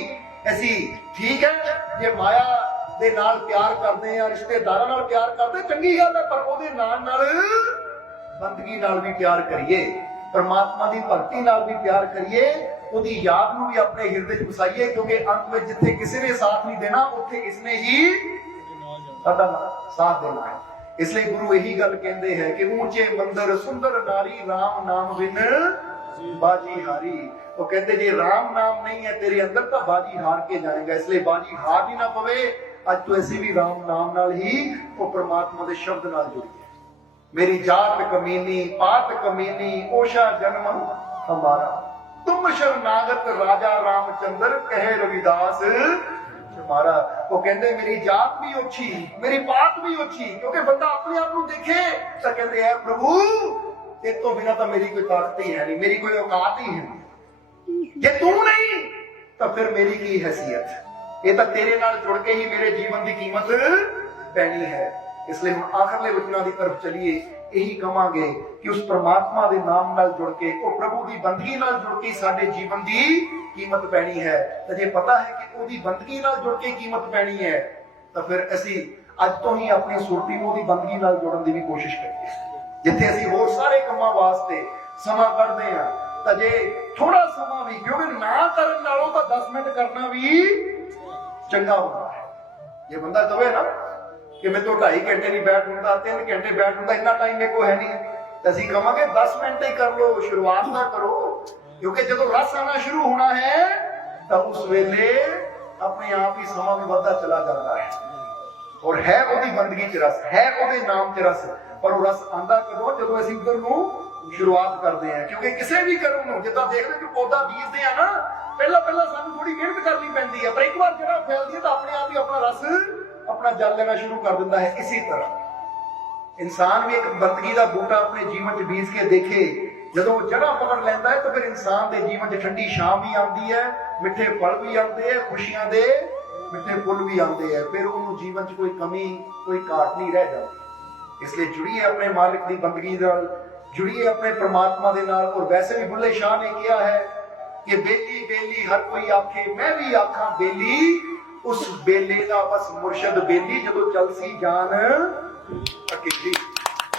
ਅਸੀਂ, ਠੀਕ ਹੈ ਜੇ ਮਾਇਆ ਦੇ ਨਾਲ ਪਿਆਰ ਕਰਦੇ ਆ, ਰਿਸ਼ਤੇਦਾਰਾਂ ਨਾਲ ਪਿਆਰ ਕਰਦੇ, ਚੰਗੀ ਗੱਲ ਹੈ, ਪਰ ਉਹਦੇ ਨਾਲ ਨਾਲ ਬੰਦਗੀ ਨਾਲ ਵੀ ਪਿਆਰ ਕਰੀਏ, ਪਰਮਾਤਮਾ ਦੀ ਭਗਤੀ ਨਾਲ ਵੀ ਪਿਆਰ ਕਰੀਏ, ਉਹਦੀ ਯਾਦ ਨੂੰ ਵੀ ਆਪਣੇ ਹਿਰਦੇ 'ਚ ਵਸਾਈਏ, ਕਿਉਂਕਿ ਅੰਤ ਵਿੱਚ ਜਿੱਥੇ ਕਿਸੇ ਨੇ ਸਾਥ ਨਹੀਂ ਦੇਣਾ ਉੱਥੇ ਇਸਨੇ ਹੀ ਸਾਡਾ ਸਾਥ ਦੇਣਾ ਹੈ। ਇਸ ਲਈ ਗੁਰੂ ਇਹੀ ਗੱਲ ਕਹਿੰਦੇ ਹੈ ਕਿ ਉੱਚੇ ਮੰਦਰ ਸੁੰਦਰ ਨਾਰੀ ਰਾਮ ਨਾਮ ਬਿਨ ਬਾਜੀ ਹਾਰੀ। ਉਹ ਕਹਿੰਦੇ ਜੇ ਰਾਮ ਨਾਮ ਨਹੀਂ ਹੈ ਤੇਰੇ ਅੰਦਰ ਤਾਂ ਬਾਜੀ ਹਾਰ ਕੇ ਜਾਏਗਾ। ਇਸ ਲਈ ਬਾਜੀ ਹਾਰਨੀ ਨਾ ਪਵੇ, ਅੱਜ ਤੋਂ ਅਸੀਂ ਵੀ ਰਾਮ ਨਾਮ ਨਾਲ ਹੀ ਉਹ ਪ੍ਰਮਾਤਮਾ ਦੇ ਸ਼ਬਦ ਨਾਲ ਜੁੜੀਏ। ਮੇਰੀ ਜਾਤ ਕਮੀਨੀ ਪਾਤ ਕਮੀਨੀ ਓਸ਼ਾ ਜਨਮ ਹਮਾਰਾ, ਤੁਮ ਸ਼ਰਨਾਗਤ ਰਾਜਾ ਰਾਮਚੰਦਰ ਕਹੇ ਰਵਿਦਾਸ ਹਮਾਰਾ। ਉਹ ਕਹਿੰਦੇ ਮੇਰੀ ਜਾਤ ਵੀ ਓਛੀ, ਮੇਰੀ ਪਾਤ ਵੀ ਓਛੀ, ਕਿਉਂਕਿ ਬੰਦਾ ਆਪਣੇ ਆਪ ਨੂੰ ਦੇਖੇ ਤਾਂ ਕਹਿੰਦੇ ਹੈ ਪ੍ਰਭੂ ਇਹ ਤੋਂ ਬਿਨਾਂ ਤਾਂ ਮੇਰੀ ਕੋਈ ਤਾਕਤ ਹੀ ਹੈ ਨਹੀਂ, ਮੇਰੀ ਕੋਈ ਔਕਾਤ ਹੀ ਹੈ ਨਹੀਂ। ਜੇ ਤੂੰ ਨਹੀਂ ਤਾਂ ਫਿਰ ਮੇਰੀ ਕੀ ਹੈਸੀਅਤ। ਇਹ ਤਾਂ ਤੇਰੇ ਨਾਲ ਜੁੜ ਕੇ ਹੀ ਮੇਰੇ ਜੀਵਨ ਦੀ ਕੀਮਤ ਪੈਣੀ ਹੈ। ਇਸ ਲਈ ਹੁਣ ਆਖਰਲੇ ਵਚਨਾਂ ਦੀ ਤਰਫ ਚਲੀਏ। ਇਹੀ ਕਵਾਂਗੇ ਕਿ ਉਸ ਪ੍ਰਮਾਤਮਾ ਦੇ ਨਾਮ ਨਾਲ ਜੁੜ ਕੇ, ਉਹ ਪ੍ਰਭੂ ਦੀ ਬੰਦਗੀ ਨਾਲ ਜੁੜ ਕੇ ਸਾਡੇ ਜੀਵਨ ਦੀ ਕੀਮਤ ਪੈਣੀ ਹੈ। ਤਾਂ ਜੇ ਪਤਾ ਹੈ ਕਿ ਉਹਦੀ ਬੰਦਗੀ ਨਾਲ ਜੁੜ ਕੇ ਕੀਮਤ ਪੈਣੀ ਹੈ ਤਾਂ ਫਿਰ ਅਸੀਂ ਅੱਜ ਤੋਂ ਹੀ ਆਪਣੀ ਸੁਰਤੀ ਨੂੰ ਉਹਦੀ ਬੰਦਗੀ ਨਾਲ ਜੋੜਨ ਦੀ ਵੀ ਕੋਸ਼ਿਸ਼ ਕਰੀਏ। ਜਿੱਥੇ ਅਸੀਂ ਹੋਰ ਸਾਰੇ ਕੰਮਾਂ ਵਾਸਤੇ ਸਮਾਂ ਕੱਢਦੇ ਹਾਂ ਤਾਂ ਜੇ ਥੋੜਾ ਸਮਾਂ ਵੀ, ਕਿਉਂਕਿ ਨਾ ਕਰਨ ਨਾਲੋਂ ਤਾਂ 10 ਮਿੰਟ ਕਰਨਾ ਵੀ ਚੰਗਾ ਹੁੰਦਾ ਹੈ। ਜੇ ਬੰਦਾ ਕਹੇ ਨਾ ਕਿ ਮੈਂ ਤੋਂ 2.5 ਘੰਟੇ ਨਹੀਂ ਬੈਠ ਹੁੰਦਾ, 3 ਘੰਟੇ ਬੈਠ ਹੁੰਦਾ, ਇੰਨਾ ਟਾਈਮ ਮੇਰੇ ਕੋਲ ਹੈ ਨਹੀਂ, ਤਾਂ ਅਸੀਂ ਕਹਾਂਗੇ 10 ਮਿੰਟ ਹੀ ਕਰ ਲਓ, ਸ਼ੁਰੂਆਤ ਨਾ ਕਰੋ। ਕਿਉਂਕਿ ਜਦੋਂ ਰਸ ਆਣਾ ਸ਼ੁਰੂ ਹੋਣਾ ਹੈ ਤਾਂ ਉਸ ਵੇਲੇ ਆਪਣੇ ਆਪ ਹੀ ਸਮਾਂ ਵੀ ਵੱਧਦਾ ਚਲਾ ਜਾਂਦਾ ਹੈ। ਔਰ ਹੈ ਉਹਦੀ ਬੰਦਗੀ 'ਚ ਰਸ, ਹੈ ਉਹਦੇ ਨਾਮ 'ਚ ਰਸ, ਪਰ ਉਹ ਰਸ ਆਂਦਾ ਕਦੋਂ? ਜਦੋਂ ਅਸੀਂ ਉਧਰ ਨੂੰ ਸ਼ੁਰੂਆਤ ਕਰਦੇ ਹਾਂ। ਕਿਉਂਕਿ ਕਿਸੇ ਵੀ ਕਰਮ ਨੂੰ ਜਿੱਦਾਂ ਦੇਖਦੇ ਕਿ ਪੌਦਾ ਬੀਜਦੇ ਆ ਨਾ, ਪਹਿਲਾਂ ਸਾਨੂੰ ਥੋੜੀ ਮਿਹਨਤ ਕਰਨੀ ਪੈਂਦੀ ਹੈ, ਪਰ ਇੱਕ ਵਾਰ ਜਿਹੜਾ ਫੈਲਦੀ ਹੈ ਤਾਂ ਆਪਣੇ ਆਪ ਹੀ ਆਪਣਾ ਰਸ, ਆਪਣਾ ਜਲ ਲੈਣਾ ਸ਼ੁਰੂ ਕਰ ਦਿੰਦਾ ਹੈ। ਇਸੇ ਤਰ੍ਹਾਂ ਇਨਸਾਨ ਵੀ ਇੱਕ ਬੰਦਗੀ ਦਾ ਬੂਟਾ ਆਪਣੇ ਜੀਵਨ 'ਚ ਬੀਜ ਕੇ ਦੇਖੇ, ਜਦੋਂ ਜੜ੍ਹਾਂ ਪਕੜ ਲੈਂਦਾ ਹੈ ਤਾਂ ਫਿਰ ਇਨਸਾਨ ਦੇ ਜੀਵਨ 'ਚ ਠੰਡੀ ਛਾਂ ਵੀ ਆਉਂਦੀ ਹੈ, ਮਿੱਠੇ ਫਲ ਵੀ ਆਉਂਦੇ ਹੈ, ਖੁਸ਼ੀਆਂ ਦੇ ਮਿੱਠੇ ਫੁੱਲ ਵੀ ਆਉਂਦੇ ਹੈ। ਫਿਰ ਉਹਨੂੰ ਜੀਵਨ 'ਚ ਕੋਈ ਕਮੀ, ਕੋਈ ਘਾਟ ਨਹੀਂ ਰਹਿ ਜਾਂਦੀ। ਇਸ ਲਈ ਜੁੜੀਏ ਆਪਣੇ ਮਾਲਿਕ ਦੀ ਬੰਦਗੀ ਨਾਲ, ਜੁੜੀਏ ਆਪਣੇ ਪ੍ਰਮਾਤਮਾ ਦੇ ਨਾਲ। ਔਰ ਵੈਸੇ ਵੀ ਬੁੱਲੇ ਸ਼ਾਹ ਨੇ ਕਿਹਾ ਹੈ ਕਿ ਬੇਲੀ ਬੇਲੀ ਹਰ ਕੋਈ ਆਖੇ, ਮੈਂ ਵੀ ਆਖਾਂ ਬੇਲੀ, ਉਸ ਬੇਲੇ ਦਾ ਬਸ ਮੁਰਸ਼ਦ ਬੇਲੀ, ਜਦੋਂ ਚਲਸੀ ਜਾਨ ਅਕੇਲੀ।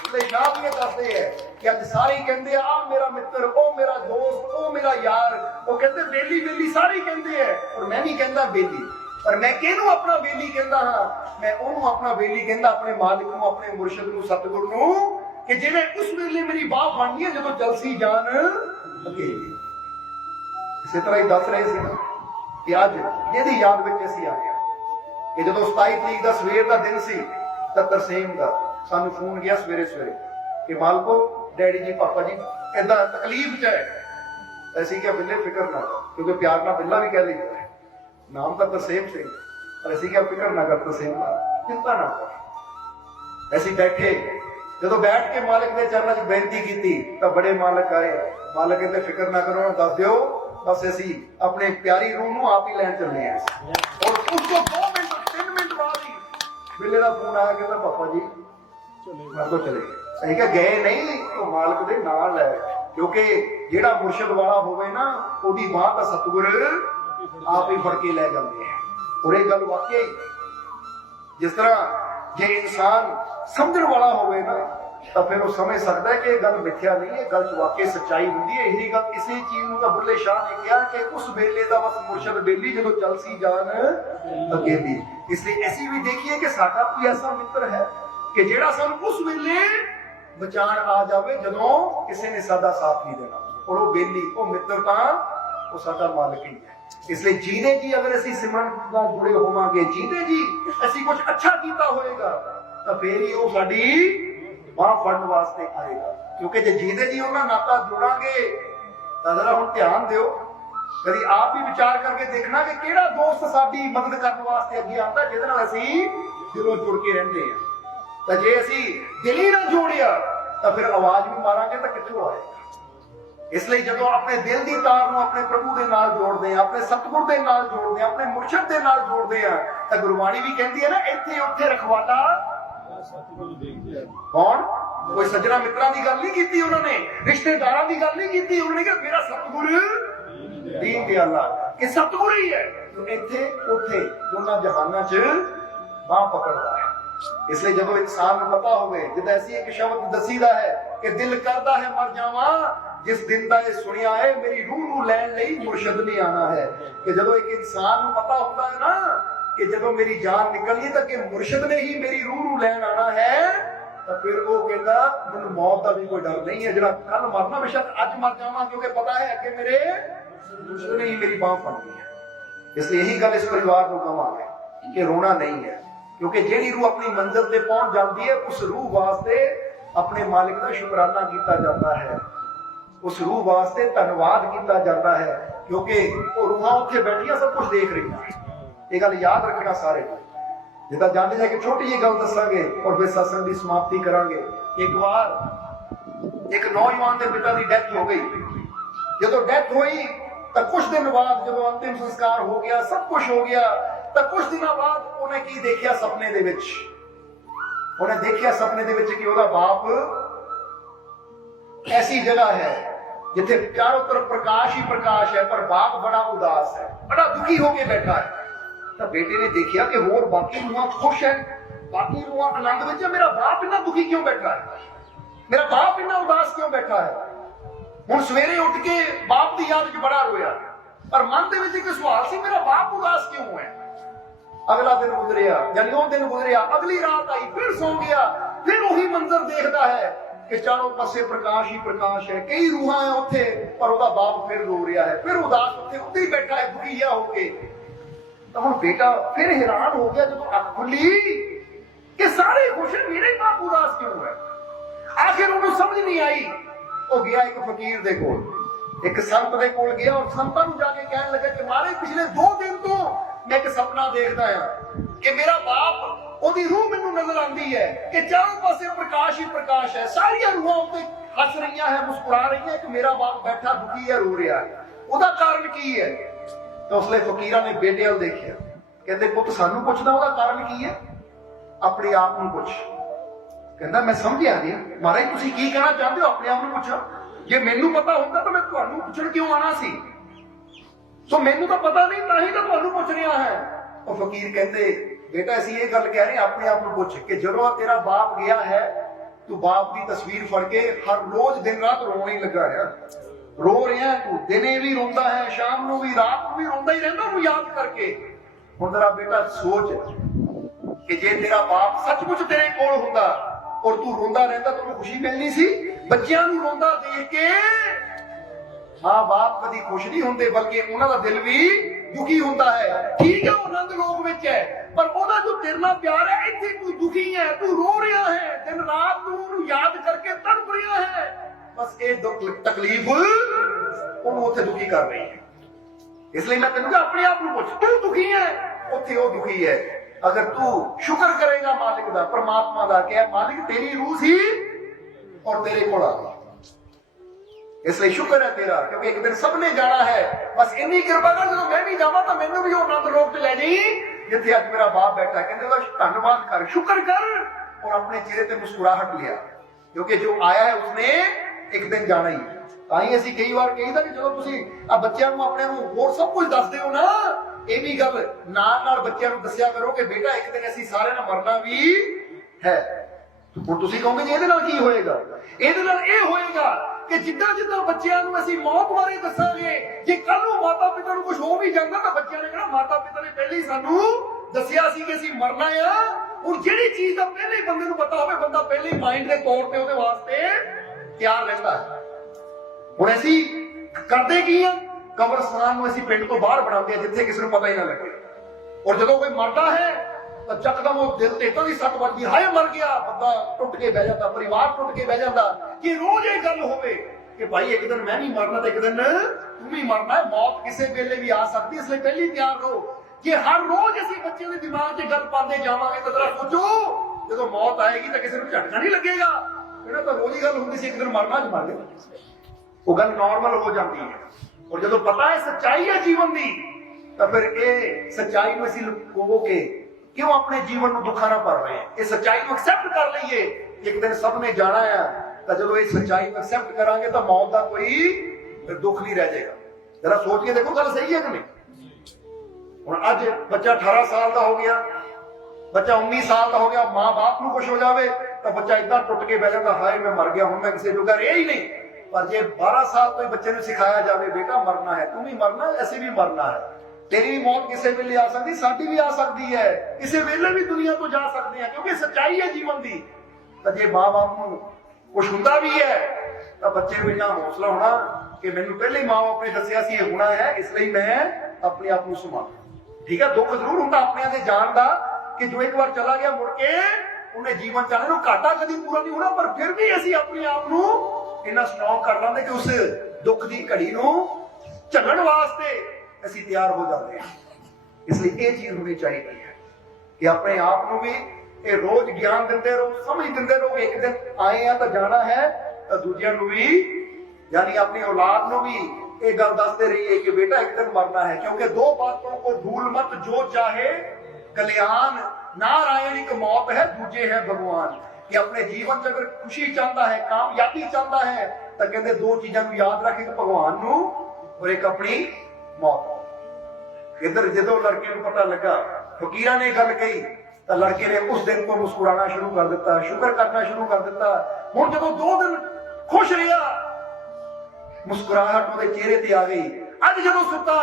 ਬੁੱਲੇ ਸ਼ਾਹ ਵੀ ਇਹ ਦੱਸਦੇ ਹੈ ਕਿ ਅੱਜ ਸਾਰੇ ਕਹਿੰਦੇ ਆ ਮੇਰਾ ਮਿੱਤਰ, ਉਹ ਮੇਰਾ ਦੋਸਤ, ਉਹ ਮੇਰਾ ਯਾਰ। ਉਹ ਕਹਿੰਦੇ ਬੇਲੀ ਬੇਲੀ ਸਾਰੇ ਕਹਿੰਦੇ ਹੈ, ਔਰ ਮੈਂ ਵੀ ਕਹਿੰਦਾ ਬੇਲੀ। ਪਰ ਮੈਂ ਕਿਹਨੂੰ ਆਪਣਾ ਬੇਲੀ ਕਹਿੰਦਾ ਹਾਂ? ਮੈਂ ਉਹਨੂੰ ਆਪਣਾ ਬੇਲੀ ਕਹਿੰਦਾ, ਆਪਣੇ ਮਾਲਿਕ ਨੂੰ, ਆਪਣੇ ਮੁਰਸ਼ਿਦ ਨੂੰ, ਸਤਿਗੁਰ ਨੂੰ, ਕਿ ਜਿਹਨੇ ਉਸ ਵੇਲੇ ਮੇਰੀ ਬਾਹ ਫੜਨੀ ਹੈ ਜਦੋਂ ਚਲਸੀ ਜਾਨ ਅਕੇਲੀ। ਇਸੇ ਤਰ੍ਹਾਂ ਹੀ ਦੱਸ ਰਹੇ ਸੀ ਕਿ ਅੱਜ ਇਹਦੀ ਯਾਦ ਵਿੱਚ ਅਸੀਂ ਆਏ ਹਾਂ ਕਿ ਜਦੋਂ 27 ਤਰੀਕ ਦਾ ਸਵੇਰ ਦਾ ਦਿਨ ਸੀ ਤਾਂ ਤਰਸੇਮ ਦਾ ਸਾਨੂੰ ਫੋਨ ਗਿਆ ਸਵੇਰੇ ਕਿ ਮਾਲਕੋ ਡੈਡੀ ਜੀ, ਪਾਪਾ ਜੀ ਏਦਾਂ ਤਕਲੀਫ 'ਚ ਹੈ। ਅਸੀਂ ਕਿਹਾ ਬਿੱਲੇ ਫਿਕਰ ਨਾ ਕਰ, ਕਿਉਂਕਿ ਪਿਆਰ ਨਾਲ ਬਿੱਲਾ ਵੀ ਕਹਿ ਲਈਦਾ ਹੈ, ਨਾਮ ਤਾਂ ਤਰਸੇਮ ਸਿੰਘ, ਪਰ ਅਸੀਂ ਕਿਹਾ ਫਿਕਰ ਨਾ ਕਰ ਤਰਸੇਮ, ਚਿੰਤਾ ਨਾ ਕਰ। ਅਸੀਂ ਬੈਠੇ, ਜਦੋਂ ਬੈਠ ਕੇ ਮਾਲਕ ਦੇ ਚਰਨਾਂ 'ਚ ਬੇਨਤੀ ਕੀਤੀ ਤਾਂ ਬੜੇ ਮਾਲਕ ਆਏ। ਮਾਲਕ ਕਹਿੰਦੇ ਫਿਕਰ ਨਾ ਕਰੋ, ਦੱਸ ਦਿਓ, ਬਸ ਅਸੀਂ ਆਪਣੇ ਪਿਆਰੀ ਰੂਹ ਨੂੰ ਆਪ ਹੀ ਲੈਣ ਚੱਲੇ ਹਾਂ। ਔਰ ਉਸ ਤੋਂ 2 ਮਿੰਟ 3 ਮਿੰਟ ਬਾਅਦ ਹੀ ਬਿੱਲੇ ਦਾ ਫੋਨ ਆਇਆ, ਕਹਿੰਦਾ ਪਾਪਾ ਜੀ ਮੇਰੇ ਕੋਲ ਚਲੇ ਗਏ। ਅਸੀਂ ਕਿਹਾ ਗਏ ਨਹੀਂ, ਉਹ ਮਾਲਕ ਦੇ ਨਾਲ ਹੈ, ਕਿਉਂਕਿ ਜਿਹੜਾ ਮੁਰਸ਼ਿਦ ਵਾਲਾ ਹੋਵੇ ਨਾ, ਉਹਦੀ ਬਾਹ ਤਾਂ ਸਤਿਗੁਰ ਆਪ ਹੀ ਫੜ ਕੇ ਲੈ ਜਾਂਦੇ ਹੈ। ਔਰ ਇਹ ਗੱਲ ਵਾਕਿਆ ਹੀ, ਜਿਸ ਤਰ੍ਹਾਂ ਜੇ ਇਨਸਾਨ ਸਮਝਣ ਵਾਲਾ ਹੋਵੇ ਨਾ ਤਾਂ ਫਿਰ ਉਹ ਸਮਝ ਸਕਦਾ ਹੈ ਕਿ ਇਹ ਗੱਲ ਮਿੱਥਿਆ ਨਹੀਂ ਹੈ, ਗੱਲ 'ਚ ਵਾਕਈ ਸੱਚਾਈ ਹੁੰਦੀ ਹੈ। ਇਹੀ ਗੱਲ, ਇਸੇ ਚੀਜ਼ ਨੂੰ ਤਾਂ ਬੁੱਲੇ ਸ਼ਾਹ ਨੇ ਕਿਹਾ ਕਿ ਉਸ ਵੇਲੇ ਦਾ ਬਸ ਮੁਰਸ਼ਿਦ ਬੇਲੀ, ਜਦੋਂ ਚਲਸੀ ਜਾਨ ਅਕੇਲੀ। ਇਸ ਲਈ ਅਸੀਂ ਵੀ ਦੇਖੀਏ ਕਿ ਸਾਡਾ ਕੋਈ ਐਸਾ ਮਿੱਤਰ ਹੈ ਕਿ ਜਿਹੜਾ ਸਾਨੂੰ ਉਸ ਵੇਲੇ ਬਚਾਣ ਆ ਜਾਵੇ ਜਦੋਂ ਕਿਸੇ ਨੇ ਸਾਡਾ ਸਾਥ ਨਹੀਂ ਦੇਣਾ। ਔਰ ਉਹ ਬੇਲੀ, ਉਹ ਮਿੱਤਰ ਤਾਂ ਉਹ ਸਾਡਾ ਮਾਲਕ ਹੀ ਹੈ। ਇਸ ਲਈ ਜੀਦੇ ਜੀ ਅਗਰ ਅਸੀਂ ਸਿਮਰਨ ਨਾਲ ਜੁੜੇ ਹੋਵਾਂਗੇ, ਜੀਦੇ ਜੀ ਅਸੀਂ ਕੁਝ ਅੱਛਾ ਕੀਤਾ ਹੋਏਗਾ ਤਾਂ ਫੇਰ ਹੀ ਉਹ ਸਾਡੀ ਬਾਹ ਫੜਨ ਵਾਸਤੇ ਆਏਗਾ। ਕਿਉਂਕਿ ਜੇ ਜੀਦੇ ਜੀ ਉਹਨਾਂ ਨਾਤਾ ਜੋੜਾਂਗੇ ਤਾਂ ਜ਼ਰਾ ਹੁਣ ਧਿਆਨ ਦਿਓ, कभी आप भी विचार करके देखना कि केड़ा दोस्त साडी मदद करने वास्ते अगे आता जिहदे नाल असीं दिलों जुड़ के रहंदे हैं। तो जे असीं दिल ही ना जोड़िया तो फिर आवाज भी मारांगे तो कित्थों आएगा। इसलिए जदों अपने दिल की तार नूं अपने प्रभु दे नाल जोड़दे हैं, अपने सतगुर दे नाल जोड़दे हैं, अपने मुर्शद दे नाल जोड़दे हैं, तो गुरबाणी भी कहती है ना, इत्थे उत्थे रखवाला कौन? कोई सज्जना मित्रां दी गल नहीं कीती उन्होंने, रिश्तेदारां दी गल नहीं कीती उन्होंने, कहा मेरा सतगुर दीन दयाला, ये सतगुर ही है जो इत्थे उत्थे दोनों जहानां च बांह पकड़दा है। इसलिए जब इंसान को पता होवे, जिदा ऐसी एक शब्द दसीदा है कि दिल करदा है मर जावां जिस दिन दा ये सुनिया है मेरी रूह नूं लैण लई मुर्शद ने आना है। कि जदों एक इंसान को पता होता है ना कि जदों मेरी जान निकलनी तो कि मुर्शद ने ही मेरी रूह नूं लैण आना है, तो फिर वो कहता मैनूं मौत का भी कोई डर नहीं है, जिहड़ा कल मरना बेशक अज मर जावां क्योंकि पता है कि मेरे मुर्शद ने ही मेरी बांह फड़नी है। इसलिए यही गल इस परिवार को कहांगे कि रोना नहीं है, क्योंकि जेड़ी रूह अपनी मंजिल ते पहुंच जाती है उस रूह वास्ते अपने मालिक का शुकराना किया जाता है, उस रूह वास्ते धन्यवाद किया जाता है, क्योंकि वो रूहां उत्थे बैठियां सब कुछ देख रही हैं। ये गल याद रखना सारे जिदा जानते हैं कि छोटी जी गल दसांगे और फिर सत्संग की समाप्ति करांगे। एक बार एक नौजवान के पिता की डेथ हो गई। जदों डेथ हुई तो कुछ दिन बाद जब अंतिम संस्कार हो गया, सब कुछ हो गया, तो कुछ दिनों बाद उन्हें की देखिया सपने दे विच, उन्हें देखिया सपने दे विच कि उसदा बाप ऐसी जगह है जिथे चारों तरफ प्रकाश ही प्रकाश है, पर बाप बड़ा उदास है, बड़ा दुखी होके बैठा है। तो बेटे ने देखिया कि होर बाकी रूहां खुश है, बाकी रूहां आनंद विच है, मेरा बाप इतना दुखी क्यों बैठा है, मेरा बाप इतना उदास क्यों बैठा है। हुण सवेरे उठ के बाप की याद च बड़ा रोया, पर मन दे विच एक सवाल सी मेरा बाप उदास क्यों है। अगला दिन गुजरिया, यानी वो दिन गुजरिया, अगली रात आई, फिर सो गया, फिर वही मंजर देखता है कि चारों पासे प्रकाश ही प्रकाश है, कई रूहां हैं उत्थे, पर उसदा बाप फिर रो रहा है, फिर उदास उत्थे ही बैठा है दुखी जिहा होके। तो हुण बेटा फिर हैरान हो गया जब अख खुली कि सारे खुश हैं, मेरे बाप उदास क्यों है। आखिर उन्हें समझ नहीं आई। वो गया एक फकीर दे कोल, एक संत दे कोल गया और संतां नूं जाके कहने लगा कि मारे पिछले 2 दिन तो मैं एक सपना देखदा हां कि मेरा बाप ओदी रूह मैनूं नजर आंदी है कि चारों पासे प्रकाश ही प्रकाश है, सारियां रूहां उत्ते हस रही है, मुस्कुरा रही है कि मेरा बाप बैठा दुखी है, रो रहा है, ਉਹਦਾ ਕਾਰਨ ਕੀ ਹੈ। तो उसले फकीरा ने बेटे वाल देखिया, कहते पुत सानू पुछदा ਉਹਦਾ ਕਾਰਨ ਕੀ ਹੈ, अपने आप ਨੂੰ पुछ। कहता मैं समझिया नहीं महाराज तुसीं की कहना चाहते हो, अपने आप ਨੂੰ पुछो, जे मैनू पता होता तो मैं ਤੁਹਾਨੂੰ ਪੁੱਛਣ क्यों आना सी, सो मैनू तो पता नहीं ਤਾਂ ਹੀ ਤਾਂ ਤੁਹਾਨੂੰ ਪੁੱਛ ਰਿਹਾ है। ਉਹ फकीर कहते बेटा असीं ये गल कह रहे हैं अपने आप ਨੂੰ ਪੁੱਛ कि ਜਦੋਂ तेरा बाप गया है तू बाप की तस्वीर फड़ के हर रोज दिन रात रोने ही लगा है, रो रहा तू, दिने भी रोंदा है, शाम नूं भी, रात नूं भी रोंदा ही रहंदा ਉਹਨੂੰ याद करके। हुण तेरा बेटा सोच कि जे तेरा बाप सचमुच तेरे कोल हुंदा और तू रोंदा रहंदा तो खुशी मिलनी सी। बच्चियां नूं रोंदा देख के मां बाप कदी खुश नहीं हुंदे, बल्कि उन्हां दा दिल भी दुखी हुंदा है। ठीक है वो आनंद लोक विच है, पर ओहदा जो तेरे नाल प्यार है, इत्थे तू दुखी है, तू रो रहा है, दिन रात तू ਉਹਨੂੰ याद करके तड़प रहा है, बस ये दुख तकलीफ ਉਹਨੂੰ ਉੱਥੇ दुखी कर रही है। इसलिए मैं तेनू अपने आप ਨੂੰ ਪੁੱਛ, तू दुखी है, ਉੱਥੇ ਉਹ दुखी है। अगर तू शुक्र करेगा मालिक दा, परमात्मा दा, कि मालिक तेरी रूह सी और तेरे कोल आ गई, इसलिए शुक्र है तेरा, क्योंकि एक दिन सबने जाना है। बस इन्नी कृपा कर जो मैं भी जावा तो मैनू भी आनंद लोक च ले जाई जिथे अज मेरा बाप बैठा। कहते धन्यवाद कर, शुक्र कर, और अपने चेहरे ते मुस्कुराहट लिया, क्योंकि जो आया है उसने एक दिन जाना ही। ताई असीं कई बार कहीदा कि चलो तुसीं आ बच्चिआं नूं अपने नूं होर सब कुछ दसदे हो ना, ਇਹ ਵੀ ਗੱਲ ਨਾਲ ਬੱਚਿਆਂ ਨੂੰ ਦੱਸਿਆ ਕਰੋ ਕਿ ਬੇਟਾ ਇੱਕ ਦਿਨ ਅਸੀਂ ਸਾਰਿਆਂ ਨੇ ਮਰਨਾ ਵੀ ਹੈ। ਹੁਣ ਤੁਸੀਂ ਕਹੋਗੇ ਜੀ ਇਹਦੇ ਨਾਲ ਕੀ ਹੋਏਗਾ, ਇਹਦੇ ਨਾਲ ਇਹ ਹੋਏਗਾ ਕਿ ਜਿੱਦਾਂ ਜਿੱਦਾਂ ਬੱਚਿਆਂ ਨੂੰ ਅਸੀਂ ਮੌਤ ਬਾਰੇ ਦੱਸਾਂਗੇ, ਜੇ ਕੱਲ ਨੂੰ ਮਾਤਾ ਪਿਤਾ ਨੂੰ ਕੁਝ ਹੋ ਵੀ ਜਾਂਦਾ ਤਾਂ ਬੱਚਿਆਂ ਨੇ ਕਹਿਣਾ ਮਾਤਾ ਪਿਤਾ ਨੇ ਪਹਿਲੇ ਹੀ ਸਾਨੂੰ ਦੱਸਿਆ ਸੀ ਕਿ ਅਸੀਂ ਮਰਨਾ ਆ। ਹੁਣ ਜਿਹੜੀ ਚੀਜ਼ ਦਾ ਪਹਿਲੇ ਹੀ ਬੰਦੇ ਨੂੰ ਪਤਾ ਹੋਵੇ, ਬੰਦਾ ਪਹਿਲੇ ਹੀ ਮਾਈਂਡ ਦੇ ਤੌਰ ਤੇ ਉਹਦੇ ਵਾਸਤੇ ਤਿਆਰ ਰਹਿੰਦਾ ਹੈ। ਹੁਣ ਅਸੀਂ ਕਰਦੇ ਕੀ ਆ, ਕਬਰਸਤਾਨ ਨੂੰ ਅਸੀਂ ਪਿੰਡ ਤੋਂ ਬਾਹਰ ਬਣਾਉਂਦੇ ਆ ਜਿੱਥੇ ਕਿਸੇ ਨੂੰ ਪਤਾ ਹੀ ਨਾ ਲੱਗੇ, ਔਰ ਜਦੋਂ ਕੋਈ ਮਰਦਾ ਹੈ ਤਾਂ ਚੱਕਦਮ ਉਹ ਦਿਲ ਤੇ ਤਾਂ ਦੀ ਸੱਟ ਵੱਜਦੀ, ਹਾਏ ਮਰ ਗਿਆ, ਬੰਦਾ ਟੁੱਟ ਕੇ ਬਹਿ ਜਾਂਦਾ, ਪਰਿਵਾਰ ਟੁੱਟ ਕੇ ਬਹਿ ਜਾਂਦਾ। ਕਿ ਰੋਜ਼ ਇਹ ਗੱਲ ਹੋਵੇ ਕਿ ਭਾਈ ਇੱਕ ਦਿਨ ਮੈਂ ਵੀ ਮਰਨਾ ਤੇ ਇੱਕ ਦਿਨ ਤੂੰ ਵੀ ਮਰਨਾ ਹੈ, ਮੌਤ ਕਿਸੇ ਵੇਲੇ ਵੀ ਆ ਸਕਦੀ, ਇਸ ਲਈ ਪਹਿਲੀ ਤਿਆਰ ਰਹੋ। ਜੇ ਹਰ ਰੋਜ਼ ਅਸੀਂ ਬੱਚੇ ਦੇ ਦਿਮਾਗ 'ਚ ਗੱਲ ਪਾਉਂਦੇ ਜਾਵਾਂਗੇ ਤਾਂ ਜ਼ਰਾ ਸੋਚੋ ਜਦੋਂ ਮੌਤ ਆਏਗੀ ਤਾਂ ਕਿਸੇ ਨੂੰ ਝਟਕਾ ਨਹੀਂ ਲੱਗੇਗਾ। ਇਹਨਾਂ ਤਾਂ ਰੋਜ਼ ਹੀ ਗੱਲ ਹੁੰਦੀ ਸੀ ਇੱਕ ਦਿਨ ਮਰਨਾ, ਅੱਜ ਮਰ ਗਏ, ਉਹ ਗੱਲ ਨਾਰਮਲ ਹੋ ਜਾਂਦੀ ਹੈ। ਔਰ ਜਦੋਂ ਪਤਾ ਹੈ ਸੱਚਾਈ ਹੈ ਜੀਵਨ ਦੀ, ਤਾਂ ਫਿਰ ਇਹ ਸੱਚਾਈ ਨੂੰ ਅਸੀਂ ਲੁਕੋ ਕੇ ਕਿਉਂ ਆਪਣੇ ਜੀਵਨ ਨੂੰ ਦੁੱਖਾਂ ਨਾਲ ਭਰ ਰਹੇ ਹਾਂ। ਇਹ ਸੱਚਾਈ ਨੂੰ ਐਕਸੈਪਟ ਕਰ ਲਈਏ, ਇੱਕ ਦਿਨ ਸਭ ਨੇ ਜਾਣਾ ਆ, ਤਾਂ ਜਦੋਂ ਇਹ ਸੱਚਾਈ ਨੂੰ ਐਕਸੈਪਟ ਕਰਾਂਗੇ ਤਾਂ ਮੌਤ ਦਾ ਕੋਈ ਫਿਰ ਦੁੱਖ ਨਹੀਂ ਰਹਿ ਜਾਏਗਾ। ਜਰਾ ਸੋਚ ਕੇ ਦੇਖੋ ਗੱਲ ਸਹੀ ਹੈ ਕਿ ਨਹੀਂ। ਹੁਣ ਅੱਜ ਬੱਚਾ 18 ਸਾਲ ਦਾ ਹੋ ਗਿਆ, ਬੱਚਾ 19 ਸਾਲ ਦਾ ਹੋ ਗਿਆ, ਮਾਂ ਬਾਪ ਨੂੰ ਕੁਝ ਹੋ ਜਾਵੇ ਤਾਂ ਬੱਚਾ ਇਦਾਂ ਟੁੱਟ ਕੇ ਬਹਿ ਜਾਂਦਾ, ਹਾਏ ਮੈਂ ਮਰ ਗਿਆ, ਹੁਣ ਮੈਂ ਕਿਸੇ ਜੋਗਾ ਰਿਹਾ ਹੀ ਨਹੀਂ। ਪਰ ਜੇ 12 ਸਾਲ ਤੋਂ ਹੀ ਬੱਚੇ ਨੂੰ ਸਿਖਾਇਆ ਜਾਵੇ, ਬੇਟਾ ਮਰਨਾ ਹੈ, ਤੂੰ ਵੀ ਮਰਨਾ, ਅਸੀਂ ਵੀ ਮਰਨਾ ਹੈ, ਤੇਰੀ ਵੀ ਮੌਤ ਕਿਸੇ ਵੇਲੇ ਆ ਸਕਦੀ, ਸਾਡੀ ਵੀ ਆ ਸਕਦੀ ਹੈ, ਕਿਸੇ ਵੇਲੇ ਵੀ ਦੁਨੀਆ ਤੋਂ ਜਾ ਸਕਦੇ ਹਾਂ, ਕਿਉਂਕਿ ਸੱਚਾਈ ਹੈ ਜੀਵਨ ਦੀ। ਤਾਂ ਜੇ ਮਾਂ ਬਾਪ ਨੂੰ ਕੁਝ ਹੁੰਦਾ ਵੀ ਹੈ ਤਾਂ ਬੱਚੇ ਨੂੰ ਇੰਨਾ ਹੌਸਲਾ ਹੋਣਾ ਕਿ ਮੈਨੂੰ ਪਹਿਲੇ ਹੀ ਮਾਂ ਬਾਪ ਨੇ ਦੱਸਿਆ ਸੀ ਇਹ ਹੋਣਾ ਹੈ, ਇਸ ਲਈ ਮੈਂ ਆਪਣੇ ਆਪ ਨੂੰ ਸੰਭਾਲਾਂ। ਠੀਕ ਹੈ, ਦੁੱਖ ਜ਼ਰੂਰ ਹੁੰਦਾ ਆਪਣਿਆਂ ਦੇ ਜਾਣ ਦਾ ਕਿ ਜੋ ਇੱਕ ਵਾਰ ਚਲਾ ਗਿਆ ਮੁੜ ਕੇ ਉਹਨੇ ਜੀਵਨ ਚਾਹੇ ਨੂੰ ਘਾਟਾ ਕਦੀ ਪੂਰਾ ਨਹੀਂ ਹੋਣਾ, ਪਰ ਫਿਰ ਵੀ ਅਸੀਂ ਆਪਣੇ ਆਪ ਨੂੰ ਇੰਨਾ ਸਟਰੋਂਗ ਕਰ ਲਾਂਗੇ ਕਿ ਉਸ ਦੁੱਖ ਦੀ ਘੜੀ ਨੂੰ ਝੱਲਣ ਵਾਸਤੇ ਅਸੀਂ ਤਿਆਰ ਹੋ ਜਾਂਦੇ ਹਾਂ। ਇਸ ਲਈ ਇਹ ਚੀਜ਼ ਹੋਣੀ ਚਾਹੀਦੀ ਹੈ ਕਿ ਆਪਣੇ ਆਪ ਨੂੰ ਵੀ ਇਹ ਰੋਜ਼ ਗਿਆਨ ਦਿੰਦੇ ਰਹੋ, ਸਮਝ ਦਿੰਦੇ ਰਹੋ ਕਿ ਇੱਕ ਦਿਨ ਆਏ ਆ ਤਾਂ ਜਾਣਾ ਹੈ, ਤਾਂ ਦੂਜਿਆਂ ਨੂੰ ਵੀ ਯਾਨੀ ਆਪਣੀ ਔਲਾਦ ਨੂੰ ਵੀ ਇਹ ਗੱਲ ਦੱਸਦੇ ਰਹੀਏ ਕਿ ਬੇਟਾ ਇੱਕ ਦਿਨ ਮਰਨਾ ਹੈ, क्योंकि दो बातों को भूल मत, जो चाहे कल्याण, नारायण एक मौत है, दूजे है भगवान। कि अपने जीवन च अगर खुशी चाहता है, कामयाबी चाहता है, तो कहते दो चीजों को याद रखे, एक भगवान नू और एक अपनी मौत। इधर जो लड़के को पता लगा, फकीरा ने गल कही तो लड़के ने उस दिन को मुस्कुराना शुरू कर दिता, शुक्र करना शुरू कर दिता। हुण जदों 2 दिन खुश रहा, मुस्कुराहट ਉਹਦੇ ਚਿਹਰੇ ਤੇ ਆ ਗਈ। ਅੱਜ ਜਦੋਂ ਸੁੱਤਾ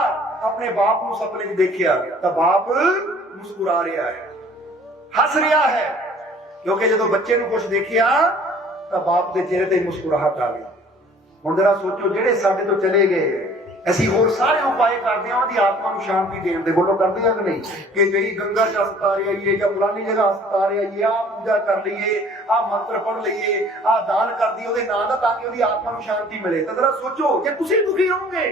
ਆਪਣੇ ਬਾਪ ਨੂੰ ਸੁਪਨੇ 'ਚ ਦੇਖਿਆ ਤਾਂ ਬਾਪ ਮੁਸਕਰਾ ਰਿਹਾ ਹੈ, ਹੱਸ ਰਿਹਾ ਹੈ, ਕਿਉਂਕਿ ਜਦੋਂ ਬੱਚੇ ਨੂੰ ਕੁਝ ਦੇਖਿਆ ਤਾਂ ਬਾਪ ਦੇ ਚਿਹਰੇ ਤੇ ਮੁਸਕਰਾਹਟ ਆ ਗਈ। ਹੁਣ ਜਰਾ ਸੋਚੋ, ਜਿਹੜੇ ਸਾਡੇ ਤੋਂ ਚਲੇ ਗਏ, ਅਸੀਂ ਹੋਰ ਸਾਰੇ ਉਪਾਏ ਕਰਦੇ ਹਾਂ ਉਹਦੀ ਆਤਮਾ ਨੂੰ ਸ਼ਾਂਤੀ ਦੇਣ ਦੇ, ਬੋਲੋ ਕਰਦੇ ਆ ਕਿ ਨਹੀਂ? ਕਿ ਜਿਹੜੀ ਗੰਗਾ ਚ ਹਸਪਤਾਲ ਆਈਏ ਜਾਂ ਪੁਰਾਣੀ ਜਗ੍ਹਾ ਹਸਪਤਾਲ ਆਈਏ, ਆ ਪੂਜਾ ਕਰ ਲਈਏ, ਆ ਮੰਤਰ ਪੜ੍ਹ ਲਈਏ, ਆ ਦਾਨ ਕਰਦੀ ਉਹਦੇ ਨਾਂ ਦਾ, ਤਾਂ ਕਿ ਉਹਦੀ ਆਤਮਾ ਨੂੰ ਸ਼ਾਂਤੀ ਮਿਲੇ। ਤਾਂ ਜਰਾ ਸੋਚੋ, ਜੇ ਤੁਸੀਂ ਦੁਖੀ ਰਹੋਗੇ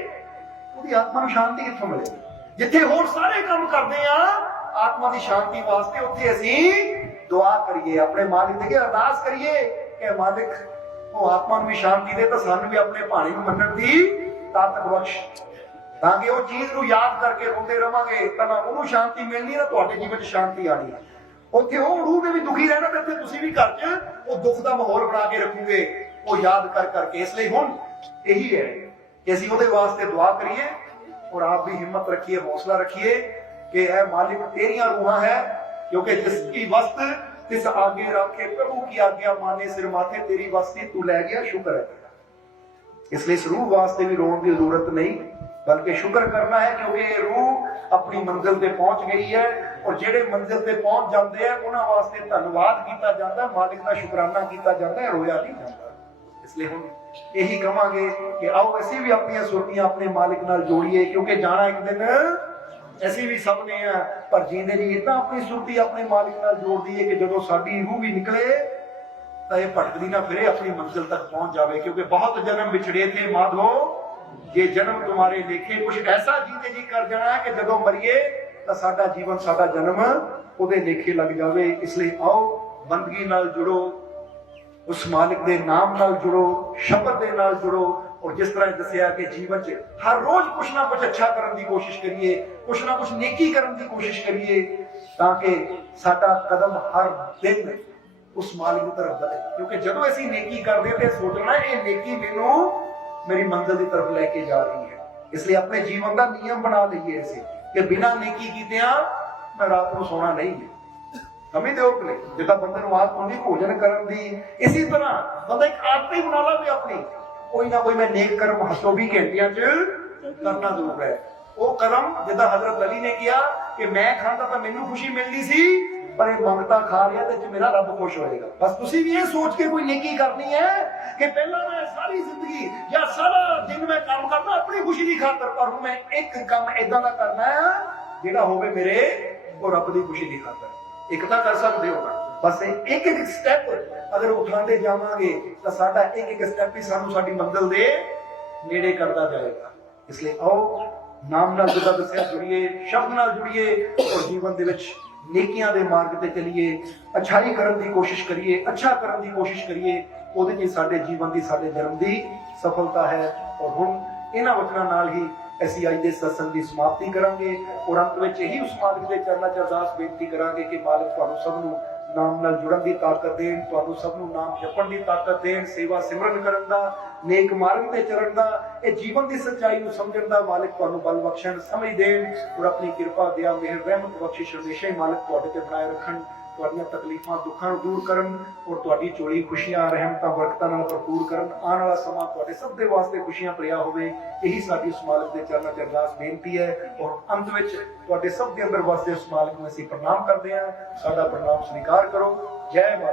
ਉਹਦੀ ਆਤਮਾ ਨੂੰ ਸ਼ਾਂਤੀ ਕਿੱਥੋਂ ਮਿਲੇਗੀ? ਜਿੱਥੇ ਹੋਰ ਸਾਰੇ ਕੰਮ ਕਰਦੇ ਆ ਆਤਮਾ ਦੀ ਸ਼ਾਂਤੀ ਵਾਸਤੇ, ਉੱਥੇ ਅਸੀਂ ਦੁਆ ਕਰੀਏ, ਆਪਣੇ ਮਾਲਿਕ ਦੇ ਅੱਗੇ ਅਰਦਾਸ ਕਰੀਏ ਕਿ ਮਾਲਿਕ ਉਹ ਆਤਮਾ ਨੂੰ ਵੀ ਸ਼ਾਂਤੀ ਦੇ, ਤਾਂ ਸਾਨੂੰ ਵੀ ਆਪਣੇ ਭਾਣੇ ਨੂੰ ਮੰਨਣ ਦੀ ਤਾਕਤ ਬਖਸ਼, ਤਾਂ ਕਿ ਉਹ ਚੀਜ਼ ਨੂੰ ਯਾਦ ਕਰਕੇ ਰੋਂਦੇ ਰਵਾਂਗੇ ਤਾਂ ਨਾ ਉਹਨੂੰ ਸ਼ਾਂਤੀ ਮਿਲਣੀ, ਨਾ ਤੁਹਾਡੇ ਜੀਵਨ 'ਚ ਸ਼ਾਂਤੀ ਆਣੀ। ਉੱਥੇ ਉਹ ਰੂਹ ਨੇ ਵੀ ਦੁਖੀ ਰਹਿਣਾ ਤੇ ਇੱਥੇ ਤੁਸੀਂ ਵੀ ਘਰ 'ਚ ਉਹ ਦੁੱਖ ਦਾ ਮਾਹੌਲ ਬਣਾ ਕੇ ਰੱਖੋਗੇ, ਉਹ ਯਾਦ ਕਰ ਕਰਕੇ। ਇਸ ਲਈ ਹੁਣ ਇਹੀ ਹੈ ਕਿ ਅਸੀਂ ਉਹਦੇ ਵਾਸਤੇ ਦੁਆ ਕਰੀਏ ਔਰ ਆਪ ਵੀ ਹਿੰਮਤ ਰੱਖੀਏ, ਹੌਸਲਾ ਰੱਖੀਏ कि ऐ मालिक तेरियां रूहां है, क्योंकि जिसकी वस्त तिस आगे रखे, प्रभु की आज्ञा माने, सिर माथे तेरी वस्ती तू लै गया, शुक्र है। इसलिए इस रूह वास्ते भी रोने की जरूरत नहीं, बल्कि शुक्र करना है, क्योंकि ये रूह अपनी मंजिल पे पहुंच गई है। और जेड़े मंजिल पे पहुंच जाते हैं उन्हां वास्ते धन्नवाद किया जाता है, मालिक का शुकराना किया जाता है, रोया नहीं जाता। इसलिए हुण यही कहांगे कि आओ असीं भी अपनी सुरतियां अपने मालिक नाल जोड़िए, क्योंकि जाना एक दिन ਅਸੀਂ ਵੀ ਸਭ ਨੇ ਆ, ਪਰ ਜੀਂਦੇ ਜੀ ਇਦਾਂ ਆਪਣੀ ਸੁਰਤੀ ਆਪਣੇ ਮਾਲਿਕ ਨਾਲ ਜੋੜ ਦਈਏ ਕਿ ਜਦੋਂ ਸਾਡੀ ਰੂਹ ਵੀ ਨਿਕਲੇ ਤਾਂ ਇਹ ਭਟਕਦੀ ਨਾ ਫਿਰੇ, ਆਪਣੀ ਮੰਜ਼ਿਲ ਤੱਕ ਪਹੁੰਚ ਜਾਵੇ। ਕਿਉਂਕਿ ਬਹੁਤ ਜਨਮ ਵਿਛੜੇ ਥੇ ਮਾਧੋ, ये जन्म तुम्हारे लेखे, कुछ ऐसा जीते जी कर जाना है कि जदों मरीए ਤਾਂ ਸਾਡਾ ਜੀਵਨ, ਸਾਡਾ ਜਨਮ ਉਹਦੇ ਲੇਖੇ ਲੱਗ ਜਾਵੇ। ਇਸ ਲਈ ਆਓ ਬੰਦਗੀ ਨਾਲ ਜੁੜੋ, ਉਸ ਮਾਲਿਕ ਦੇ ਨਾਮ ਨਾਲ ਜੁੜੋ, ਸ਼ਬਦ ਦੇ ਨਾਲ ਜੁੜੋ। और जिस तरह दसिया कि जीवन च हर रोज कुछ ना कुछ अच्छा करने की कोशिश करिए, कुछ ना कुछ नेकी करने की कोशिश करिए, ताकि साडा कदम हर दिन उस मालिक की तरफ बढ़े। क्योंकि जब असीं नेकी करते हैं सोचना ये नेकी मैनू मेरी मंजिल की तरफ लेके जा रही है। इसलिए अपने जीवन का नियम बना लईए असीं कि बिना नेकी कीतियां मैं रात को सोना नहीं है। समझदे हो कि नहीं? जिद्दां बंदे नूं आदत हुंदी भोजन करन दी, इसी तरह बंदा एक आदत ही बना लवे अपनी, कोई ना कोई मैं नेक कर्म 24 घंटियां च करना जरूर है। वो कर्म जिद्दां हजरत अली ने किया कि मैं खांदा तां मैनू खुशी मिलदी सी, पर ये मंगता खा रहा ते मेरा रब खुश होएगा। बस तुसी भी ये सोच के कोई नेकी करनी है कि पहला मैं सारी जिंदगी या सारा दिन मैं काम करना अपनी खुशी की खातर, पर मैं एक काम इदां दा करना है जिहड़ा होवे मेरे और रब दी खुशी की खातर। एक तां कर सकदे हो, ਬਸ ਇਹ ਇੱਕ ਇੱਕ ਸਟੈਪ ਅਗਰ ਉਠਾਉਂਦੇ ਜਾਵਾਂਗੇ ਤਾਂ ਸਾਡਾ ਇੱਕ ਇੱਕ ਸਟੈਪ ਹੀ ਸਾਨੂੰ ਸਾਡੀ ਮੰਜ਼ਿਲ ਦੇ ਨੇੜੇ ਕਰਦਾ ਜਾਏਗਾ। ਇਸ ਲਈ ਆਓ ਨਾਮ ਨਾਲ ਜਿੱਦਾਂ ਦੱਸਿਆ ਜੁੜੀਏ, ਸ਼ਬਦ ਨਾਲ ਜੁੜੀਏ ਔਰ ਜੀਵਨ ਦੇ ਵਿੱਚ ਨੇਕੀਆਂ ਦੇ ਮਾਰਗ ਤੇ ਚੱਲੀਏ, ਅੱਛਾਈ ਕਰਨ ਦੀ ਕੋਸ਼ਿਸ਼ ਕਰੀਏ, ਅੱਛਾ ਕਰਨ ਦੀ ਕੋਸ਼ਿਸ਼ ਕਰੀਏ। ਉਹਦੇ 'ਚ ਸਾਡੇ ਜੀਵਨ ਦੀ, ਸਾਡੇ ਜਨਮ ਦੀ ਸਫਲਤਾ ਹੈ। ਔਰ ਹੁਣ ਇਹਨਾਂ ਵਚਨਾਂ ਨਾਲ ਹੀ ਅਸੀਂ ਅੱਜ ਦੇ ਸਤਸੰਗ ਦੀ ਸਮਾਪਤੀ ਕਰਾਂਗੇ ਔਰ ਅੰਤ ਵਿੱਚ ਇਹੀ ਉਸ ਮਾਲਕ ਦੇ ਚਰਨਾਂ 'ਚ ਅਰਦਾਸ ਬੇਨਤੀ ਕਰਾਂਗੇ ਕਿ ਮਾਲਕ ਤੁਹਾਨੂੰ ਸਭ ਨੂੰ ਨਾਮ ਨਾਲ ਜੁੜਨ ਦੀ ਤਾਕਤ ਦੇਣ, ਤੁਹਾਨੂੰ ਸਭ ਨੂੰ ਨਾਮ ਜਪਣ ਦੀ ਤਾਕਤ ਦੇਣ, ਸੇਵਾ ਸਿਮਰਨ ਕਰਨ ਦਾ, ਨੇਕ ਮਾਰਗ ਤੇ ਚੱਲਣ ਦਾ, ਇਹ ਜੀਵਨ ਦੀ ਸੱਚਾਈ ਨੂੰ ਸਮਝਣ ਦਾ ਮਾਲਕ ਤੁਹਾਨੂੰ ਬਲ ਬਖਸ਼ਣ, ਸਮਝ ਦੇਣ ਔਰ ਆਪਣੀ ਕਿਰਪਾ, ਦਇਆ, ਮਿਹਰ, ਰਹਿਮਤ ਬਖਸ਼ਿਸ਼ ਹਮੇਸ਼ਾ ਹੀ ਮਾਲਕ ਤੁਹਾਡੇ ਤੇ ਬਣਾਏ ਰੱਖਣ। ਤੁਹਾਡੀਆਂ ਤਕਲੀਫਾਂ, ਦੁੱਖਾਂ ਨੂੰ ਦੂਰ ਕਰਨ ਔਰ ਤੁਹਾਡੀ ਝੋਲੀ ਖੁਸ਼ੀਆਂ, ਰਹਿਮਤਾਂ, ਬਰਕਤਾਂ ਨਾਲ ਭਰਪੂਰ ਕਰਨ। ਆਉਣ ਵਾਲਾ ਸਮਾਂ ਤੁਹਾਡੇ ਸਭ ਦੇ ਵਾਸਤੇ ਖੁਸ਼ੀਆਂ ਭਰਿਆ ਹੋਵੇ। ਇਹੀ ਸਾਡੀ ਉਸ ਮਾਲਕ ਦੇ ਚਰਨਾਂ 'ਚ ਅਰਦਾਸ ਬੇਨਤੀ ਹੈ। ਔਰ ਅੰਤ ਵਿੱਚ ਤੁਹਾਡੇ ਸਭ ਦੇ ਅੰਦਰ ਵਸਦੇ ਉਸ ਮਾਲਕ ਨੂੰ ਅਸੀਂ ਪ੍ਰਣਾਮ ਕਰਦੇ ਹਾਂ। ਸਾਡਾ ਪ੍ਰਣਾਮ ਸਵੀਕਾਰ ਕਰੋ। ਜੈ ਮਾਲਕ।